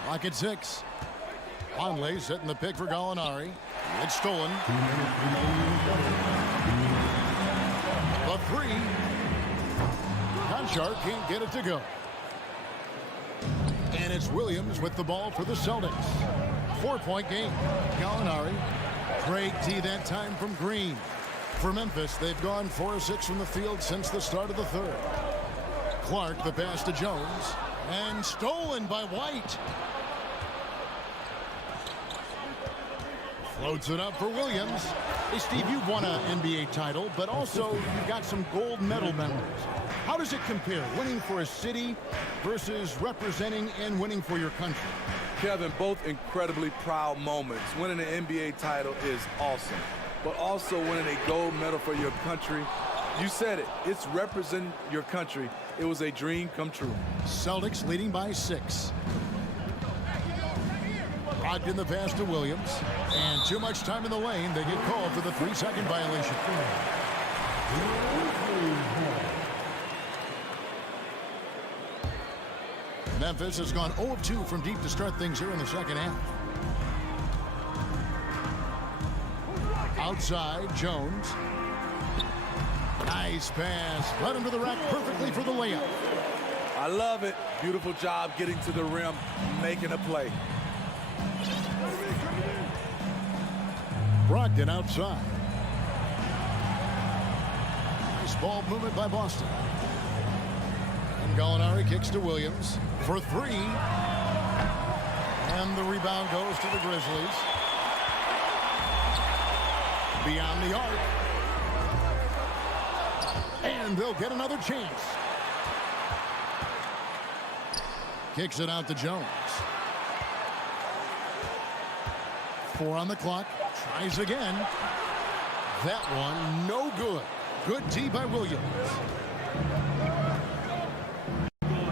Clock at 6. Vonleh setting the pick for Gallinari. It's stolen. The 3. Shark can't get it to go. And it's Williams with the ball for the Celtics. 4-point game. Gallinari. Great D that time from Green. For Memphis, they've gone 4 of 6 from the field since the start of the third. Clark, the pass to Jones. And stolen by White. Floats it up for Williams. Hey, Steve, you've won an NBA title, but also you've got some gold medal memories. How does it compare, winning for a city versus representing and winning for your country? Kevin, both incredibly proud moments. Winning an NBA title is awesome, but also winning a gold medal for your country, you said it, it's representing your country. It was a dream come true. Celtics leading by 6. Rocked in the pass to Williams, and too much time in the lane. They get called for the 3-second violation. Memphis has gone 0 of 2 from deep to start things here in the second half. Outside, Jones. Nice pass. Right under the rack perfectly for the layup. I love it. Beautiful job getting to the rim, making a play. Brogdon outside. Nice ball movement by Boston. And Gallinari kicks to Williams for 3. And the rebound goes to the Grizzlies. Beyond the arc. And they'll get another chance. Kicks it out to Jones. 4 on the clock. Tries again. That one no good. Good D by Williams.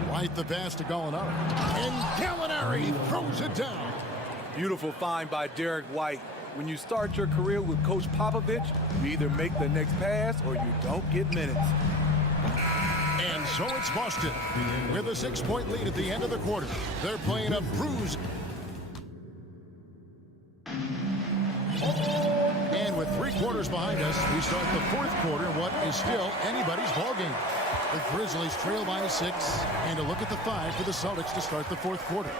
Right the pass to Gallinari. And Gallinari throws it down. Beautiful find by Derek White. When you start your career with Coach Popovich, you either make the next pass or you don't get minutes. And so it's Boston with a 6-point lead at the end of the quarter. They're playing a bruise. And with 3 quarters behind us, we start the 4th quarter, what is still anybody's ballgame. The Grizzlies trail by 6, and a look at the 5 for the Celtics to start the 4th quarter.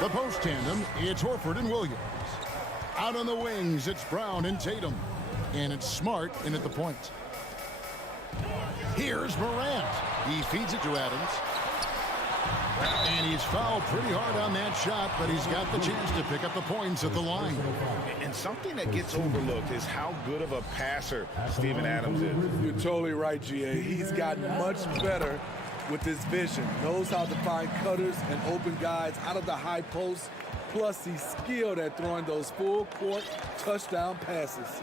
The post tandem, it's Horford and Williams. Out on the wings, it's Brown and Tatum. And it's Smart in at the point. Here's Morant. He feeds it to Adams. And he's fouled pretty hard on that shot, but he's got the chance to pick up the points at the line. And something that gets overlooked is how good of a passer Steven Adams is. You're totally right, GA. He's gotten much better with his vision. Knows how to find cutters and open guys out of the high post. Plus, he's skilled at throwing those full-court touchdown passes.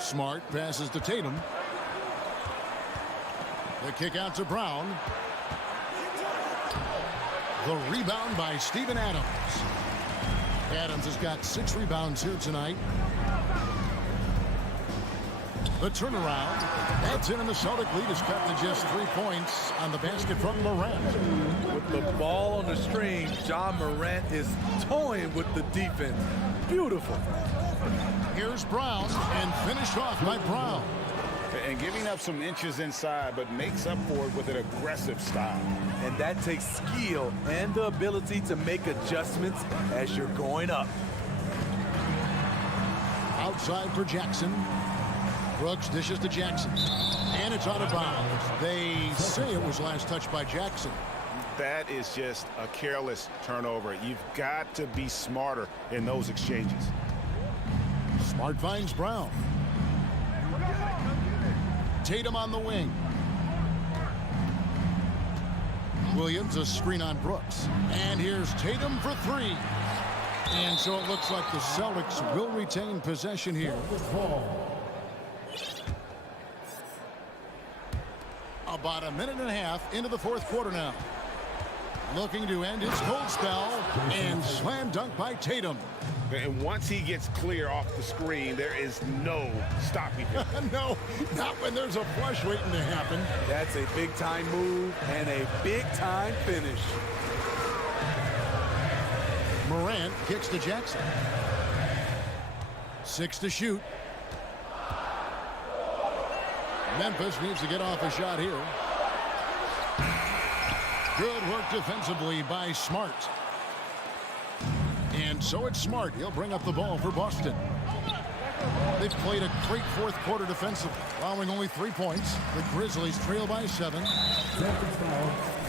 Smart passes to Tatum. The kick out to Brown. The rebound by Steven Adams. Adams has got 6 rebounds here tonight. The turnaround. That's in, and the Celtic lead is cut to just 3 points on the basket from Morant. With the ball on the string, John Morant is toying with the defense. Beautiful. Here's Brown, and finished off by Brown. And giving up some inches inside, but makes up for it with an aggressive style. And that takes skill and the ability to make adjustments as you're going up. Outside for Jackson. Brooks dishes to Jackson. And it's out of bounds. They say it was last touched by Jackson. That is just a careless turnover. You've got to be smarter in those exchanges. Smart finds Brown. Tatum on the wing. Williams, a screen on Brooks. And here's Tatum for 3. And so it looks like the Celtics will retain possession here. About a minute and a half into the 4th quarter now. Looking to end his cold spell, and slam dunk by Tatum. And once he gets clear off the screen, there is no stopping him. No, not when there's a flush waiting to happen. That's a big-time move and a big-time finish. Morant kicks to Jackson. 6 to shoot. Memphis needs to get off a shot here. Good work defensively by Smart. And so it's Smart. He'll bring up the ball for Boston. They've played a great fourth quarter defensively, allowing only 3 points. The Grizzlies trail by 7.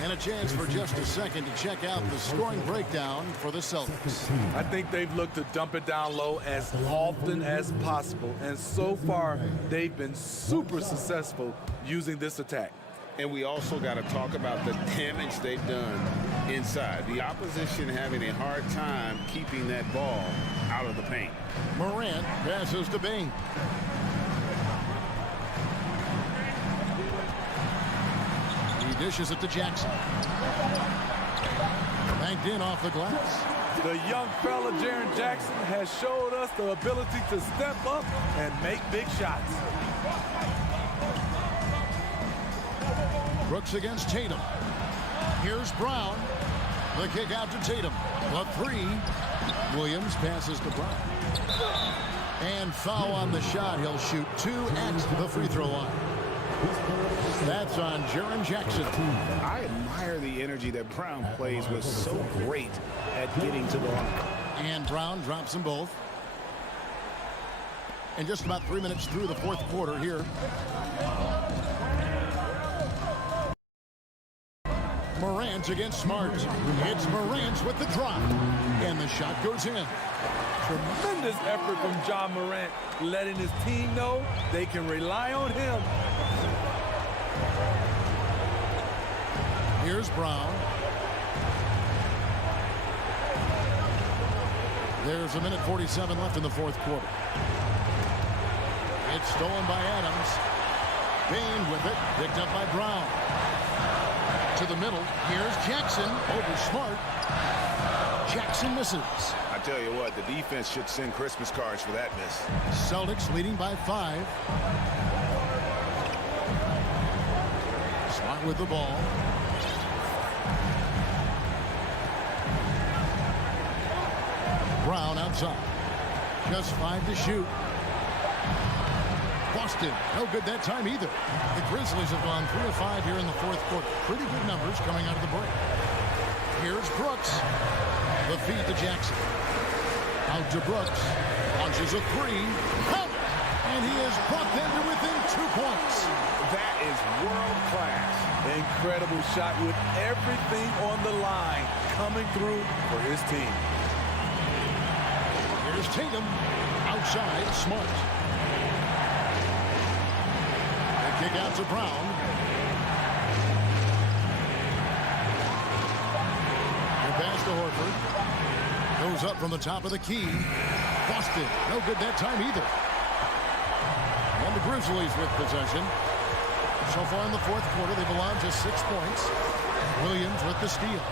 And a chance for just a second to check out the scoring breakdown for the Celtics. I think they've looked to dump it down low as often as possible. And so far, they've been super successful using this attack. And we also got to talk about the damage they've done inside. The opposition having a hard time keeping that ball out of the paint. Morant passes to Bain. He dishes it to Jackson. Banked in off the glass. The young fella, Jaren Jackson, has showed us the ability to step up and make big shots. Brooks against Tatum. Here's Brown. The kick out to Tatum. The 3. Williams passes to Brown. And foul on the shot. He'll shoot 2 at the free throw line. That's on Jaren Jackson. I admire the energy that Brown plays with, so great at getting to the line. And Brown drops them both. And just about 3 minutes through the fourth quarter here. Morant against Smart. It's Morant with the drop. And the shot goes in. Tremendous effort from John Morant, letting his team know they can rely on him. Here's Brown. There's a minute 47 left in the fourth quarter. It's stolen by Adams. Bain with it, picked up by Brown. To the middle, here's Jackson over Smart. Jackson misses. I tell you what, the defense should send Christmas cards for that miss. Celtics leading by 5. Smart with the ball. Brown outside. Just 5 to shoot. Boston, no good that time either. The Grizzlies have gone 3 of 5 here in the fourth quarter. Pretty good numbers coming out of the break. Here's Brooks. The feed to Jackson. Out to Brooks. Launches a 3. Count! And he has brought them to within 2 points. That is world class. Incredible shot with everything on the line coming through for his team. Here's Tatum. Outside, Smart. Kick out to Brown. And pass to Horford. Goes up from the top of the key. Boston, no good that time either. And the Grizzlies with possession. So far in the fourth quarter, they've allowed just 6 points. Williams with the steal.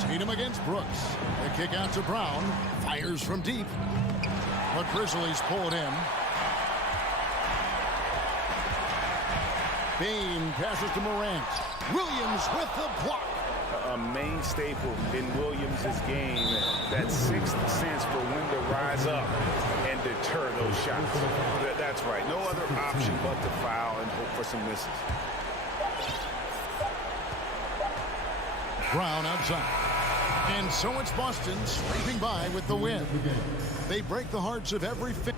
Tatum against Brooks. The kick out to Brown. Fires from deep. The Grizzlies pull it in. Bain passes to Morant. Williams with the block. A main staple in Williams' game, that sixth sense for when to rise up and deter those shots. That's right. No other option but to foul and hope for some misses. Brown outside. And so it's Boston scraping by with the win. They break the hearts of every fan.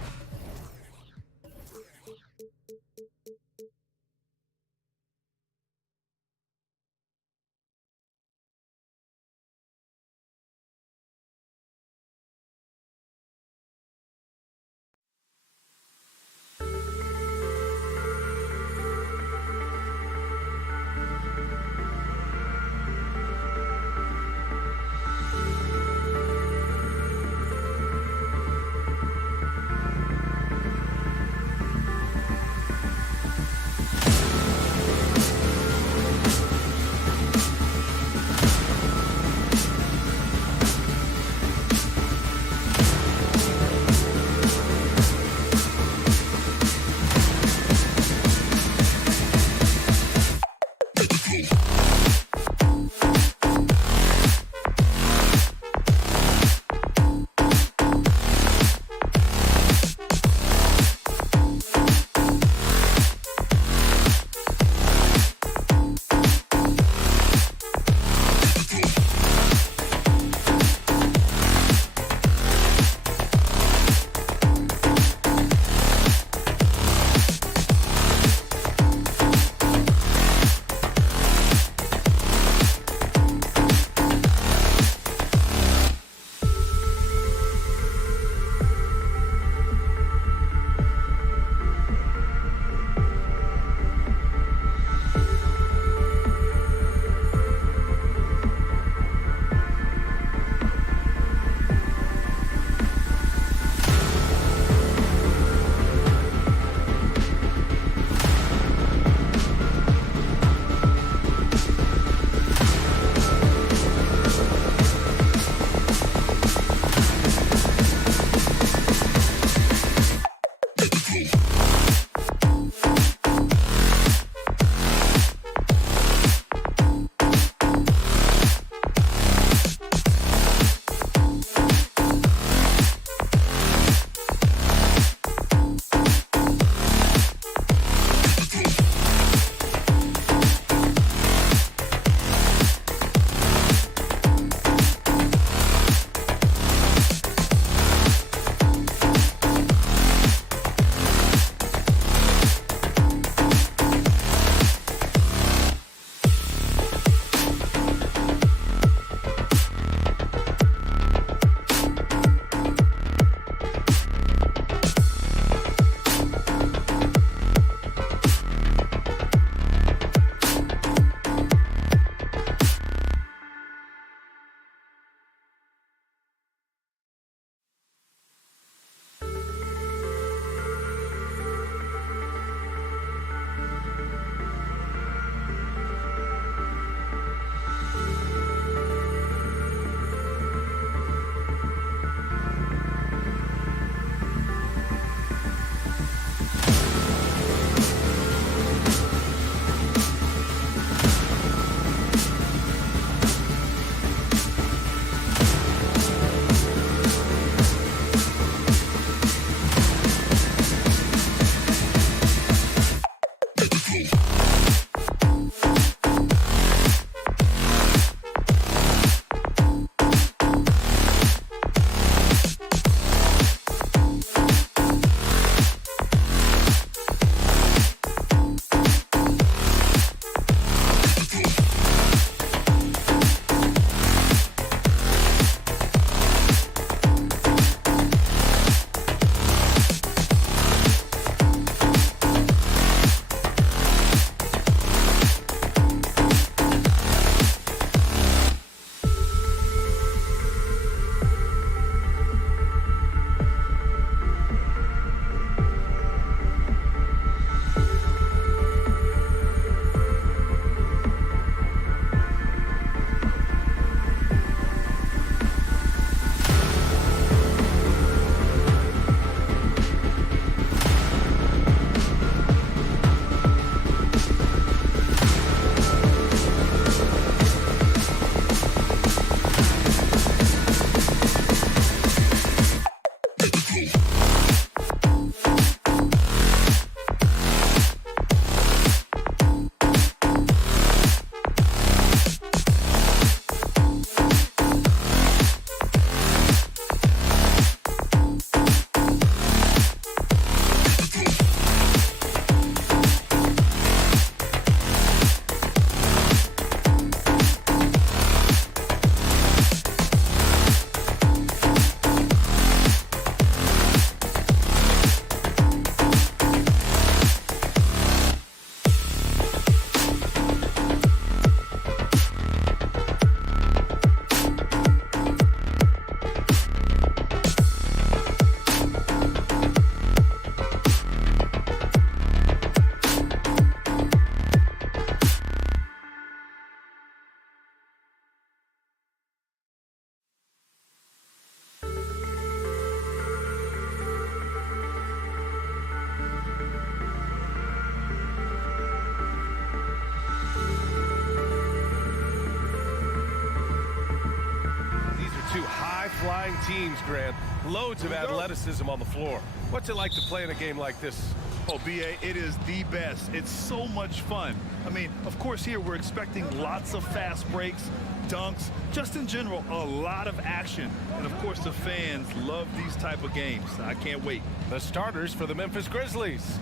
fine teams, Grant. Loads of athleticism on the floor. What's it like to play in a game like this? Oh, B.A., it is the best. It's so much fun. I mean, of course, here we're expecting lots of fast breaks, dunks, just in general, a lot of action. And, of course, the fans love these type of games. I can't wait. The starters for the Memphis Grizzlies.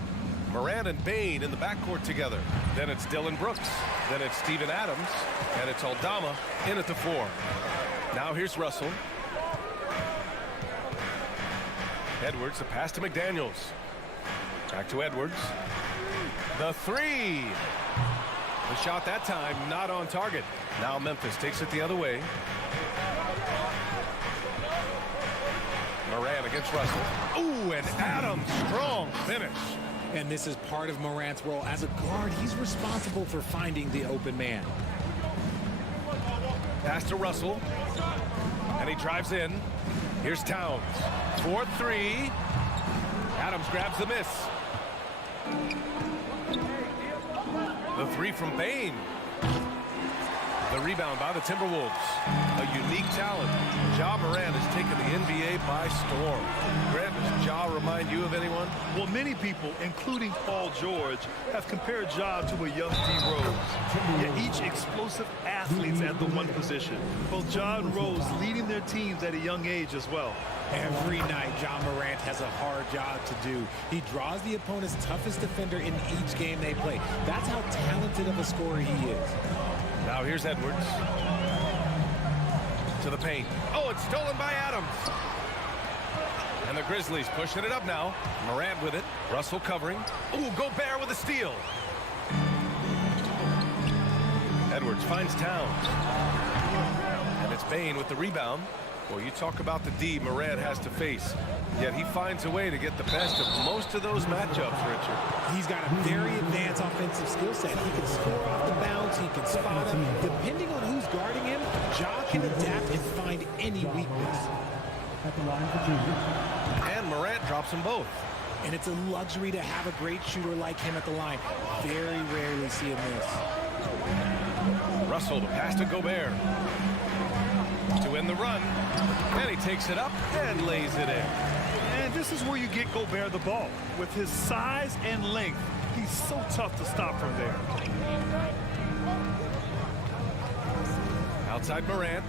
Morant and Bane in the backcourt together. Then it's Dylan Brooks. Then it's Steven Adams. And it's Aldama in at the 4. Now here's Russell. Edwards, the pass to McDaniels. Back to Edwards. The 3. The shot that time not on target. Now Memphis takes it the other way. Morant against Russell. Ooh, and Adams, strong finish. And this is part of Morant's role. As a guard, he's responsible for finding the open man. Pass to Russell. And he drives in. Here's Towns. 4-3. Adams grabs the miss. The 3 from Bane. The rebound by the Timberwolves. A unique talent. Ja Morant has taken the NBA by storm. Grant, does Ja remind you of anyone? Well, many people, including Paul George, have compared Ja to a young D. Rose. Yet each explosive athletes at the one position. Both Ja and Rose leading their teams at a young age as well. Every night, Ja Morant has a hard job to do. He draws the opponent's toughest defender in each game they play. That's how talented of a scorer he is. Now here's Edwards. To the paint. Oh, it's stolen by Adams. And the Grizzlies pushing it up now. Morant with it. Russell covering. Ooh, Gobert with a steal. Edwards finds Towns. And it's Bane with the rebound. Well, you talk about the D Morant has to face. Yet he finds a way to get the best of most of those matchups, Richard. He's got a very advanced offensive skill set. He can score off the bounce. He can spot him. Depending on who's guarding him, Ja can adapt and find any weakness. And Morant drops them both. And it's a luxury to have a great shooter like him at the line. Very rarely see him miss. Russell, the pass to Gobert. To win the run. And he takes it up and lays it in. And this is where you get Gobert the ball. With his size and length, he's so tough to stop from there. Outside Morant.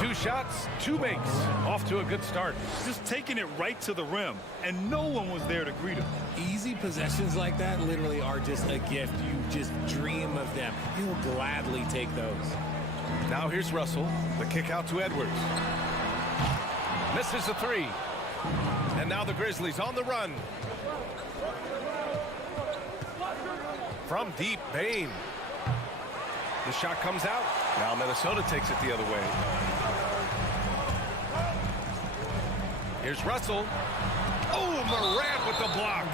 2 shots, 2 makes. Off to a good start. Just taking it right to the rim, and no one was there to greet him. Easy possessions like that literally are just a gift. You just dream of them. He'll gladly take those. Now here's Russell. The kick out to Edwards. Misses the 3. And now the Grizzlies on the run. From deep, Bane. The shot comes out. Now Minnesota takes it the other way. Here's Russell. Oh, Morant with the block.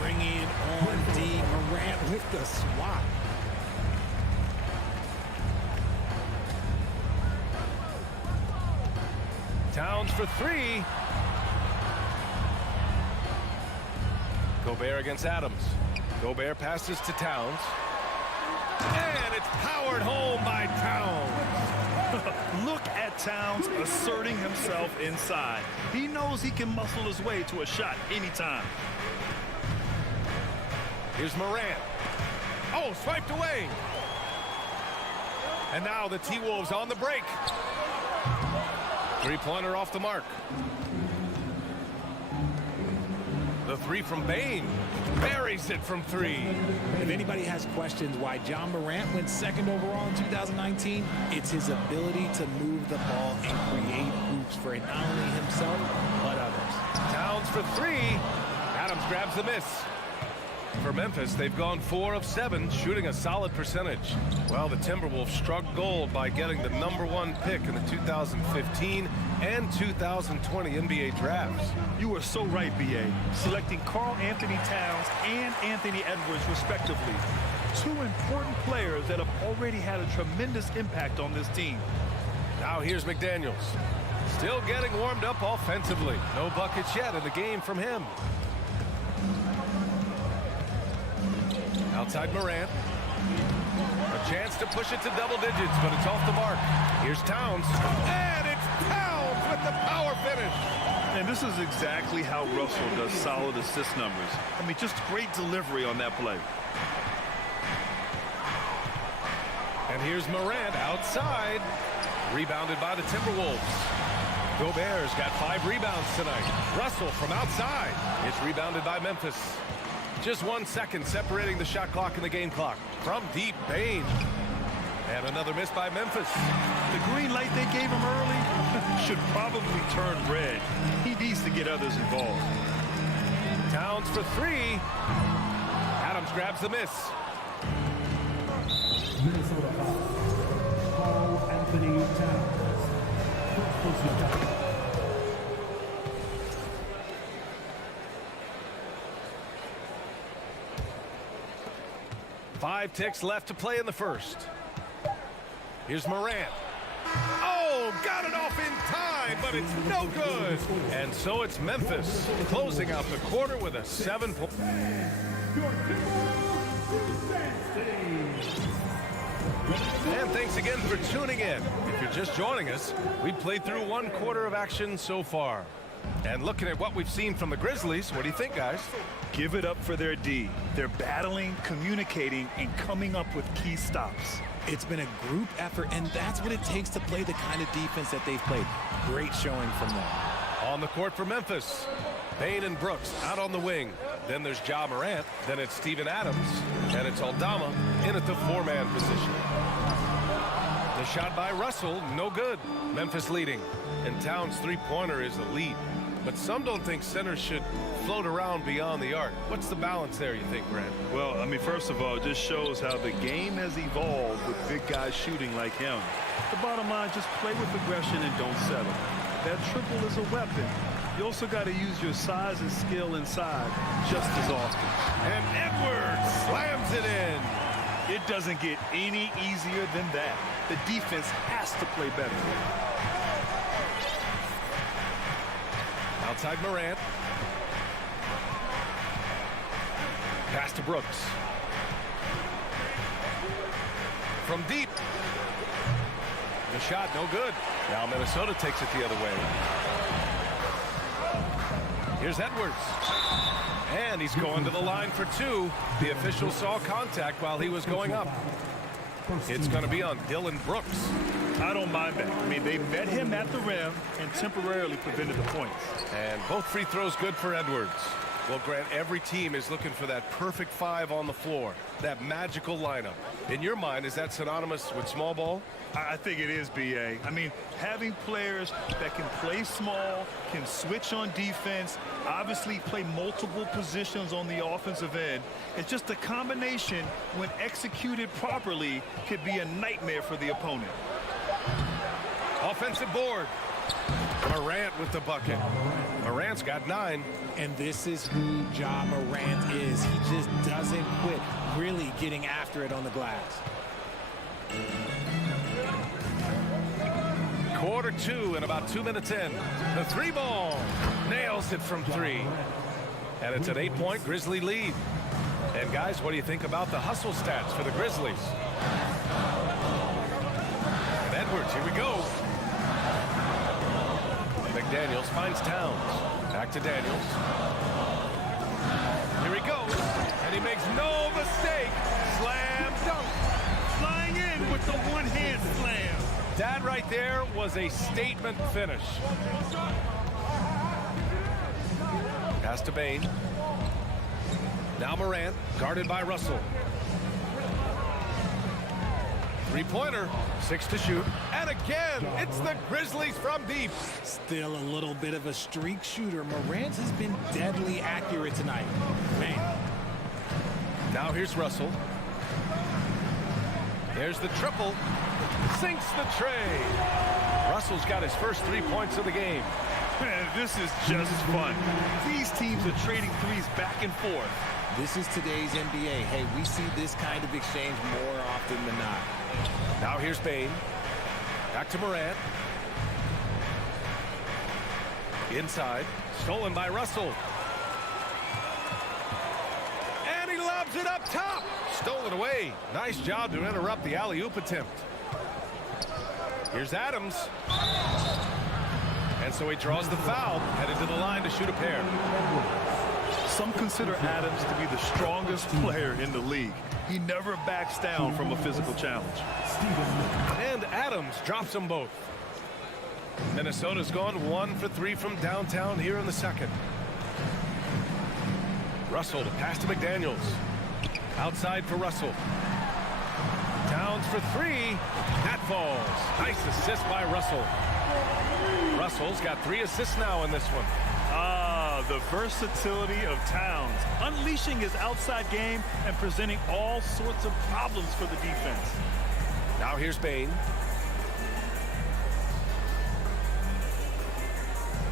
Bringing it on D. Morant with the swat. Towns for 3. Gobert against Adams. Gobert passes to Towns. And it's powered home by Towns. Look at Towns asserting himself inside. He knows he can muscle his way to a shot anytime. Here's Morant. Oh, swiped away. And now the T-Wolves on the break. 3-pointer off the mark. The 3 from Bane. Buries it from 3. If anybody has questions why Ja Morant went 2nd overall in 2019, it's his ability to move the ball and create hoops for not only himself, but others. Towns for 3. Adams grabs the miss. For Memphis, they've gone 4 of 7, shooting a solid percentage. Well, the Timberwolves struck gold by getting the #1 pick in the 2015 and 2020 NBA drafts. You are so right, B.A. Selecting Karl Anthony Towns and Anthony Edwards, respectively. 2 important players that have already had a tremendous impact on this team. Now here's McDaniels. Still getting warmed up offensively. No buckets yet in the game from him. Outside Morant. A chance to push it to double digits, but it's off the mark. Here's Towns. And it's Towns with the power finish. And this is exactly how Russell does solid assist numbers. I mean, just great delivery on that play. And here's Morant outside. Rebounded by the Timberwolves. Gobert's got 5 rebounds tonight. Russell from outside. It's rebounded by Memphis. Just 1 second separating the shot clock and the game clock. From deep, Bane. And another miss by Memphis. The green light they gave him early should probably turn red. He needs to get others involved. Towns for 3. Adams grabs the miss. Minnesota foul. Carl Anthony Towns. First personal foul. Five ticks left to play in the first. Here's Morant. Oh, got it off in time, but it's no good. And so it's Memphis closing out the quarter with a 7-point. And thanks again for tuning in. If you're just joining us, we played through 1 quarter of action so far. And looking at what we've seen from the Grizzlies, what do you think, guys? Give it up for their D. They're battling, communicating, and coming up with key stops. It's been a group effort, and that's what it takes to play the kind of defense that they've played. Great showing from them. On the court for Memphis, Bane and Brooks out on the wing. Then there's Ja Morant. Then it's Steven Adams. And it's Aldama in at the 4-man position. The shot by Russell, no good. Memphis leading. And Towns' 3-pointer is elite. But some don't think centers should float around beyond the arc. What's the balance there, you think, Grant? Well, I mean, first of all, it just shows how the game has evolved with big guys shooting like him. The bottom line, just play with aggression and don't settle. That triple is a weapon. You also got to use your size and skill inside just as often. And Edwards slams it in. It doesn't get any easier than that. The defense has to play better. Outside Morant. Pass to Brooks. From deep. The shot, no good. Now Minnesota takes it the other way. Here's Edwards. And he's going to the line for 2. The official saw contact while he was going up. It's going to be on Dylan Brooks. I don't mind that. I mean, they met him at the rim and temporarily prevented the points. And both free throws good for Edwards. Well, Grant, every team is looking for that perfect 5 on the floor, that magical lineup. In your mind, is that synonymous with small ball? I think it is, B.A. I mean, having players that can play small, can switch on defense, obviously play multiple positions on the offensive end. It's just a combination, when executed properly, could be a nightmare for the opponent. Offensive board. Morant with the bucket. Morant's got 9. And this is who Ja Morant is. He just doesn't quit, really getting after it on the glass. Quarter 2 and about 2 minutes in. The 3-ball. Nails it from 3. And it's an 8-point Grizzly lead. And guys, what do you think about the hustle stats for the Grizzlies? And Edwards, here we go. McDaniels finds Towns. Back to Daniels. Here he goes. And he makes no mistake. Slam dunk. Flying in with the one-hand slam. That right there was a statement finish. Pass to Bane. Now Morant, guarded by Russell. 3-pointer, 6 to shoot. And again, it's the Grizzlies from deep. Still a little bit of a streak shooter. Morant has been deadly accurate tonight. Man. Now here's Russell. There's the triple. Sinks the tray. Russell's got his first 3 points of the game. Man, this is just fun. These teams are trading threes back and forth. This is today's NBA. Hey, we see this kind of exchange more often than not. Now here's Bane. Back to Morant. Inside. Stolen by Russell. And he lobs Lobs it up top. Stolen away. Nice job to interrupt the alley-oop attempt. Here's Adams. And so he draws the foul, headed to the line to shoot a pair. Some consider Adams to be the strongest player in the league. He never backs down from a physical challenge. And Adams drops them both. Minnesota's gone 1 for 3 from downtown here in the second. Russell to pass to McDaniels. Outside for Russell. Towns for 3. That falls. Nice assist by Russell. Russell's got 3 assists now in this one. The versatility of Towns, unleashing his outside game and presenting all sorts of problems for the defense. Now here's Bain.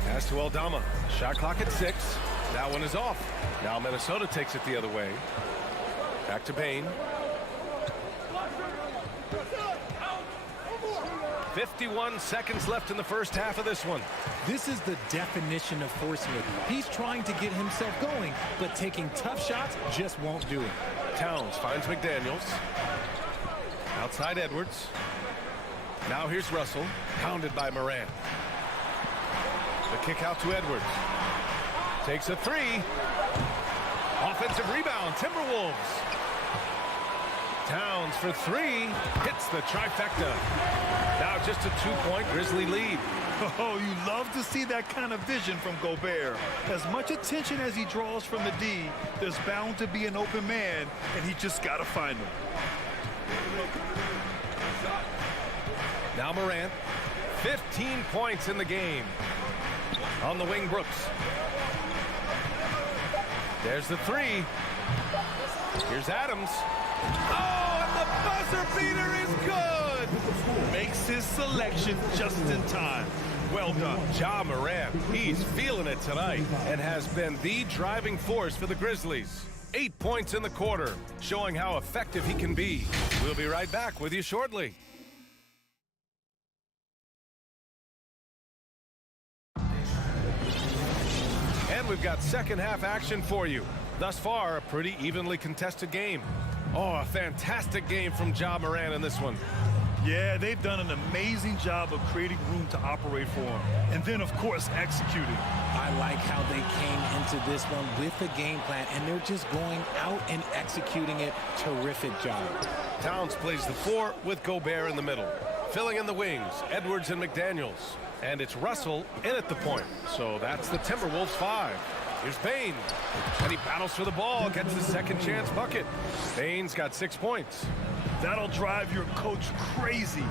Pass to Aldama. Shot clock at 6. That one is off. Now Minnesota takes it the other way. Back to Bain. 51 seconds left in the first half of this one. This is the definition of forcing it. He's trying to get himself going, but taking tough shots just won't do it. Towns finds McDaniels. Outside Edwards. Now here's Russell, pounded by Morant. The kick out to Edwards. Takes a 3. Offensive rebound, Timberwolves. Towns for 3. Hits the trifecta. Now just a 2-point Grizzly lead. Oh, you love to see that kind of vision from Gobert. As much attention as he draws from the D, there's bound to be an open man, and he just got to find him. Now Morant. 15 points in the game. On the wing, Brooks. There's the 3. Here's Adams. Oh, and the buzzer beater is good. Makes his selection just in time. Well done. Ja Morant, he's feeling it tonight and has been the driving force for the Grizzlies. 8 points in the quarter, showing how effective he can be. We'll be right back with you shortly. And we've got second half action for you. Thus far, a pretty evenly contested game. Oh, a fantastic game from Ja Morant in this one. Yeah, they've done an amazing job of creating room to operate for him. And then, of course, executing. I like how they came into this one with a game plan, and they're just going out and executing it. Terrific job. Towns plays the 4 with Gobert in the middle. Filling in the wings, Edwards and McDaniels. And it's Russell in at the point. So that's the Timberwolves 5. Here's Bain. And he battles for the ball, gets the second chance bucket. Bain's got 6 points. That'll drive your coach crazy,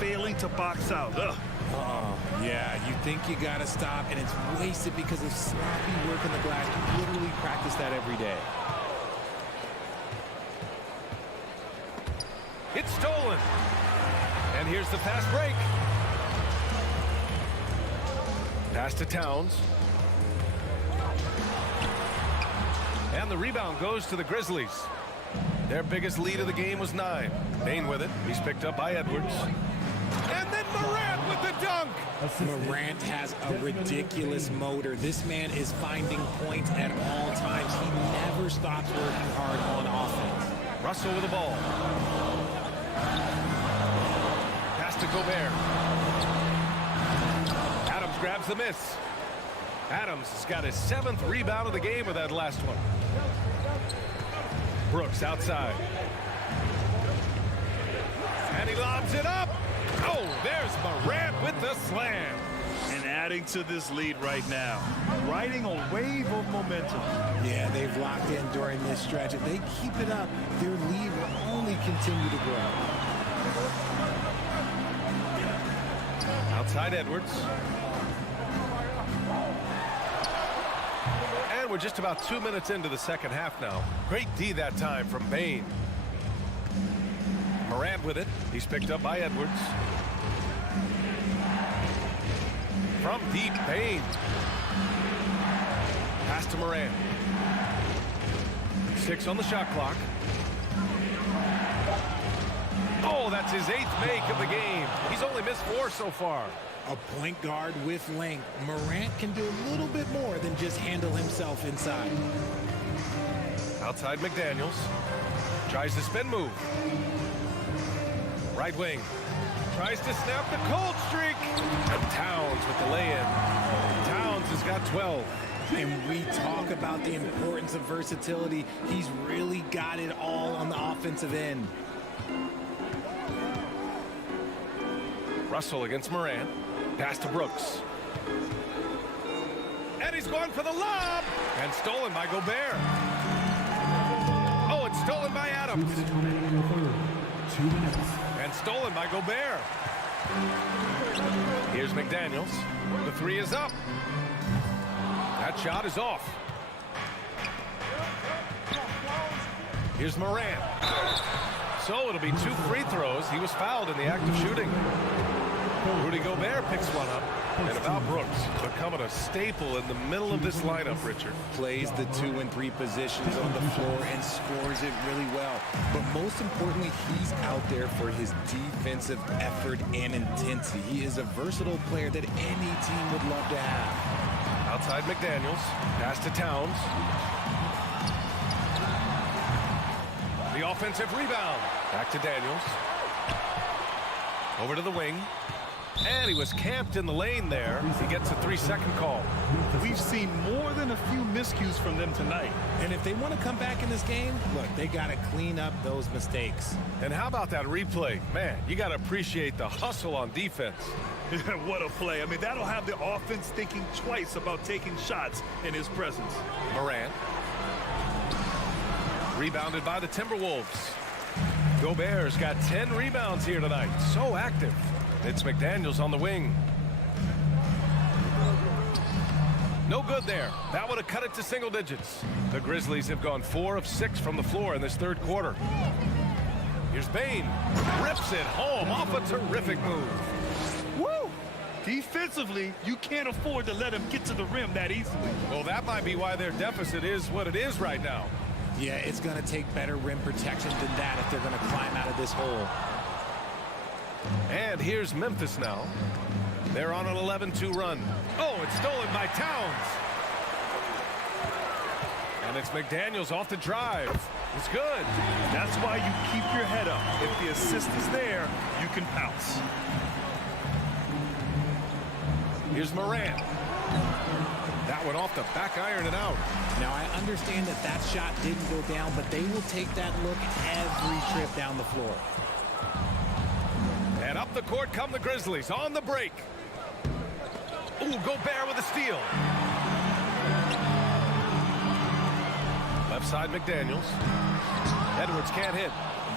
failing to box out. Ugh. Oh, yeah, you think you got to stop, and it's wasted because of sloppy work in the glass. You literally practice that every day. It's stolen. And here's the fast break. Pass to Towns. And the rebound goes to the Grizzlies. Their biggest lead of the game was 9. Bain with it. He's picked up by Edwards. And then Morant with the dunk. Morant has a ridiculous motor. This man is finding points at all times. He never stops working hard on offense. Russell with the ball. Pass to Gobert. Adams grabs the miss. Adams has got his 7th rebound of the game with that last one. Brooks outside. And he lobs it up. Oh, there's Morant with the slam. And adding to this lead right now, riding a wave of momentum. Yeah, they've locked in during this stretch. If they keep it up, their lead will only continue to grow. Outside Edwards. And we're just about 2 minutes into the second half now. Great D that time from Bain. Morant with it. He's picked up by Edwards. From deep, Bain. Pass to Morant. 6 on the shot clock. Oh, that's his 8th make of the game. He's only missed 4 so far. A point guard with length. Morant can do a little bit more than just handle himself inside. Outside McDaniels. Tries the spin move. Right wing. Tries to snap the cold streak. And Towns with the lay-in. Towns has got 12. And we talk about the importance of versatility. He's really got it all on the offensive end. Russell against Morant. Pass to Brooks. And he's going for the lob. And stolen by Gobert. Oh, it's stolen by Adams. 2 minutes. And stolen by Gobert. Here's McDaniels. The three is up. That shot is off. Here's Morant. So it'll be 2 free throws. He was fouled in the act of shooting. Rudy Gobert picks one up. And about Brooks, becoming a staple in the middle of this lineup, Richard. Plays the 2 and 3 positions on the floor and scores it really well. But most importantly, he's out there for his defensive effort and intensity. He is a versatile player that any team would love to have. Outside McDaniels. Pass to Towns. The offensive rebound. Back to Daniels. Over to the wing. And he was camped in the lane there. He gets a 3-second call. We've seen more than a few miscues from them tonight. And if they want to come back in this game, look, they got to clean up those mistakes. And how about that replay? Man, you got to appreciate the hustle on defense. What a play. I mean, that'll have the offense thinking twice about taking shots in his presence. Morant. Rebounded by the Timberwolves. Gobert's got 10 rebounds here tonight. So active. It's McDaniels on the wing. No good there. That would have cut it to single digits. The Grizzlies have gone 4 of 6 from the floor in this third quarter. Here's Bane. Rips it home off a terrific move. Woo! Defensively, you can't afford to let him get to the rim that easily. Well, that might be why their deficit is what it is right now. Yeah, it's going to take better rim protection than that if they're going to climb out of this hole. And here's Memphis now. They're on an 11-2 run. Oh, it's stolen by Towns. And it's McDaniels off the drive. It's good. That's why you keep your head up. If the assist is there, you can pounce. Here's Morant. That one off the back iron and out. Now, I understand that that shot didn't go down, but they will take that look every trip down the floor. And up the court come the Grizzlies on the break. Ooh, Gobert with a steal. Left side McDaniels. Edwards can't hit.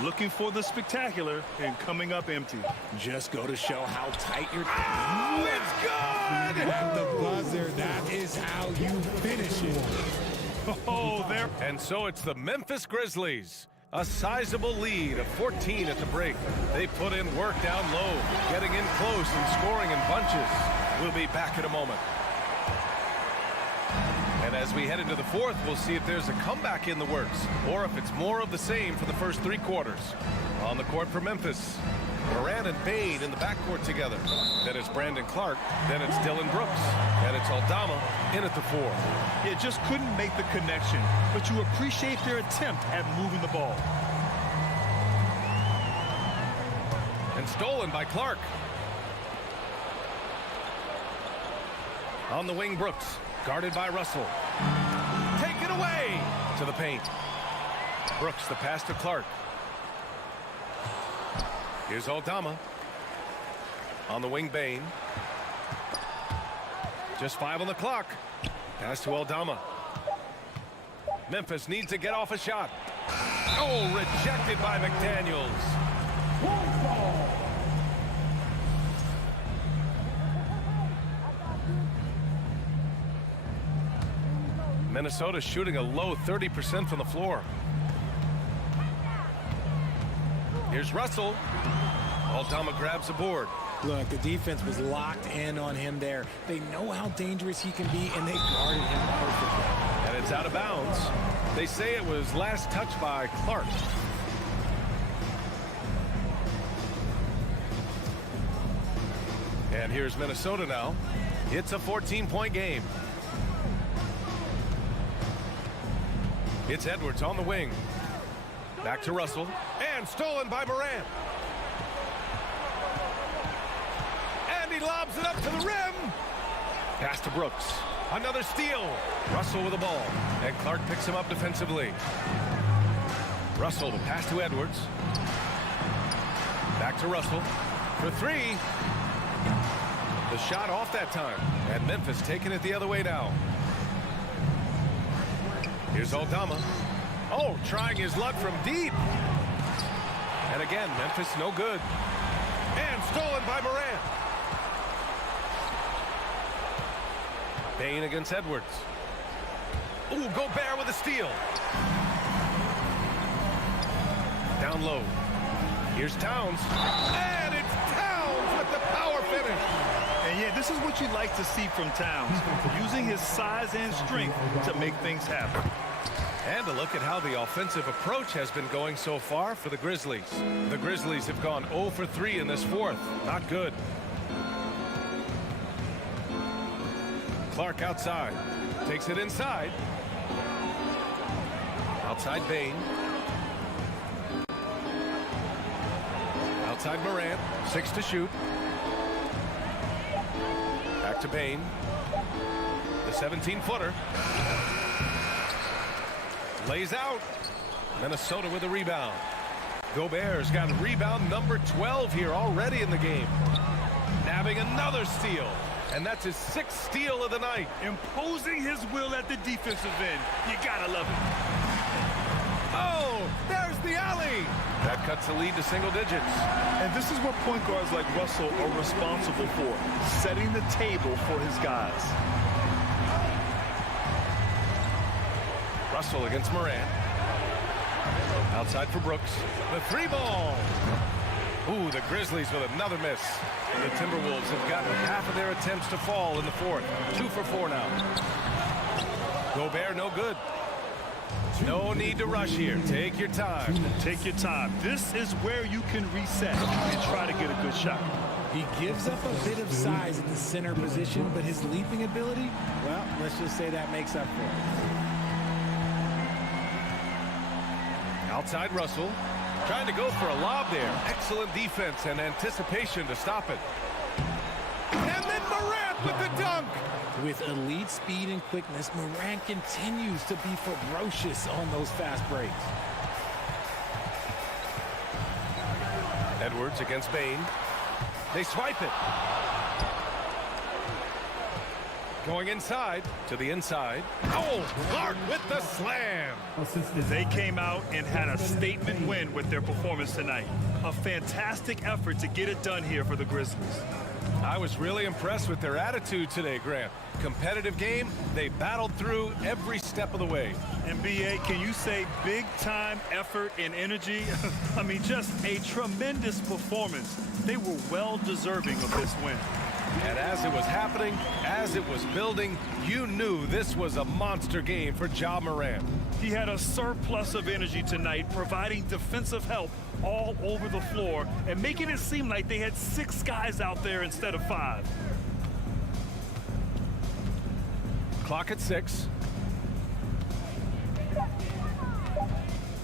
Looking for the spectacular and coming up empty. Just go to show how tight you're... Oh, it's good! At the buzzer, that is how you finish it. Oh, there. And so it's the Memphis Grizzlies. A sizable lead of 14 at the break. They put in work down low, getting in close and scoring in bunches. We'll be back in a moment. And as we head into the fourth, we'll see if there's a comeback in the works or if it's more of the same for the first 3 quarters. On the court for Memphis, Morant and Bane in the backcourt together. Then it's Brandon Clark. Then it's Dillon Brooks. And it's Aldama in at the 4. Yeah, just couldn't make the connection, but you appreciate their attempt at moving the ball. And stolen by Clark. On the wing, Brooks. Guarded by Russell. Taken away to the paint. Brooks, the pass to Clark. Here's Aldama. On the wing, Bane. Just 5 on the clock. Pass to Aldama. Memphis needs to get off a shot. Oh, rejected by McDaniels. Minnesota shooting a low 30% from the floor. Here's Russell. Aldama grabs the board. Look, the defense was locked in on him there. They know how dangerous he can be, and they guarded him perfectly. And it's out of bounds. They say it was last touched by Clark. And here's Minnesota now. It's a 14-point game. It's Edwards on the wing. Back to Russell. And stolen by Morant. And he lobs it up to the rim. Pass to Brooks. Another steal. Russell with the ball. And Clark picks him up defensively. Russell to pass to Edwards. Back to Russell. For three. The shot off that time. And Memphis taking it the other way now. Here's Aldama. Oh, trying his luck from deep. And again, Memphis no good. And stolen by Morant. Bane against Edwards. Ooh, Gobert with a steal. Down low. Here's Towns. And it's Towns with the power finish. And yeah, this is what you like to see from Towns. Using his size and strength to make things happen. And a look at how the offensive approach has been going so far for the Grizzlies. The Grizzlies have gone 0 for 3 in this fourth. Not good. Clark outside. Takes it inside. Outside Bane. Outside Morant. 6 to shoot. Back to Bane. The 17-footer. Lays out. Minnesota with a rebound. Gobert's got rebound number 12 here already in the game. Nabbing another steal. And that's his 6th steal of the night. Imposing his will at the defensive end. You gotta love it. Oh, there's the alley. That cuts the lead to single digits. And this is what point guards like Russell are responsible for. Setting the table for his guys. Russell against Morant. Outside for Brooks. The 3-ball. Ooh, the Grizzlies with another miss. The Timberwolves have gotten half of their attempts to fall in the fourth. 2 for 4 now. Gobert no good. No need to rush here. Take your time. Take your time. This is where you can reset and try to get a good shot. He gives up a bit of size in the center position, but his leaping ability, well, let's just say that makes up for it. Outside Russell. Trying to go for a lob there. Excellent defense and anticipation to stop it. And then Morant with the dunk. With elite speed and quickness, Morant continues to be ferocious on those fast breaks. Edwards against Bane. They swipe it. Going inside to the inside. Oh, Clark with the slam. They came out and had a statement win with their performance tonight. A fantastic effort to get it done here for the Grizzlies. I was really impressed with their attitude today, Grant. Competitive game. They battled through every step of the way. And B.A., can you say big-time effort and energy? I mean, just a tremendous performance. They were well deserving of this win. And as it was happening, as it was building, you knew this was a monster game for Ja Morant. He had a surplus of energy tonight, providing defensive help all over the floor and making it seem like they had 6 guys out there instead of 5. Clock at 6.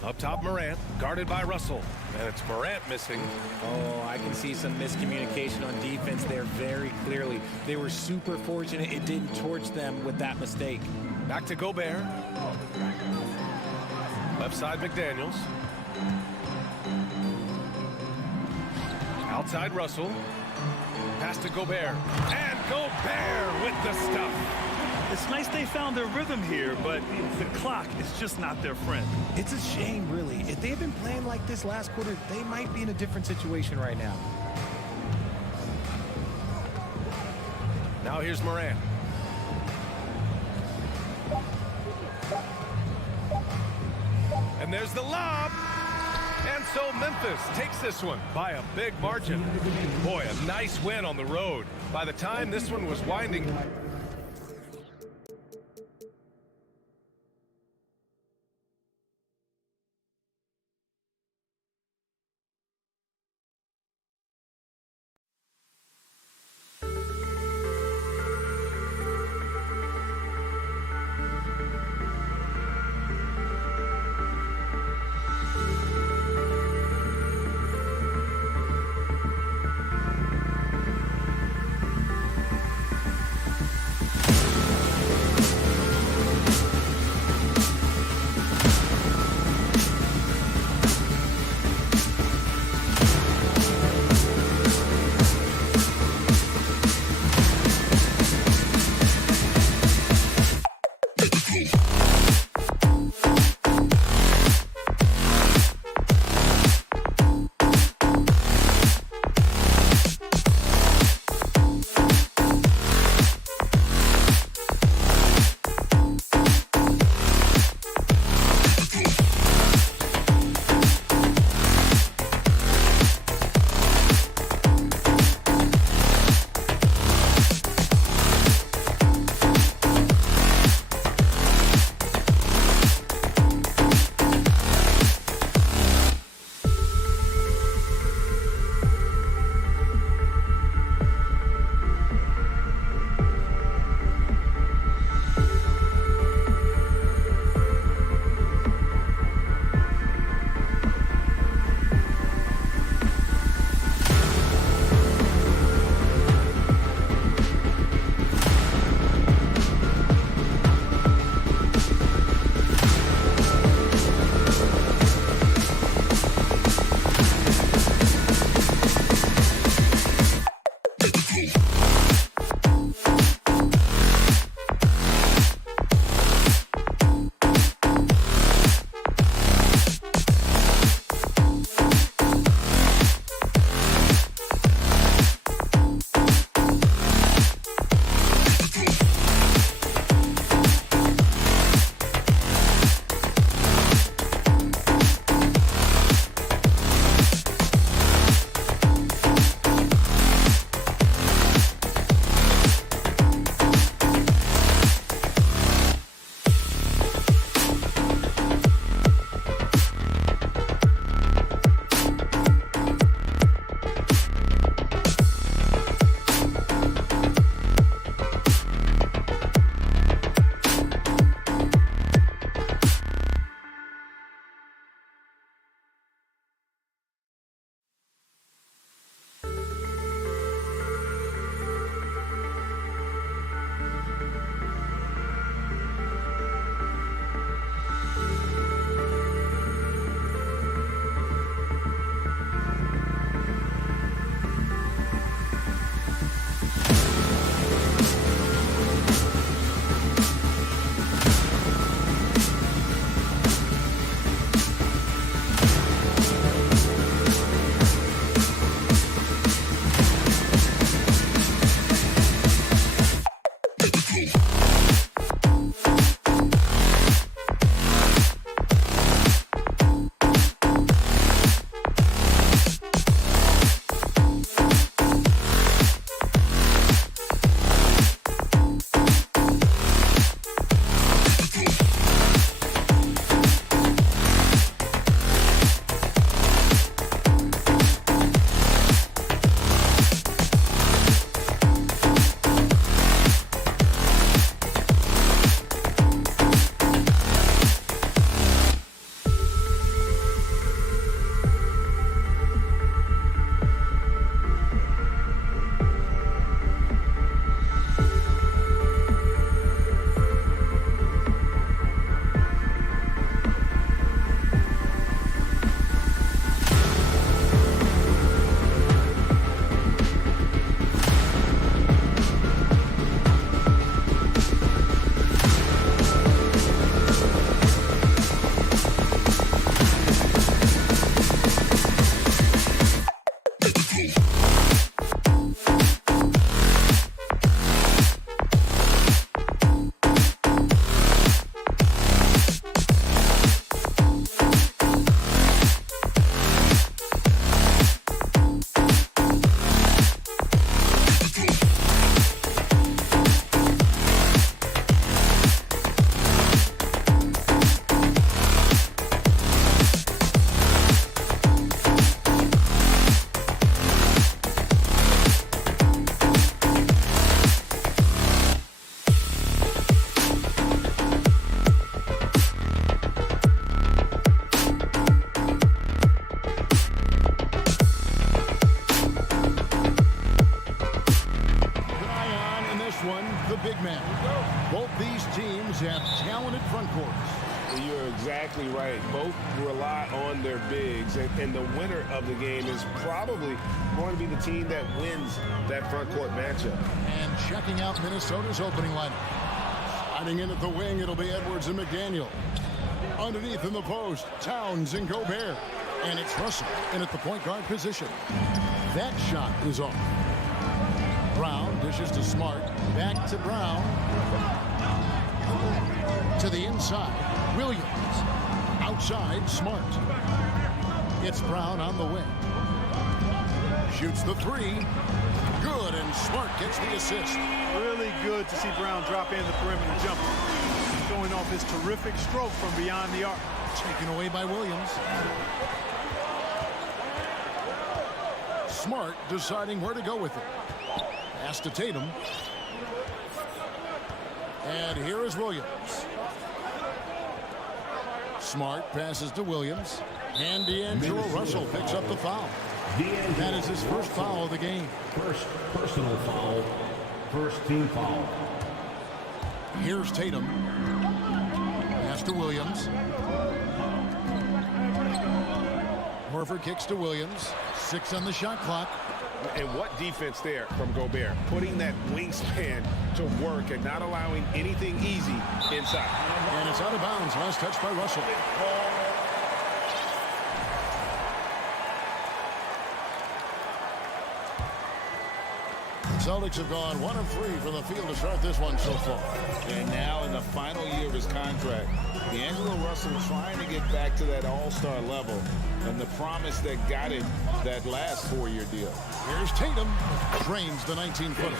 Up top, Morant, guarded by Russell. And it's Morant missing. Oh, I can see some miscommunication on defense there very clearly. They were super fortunate it didn't torch them with that mistake. Back to Gobert. Left side, McDaniels. Outside, Russell. Pass to Gobert. And Gobert with the stuff. It's nice they found their rhythm here, but the clock is just not their friend. It's a shame, really. If they had been playing like this last quarter, they might be in a different situation right now. Now here's Morant. And there's the lob. And so Memphis takes this one by a big margin. Boy, a nice win on the road. By the time this one was winding talented front courts. You're exactly right. Both rely on their bigs, and the winner of the game is probably going to be the team that wins that front court matchup. And checking out Minnesota's opening lineup. Sliding in at the wing, it'll be Edwards and McDaniel. Underneath in the post, Towns and Gobert. And it's Russell in at the point guard position. That shot is off. Brown dishes to Smart. Back to Brown. To the inside. Williams. Outside, Smart. It's Brown on the wing. Shoots the three. Good, and Smart gets the assist. Really good to see Brown drop in the perimeter jumper. Showing off his terrific stroke from beyond the arc. Taken away by Williams. Smart deciding where to go with it. Pass to Tatum. And here is Williams. Smart passes to Williams. And D'Angelo Russell picks up the foul. That is his first foul of the game. First personal foul. First team foul. Here's Tatum. Pass to Williams. Horford kicks to Williams. 6 on the shot clock. And what defense there from Gobert, putting that wingspan to work and not allowing anything easy inside. And it's out of bounds. Last touch by Russell. Celtics have gone 1 of 3 from the field to start this one so far. And now in the final year of his contract, D'Angelo Russell trying to get back to that all-star level and the promise that got him that last 4-year deal. Here's Tatum. Drains the 19-footer.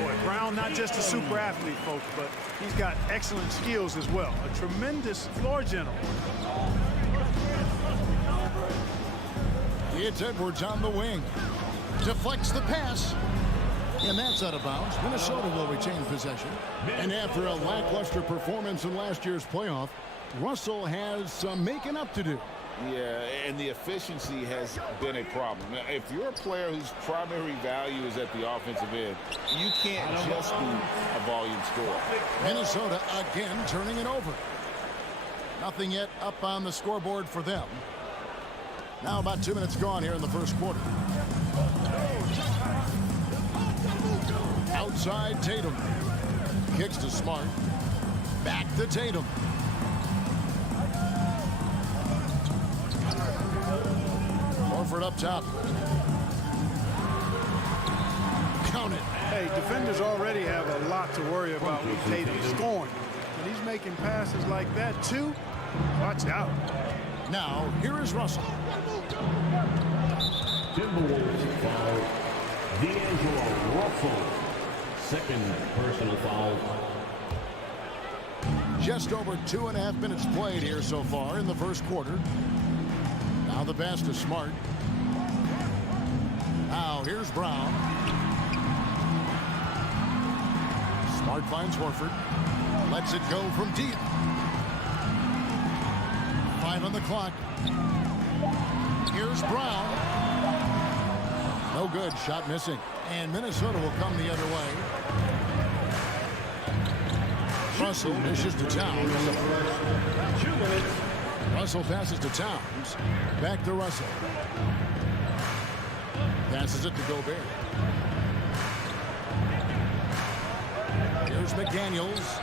Boy, Brown not just a super athlete, folks, but he's got excellent skills as well. A tremendous floor general. It's Edwards on the wing. Deflects the pass. And that's out of bounds. Minnesota will retain possession. And after a lackluster performance in last year's playoff, Russell has some making up to do. Yeah, and the efficiency has been a problem. Now, if you're a player whose primary value is at the offensive end, you can't just be a volume scorer. Minnesota again turning it over. Nothing yet up on the scoreboard for them. Now about 2 minutes gone here in the first quarter. Outside Tatum. Kicks to Smart. Back to Tatum. Horford up top. Count it. Hey, defenders already have a lot to worry about with Tatum scoring. When he's making passes like that, too, watch out. Now, here is Russell. Timberwolves foul. D'Angelo Russell. Second personal foul. Just over 2.5 minutes played here so far in the first quarter. Now the pass to Smart. Now here's Brown. Smart finds Horford. Lets it go from deep. 5 on the clock. Here's Brown. No good. Shot missing. And Minnesota will come the other way. Russell dishes to Towns. 2 minutes. Russell passes to Towns. Back to Russell. Passes it to Gobert. Here's McDaniels.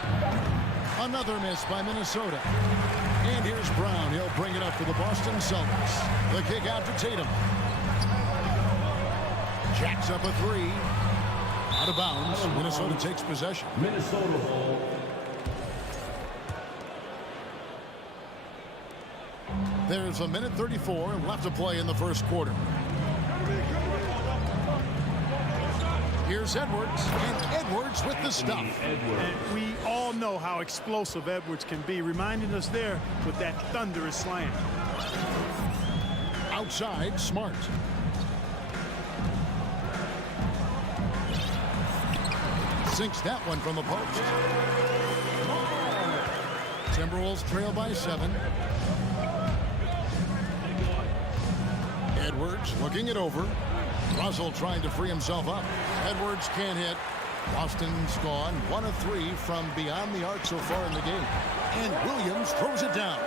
Another miss by Minnesota. And here's Brown. He'll bring it up for the Boston Celtics. The kick out to Tatum. Jacks up a 3. Out of bounds. Minnesota takes possession. Minnesota ball. There's a minute 34 left to play in the first quarter. Here's Edwards, and Edwards with the stuff. And we all know how explosive Edwards can be, reminding us there with that thunderous slam. Outside, Smart. Sinks that one from the post. Timberwolves trail by 7. Edwards looking it over. Russell trying to free himself up. Edwards can't hit. Boston's gone 1 of 3 from beyond the arc so far in the game. And Williams throws it down.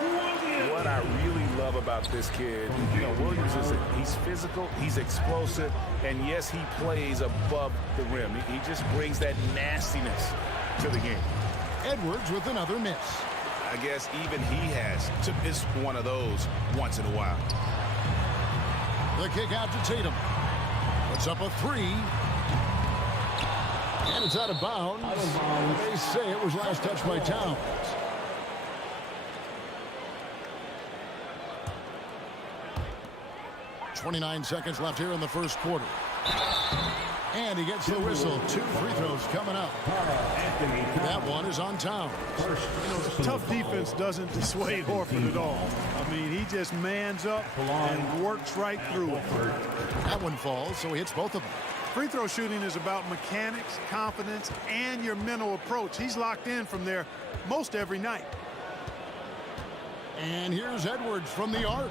What I really love about this kid, Williams he's physical, he's explosive, and yes, he plays above the rim. He just brings that nastiness to the game. Edwards with another miss. I guess even he has to miss one of those once in a while. The kick out to Tatum. Puts up a 3. And it's out of bounds. They say it was last touched by Towns. .29 seconds left here in the first quarter. And he gets the whistle. 2 free throws coming up. That one is on Towns. Tough defense doesn't dissuade Horford at all. I mean, he just mans up and works right through it. That one falls, so he hits both of them. Free throw shooting is about mechanics, confidence, and your mental approach. He's locked in from there most every night. And here's Edwards from the arc.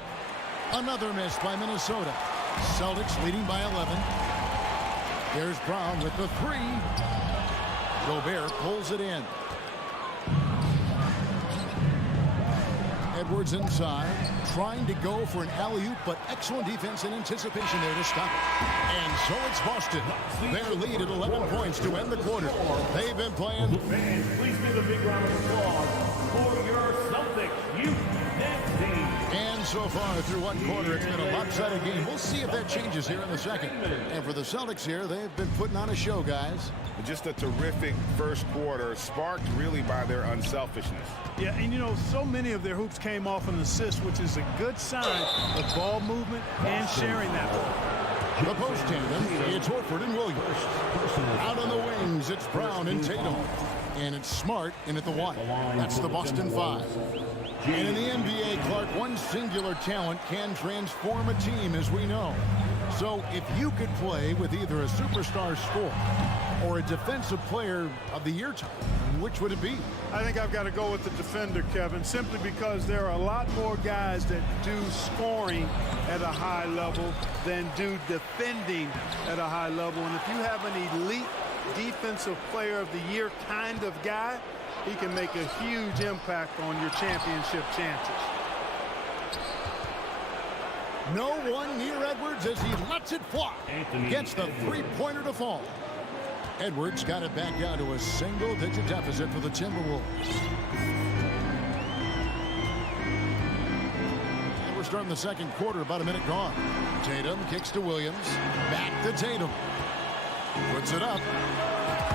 Another miss by Minnesota. Celtics leading by 11. There's Brown with the 3. Gobert pulls it in. Edwards inside, trying to go for an alley-oop, but excellent defense and anticipation there to stop it. And so it's Boston. Their lead at 11 points to end the quarter. They've been playing. Fans, please give a big round of applause for your Celtics youth team. And so far through one quarter, it's been a lopsided game. We'll see if that changes here in the second. And for the Celtics here, they've been putting on a show, guys. Just a terrific first quarter, sparked really by their unselfishness. Yeah, and so many of their hoops came off an assist, which is a good sign of ball movement and sharing that ball. The post tandem, it's Horford and Williams. Out on the wings, it's Brown and Tatum. And it's Smart in at the 1. That's the Boston 5. And in the NBA, Clark, one singular talent can transform a team, as we know. So if you could play with either a superstar scorer or a defensive player of the year type, which would it be? I think I've got to go with the defender, Kevin, simply because there are a lot more guys that do scoring at a high level than do defending at a high level. And if you have an elite defensive player of the year kind of guy, he can make a huge impact on your championship chances. No one near Edwards as he lets it fly. Gets the three-pointer to fall. Edwards got it back down to a single-digit deficit for the Timberwolves. And we're starting the second quarter, about a minute gone. Tatum kicks to Williams. Back to Tatum. Puts it up.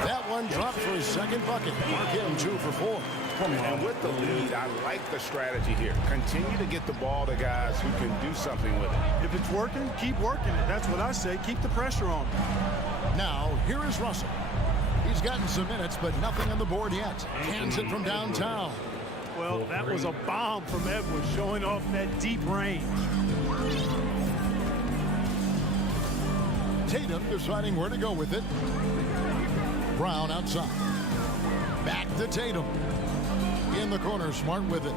That one dropped for his second bucket. Mark him 2 for 4. And with the lead, I like the strategy here. Continue to get the ball to guys who can do something with it. If it's working, keep working it. That's what I say. Keep the pressure on. Now, here is Russell. He's gotten some minutes, but nothing on the board yet. Hands it from downtown. Well, that was a bomb from Edwards, showing off that deep range. Tatum deciding where to go with it. Brown outside. Back to Tatum. In the corner, Smart with it.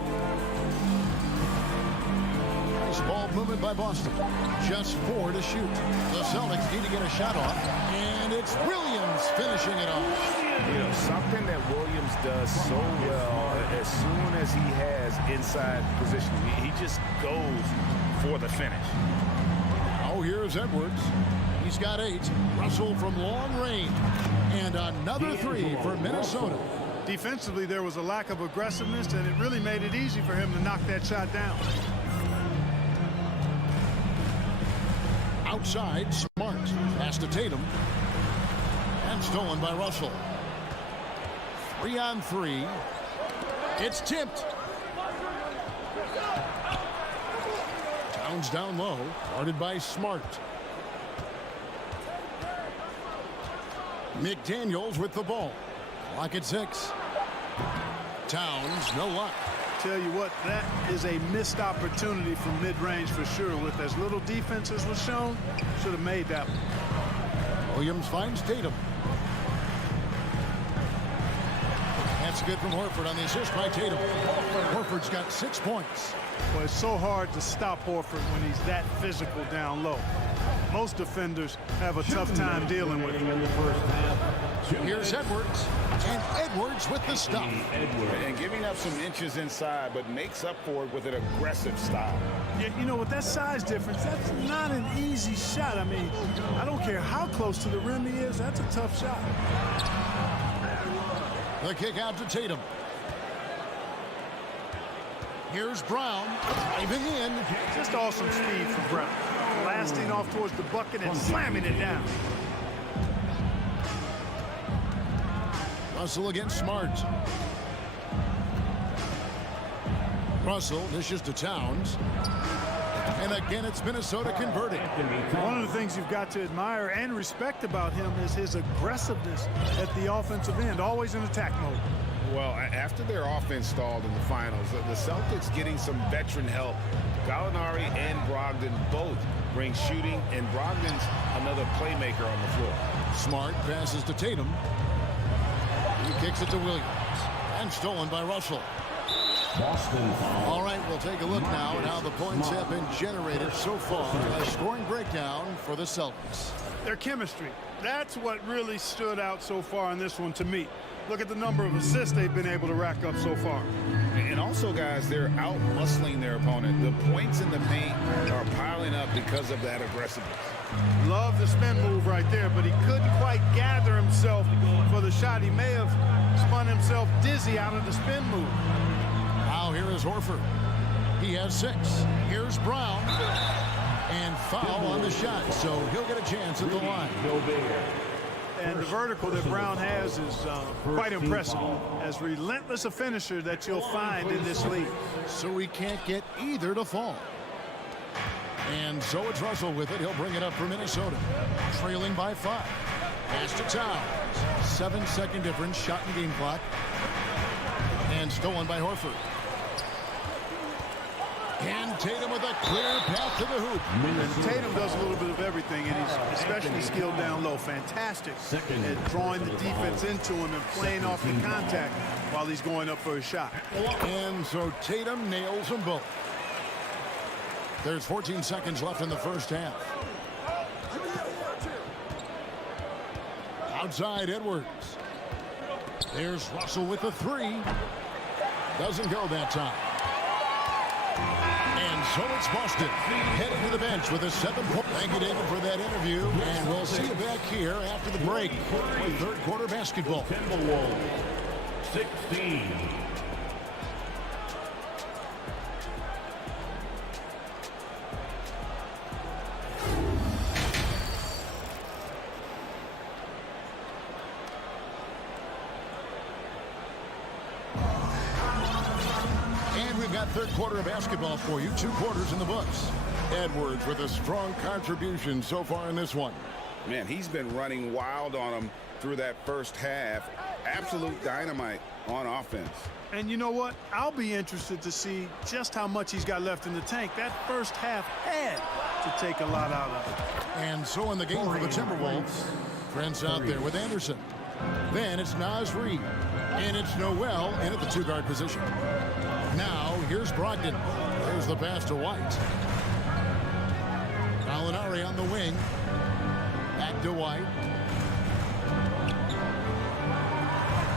Nice ball movement by Boston. Just 4 to shoot. The Celtics need to get a shot off. And it's Williams finishing it off. Something that Williams does so well, as soon as he has inside position, he just goes for the finish. Oh, here's Edwards. He's got 8. Russell from long range. And another 3 for Minnesota. Defensively, there was a lack of aggressiveness, and it really made it easy for him to knock that shot down. Outside, Smart. Pass to Tatum. And stolen by Russell. 3 on 3. It's tipped. Towns down low. Guarded by Smart. McDaniels with the ball. Clock at 6. Towns, no luck. Tell you what, that is a missed opportunity from mid-range for sure. With as little defense as was shown, should have made that one. Williams finds Tatum. That's good from Horford on the assist by Tatum. Horford's got 6 points. Well, it's so hard to stop Horford when he's that physical down low. Most defenders have a tough time dealing with him. In the first half, Here's Edwards, and Edwards with the stop. And giving up some inches inside, but makes up for it with an aggressive style. Yeah, you know, with that size difference, that's not an easy shot. I mean, I don't care how close to the rim he is, that's a tough shot. The kick out to Tatum. Here's Brown, driving in. Just awesome speed from Brown. Blasting off towards the bucket and slamming it down. Russell against Smart. Russell dishes to Towns. And again, it's Minnesota converting. One of the things you've got to admire and respect about him is his aggressiveness at the offensive end, always in attack mode. Well, after their offense stalled in the finals, the Celtics getting some veteran help. Gallinari and Brogdon both bring shooting, and Brogdon's another playmaker on the floor. Smart passes to Tatum. He kicks it to Williams. And stolen by Russell. All right, we'll take a look now at how the points have been generated so far. A scoring breakdown for the Celtics. Their chemistry. That's what really stood out so far in this one to me. Look at the number of assists they've been able to rack up so far. And also, guys, they're out-muscling their opponent. The points in the paint are piling up because of that aggressiveness. Love the spin move right there, but he couldn't quite gather himself for the shot. He may have spun himself dizzy out of the spin move. Now here is Horford. He has 6. Here's Brown. And foul on the shot, so he'll get a chance at the line. And the vertical that Brown has is quite impressive. As relentless a finisher that you'll find in this league. So he can't get either to fall. And so it's Russell with it. He'll bring it up for Minnesota. Trailing by 5. Pass to Towns. 7-second difference, shot in game clock. And stolen by Horford. And Tatum with a clear path to the hoop. And Tatum does a little bit of everything, and he's especially skilled down low. Fantastic at drawing the defense into him and playing off the contact while he's going up for a shot. And so Tatum nails them both. There's 14 seconds left in the first half. Outside Edwards. There's Russell with the 3. Doesn't go that time. And so it's Boston heading to the bench with a 7-point. Thank you, David, for that interview. And we'll see you back here after the break with third quarter basketball. 16. Third quarter of basketball for you. 2 quarters in the books. Edwards with a strong contribution so far in this one. Man, he's been running wild on him through that first half. Absolute dynamite on offense. And you know what? I'll be interested to see just how much he's got left in the tank. That first half had to take a lot out of it. And so in the game for the Timberwolves, Trent's out there with Anderson. Then it's Nazgul. And it's Noel in at the 2-guard position. Now, here's Brogdon. There's the pass to White. Gallinari on the wing. Back to White.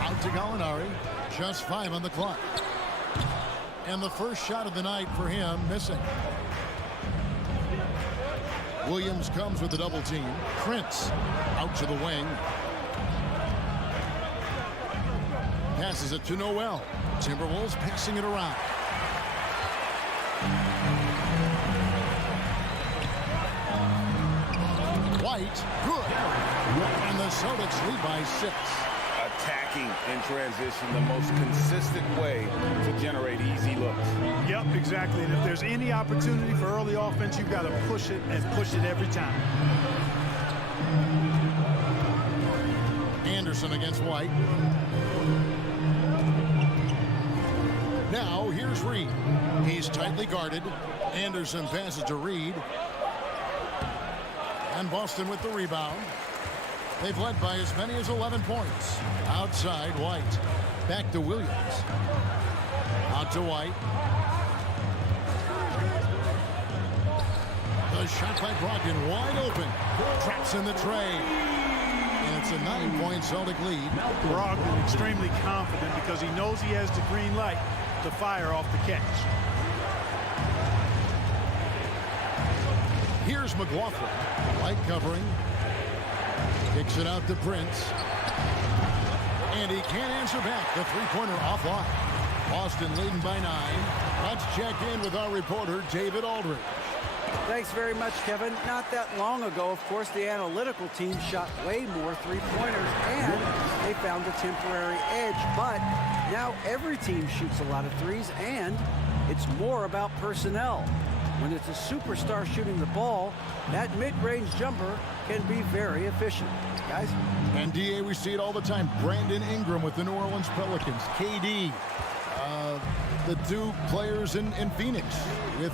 Out to Gallinari. Just 5 on the clock. And the first shot of the night for him missing. Williams comes with the double team. Prince out to the wing. Passes it to Noel. Timberwolves passing it around. White, good. And the Celtics lead by 6. Attacking in transition, the most consistent way to generate easy looks. Yep, exactly. And if there's any opportunity for early offense, you've got to push it and push it every time. Anderson against White. Now, here's Reed. He's tightly guarded. Anderson passes to Reed. And Boston with the rebound. They've led by as many as 11 points. Outside, White. Back to Williams. Out to White. The shot by Brogdon, wide open. Traps in the tray. And It's a 9-point Celtic lead. Brogdon extremely confident because he knows he has the green light to fire off the catch. Here's McLaughlin. Light covering. Kicks it out to Prince. And he can't answer back. The three-pointer offline. Boston leading by 9. Let's check in with our reporter, David Aldridge. Thanks very much, Kevin. Not that long ago, of course, the analytical team shot way more three-pointers, and they found a temporary edge. But now every team shoots a lot of threes, and it's more about personnel. When it's a superstar shooting the ball, that mid-range jumper can be very efficient. Guys? And, D.A., we see it all the time. Brandon Ingram with the New Orleans Pelicans. KD. The two players in Phoenix with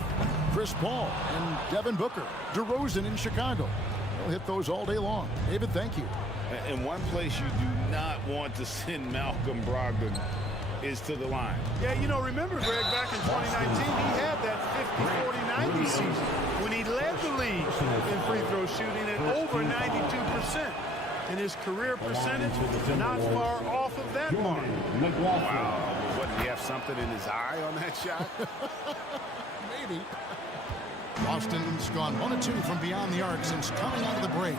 Chris Paul and Devin Booker. DeRozan in Chicago. They'll hit those all day long. David, thank you. And one place you do not want to send Malcolm Brogdon is to the line. Yeah, you know, remember, Greg, back in 2019, he had that 50-40-90 season when he led the league in free throw shooting at over 92%. And his career percentage not far off of that mark. Wow. What, did he have something in his eye on that shot? Maybe. Boston's gone 1 of 2 from beyond the arc since coming out of the break.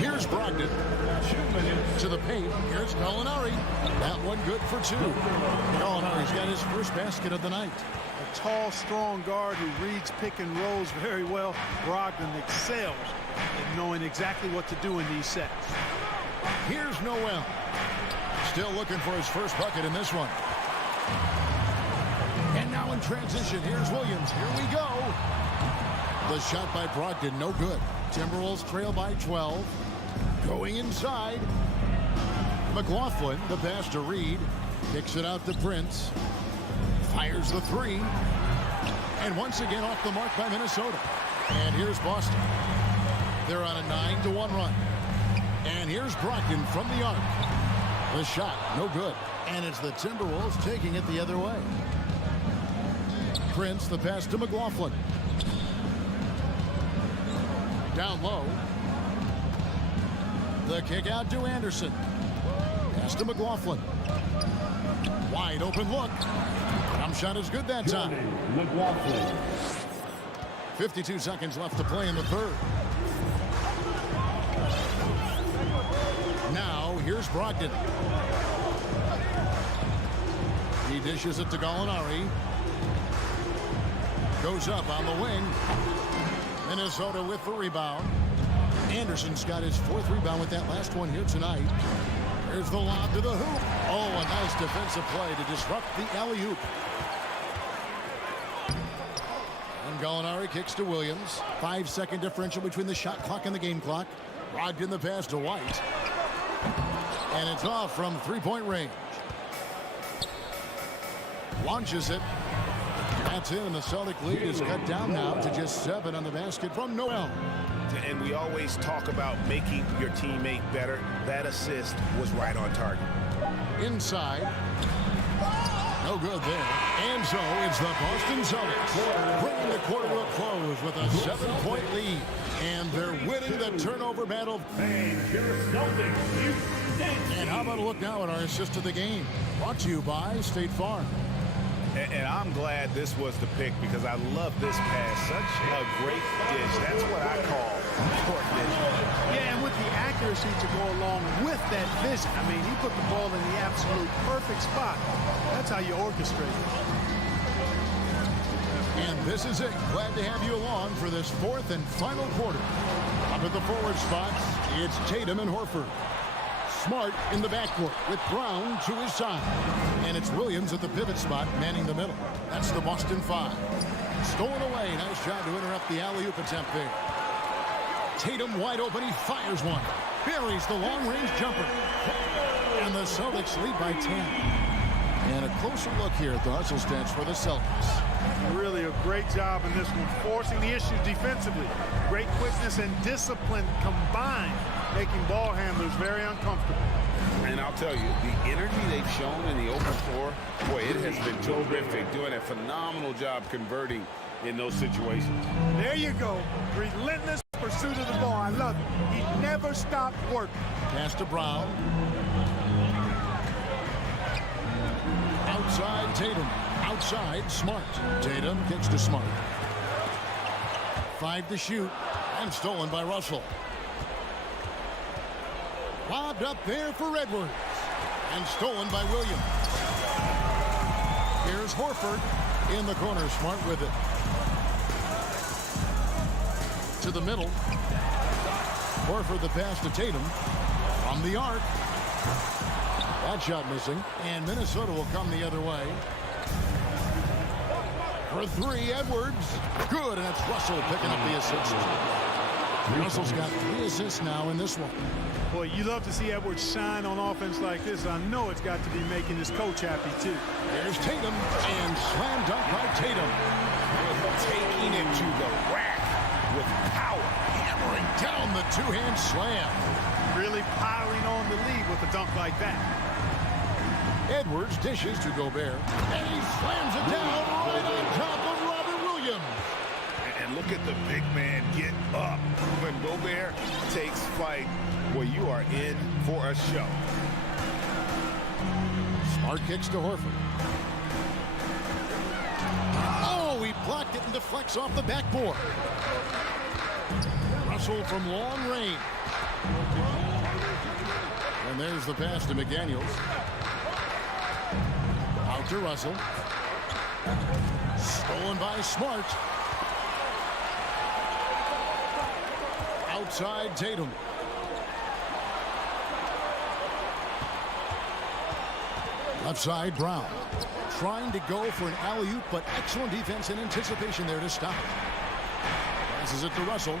Here's Brogdon. To the paint. Here's Gallinari. That one good for 2. Gallinari's got his first basket of the night. A tall, strong guard who reads pick and rolls very well. Brogdon excels at knowing exactly what to do in these sets. Here's Noel. Still looking for his first bucket in this one. And now in transition, here's Williams. Here we go. The shot by Brogdon, no good. Timberwolves trail by 12. Going inside. McLaughlin, the pass to Reed. Kicks it out to Prince. Fires the 3. And once again off the mark by Minnesota. And here's Boston. They're on a 9-1 run. And here's Brogdon from the arc. The shot, no good. And it's the Timberwolves taking it the other way. Prince, the pass to McLaughlin. Down low. The kick out to Anderson. Pass to McLaughlin. Wide open look. Jump shot is good that time. 52 seconds left to play in the third. Now, here's Brogdon. He dishes it to Gallinari. Goes up on the wing. Minnesota with the rebound. Anderson's got his 4th rebound with that last one here tonight. Here's the lob to the hoop. Oh, a nice defensive play to disrupt the alley-oop. And Gallinari kicks to Williams. 5-second differential between the shot clock and the game clock. Brogdon the pass to White. And it's off from 3-point range. Launches it. That's it, and the Celtic lead is cut down now to just 7 on the basket from Noel. And we always talk about making your teammate better. That assist was right on target. Inside. No good there. And so it's the Boston Celtics bringing the quarter to a close with a 7-point lead. And they're winning the turnover battle. And how about a look now at our assist of the game? Brought to you by State Farm. And I'm glad this was the pick because I love this pass. Such a great dish. That's what I call court vision. Yeah, and with the accuracy to go along with that vision. I mean, he put the ball in the absolute perfect spot. That's how you orchestrate it. And this is it. Glad to have you along for this 4th and final quarter. Up at the forward spots, it's Tatum and Horford. Smart in the backcourt with Brown to his side. And it's Williams at the pivot spot, manning the middle. That's the Boston 5. Stolen away. Nice job to interrupt the alley-oop attempt there. Tatum wide open. He fires one. Buries the long-range jumper. And the Celtics lead by 10. And a closer look here at the hustle stats for the Celtics. Really a great job in this one, forcing the issues defensively. Great quickness and discipline combined, making ball handlers very uncomfortable. And I'll tell you, the energy they've shown in the open floor, boy, it has been terrific. Doing a phenomenal job converting in those situations. There you go. Relentless pursuit of the ball. I love it. He never stopped working. Pass to Brown. Outside Tatum. Outside Smart. Tatum kicks to Smart. 5 to shoot. And stolen by Russell. Lobbed up there for Edwards. And stolen by Williams. Here's Horford in the corner. Smart with it. To the middle. Horford the pass to Tatum. From the arc. That shot missing. And Minnesota will come the other way. For 3, Edwards. Good, and it's Russell picking up the assist. Russell's got 3 assists now in this one. Boy, you love to see Edwards shine on offense like this. I know it's got to be making his coach happy, too. There's Tatum, and slam dunk by Tatum. Taking it to the rack with power. Hammering down the two-hand slam. Really piling on the lead with a dunk like that. Edwards dishes to Gobert, and he slams it down right on top of Robert Williams. And look at the big man get up. When Gobert takes flight, well, you are in for a show. Smart kicks to Horford. Oh, he blocked it and deflects off the backboard. Russell from long range. And there's the pass to McDaniels. Out to Russell. Stolen by Smart. Outside Tatum. Left side Brown. Trying to go for an alley-oop, but excellent defense and anticipation there to stop. Passes it to Russell.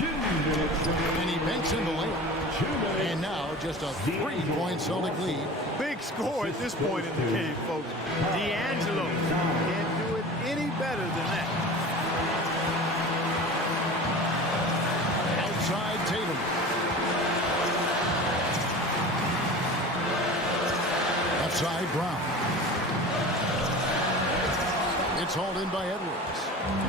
And he banks in the layup. And now just a 3-point Celtic lead. Big score at this point in the game, folks. D'Angelo can't do it any better than that. Outside Tatum. Left side Brown. It's hauled in by Edwards.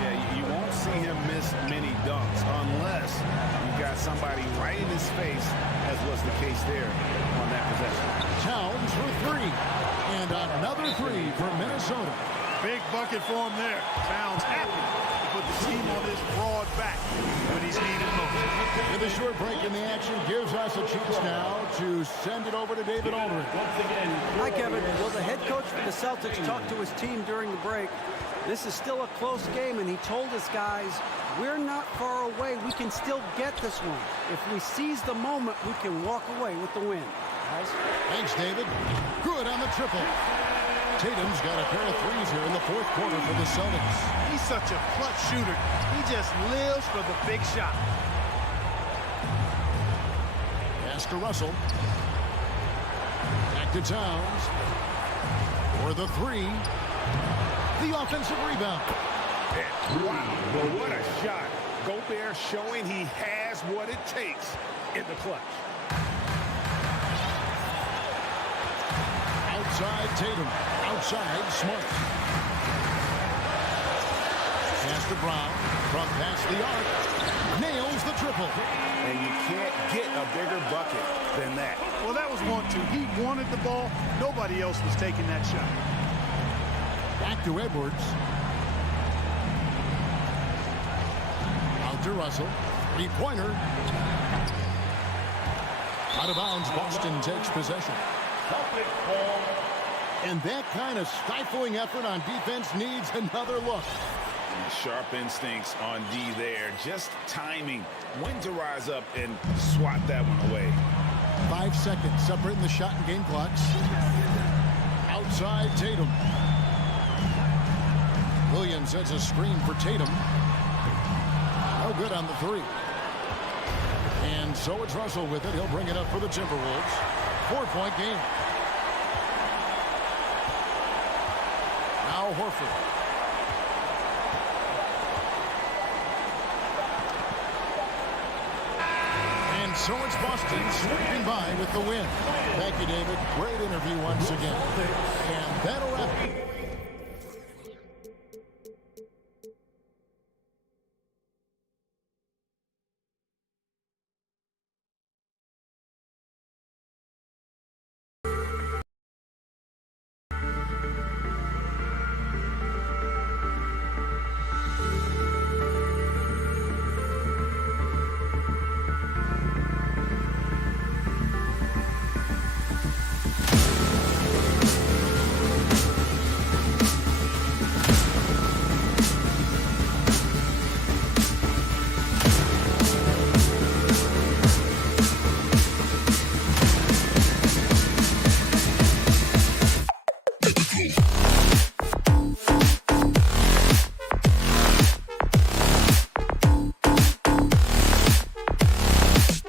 Yeah, you won't see him miss many dunks unless you got somebody right in his face, as was the case there on that possession. Towns for 3. And another 3 for Minnesota. Big bucket for him there. Towns happy to put the team on his broad back when he's needed most. With a short break in the action gives us a chance now to send it over to David Aldridge. Hi, Kevin. Well, the head coach for the Celtics talked to his team during the break. This is still a close game, and he told his guys, we're not far away. We can still get this one. If we seize the moment, we can walk away with the win. Guys? Thanks, David. Good on the triple. Tatum's got a pair of 3s here in the 4th quarter for the Celtics. He's such a clutch shooter. He just lives for the big shot. Pass to Russell. Back to Towns. For the 3. The offensive rebound. Wow, well, what a shot. Gobert showing he has what it takes in the clutch. Outside Tatum. Outside Smart. Pass to Brown. From past the arc. Nails the triple. And you can't get a bigger bucket than that. Well, that was 1-2. He wanted the ball. Nobody else was taking that shot. Back to Edwards. Out to Russell. 3-pointer. Out of bounds. Boston takes possession. And that kind of stifling effort on defense needs another look. Sharp instincts on D there. Just timing. When to rise up and swat that one away. 5 seconds separating the shot and game clocks. Outside Tatum. Williams sets a screen for Tatum. No good on the 3. And so it's Russell with it. He'll bring it up for the Timberwolves. 4-point game. Now Horford. So it's Boston sweeping by with the win. Thank you, David. Great interview once again. And that'll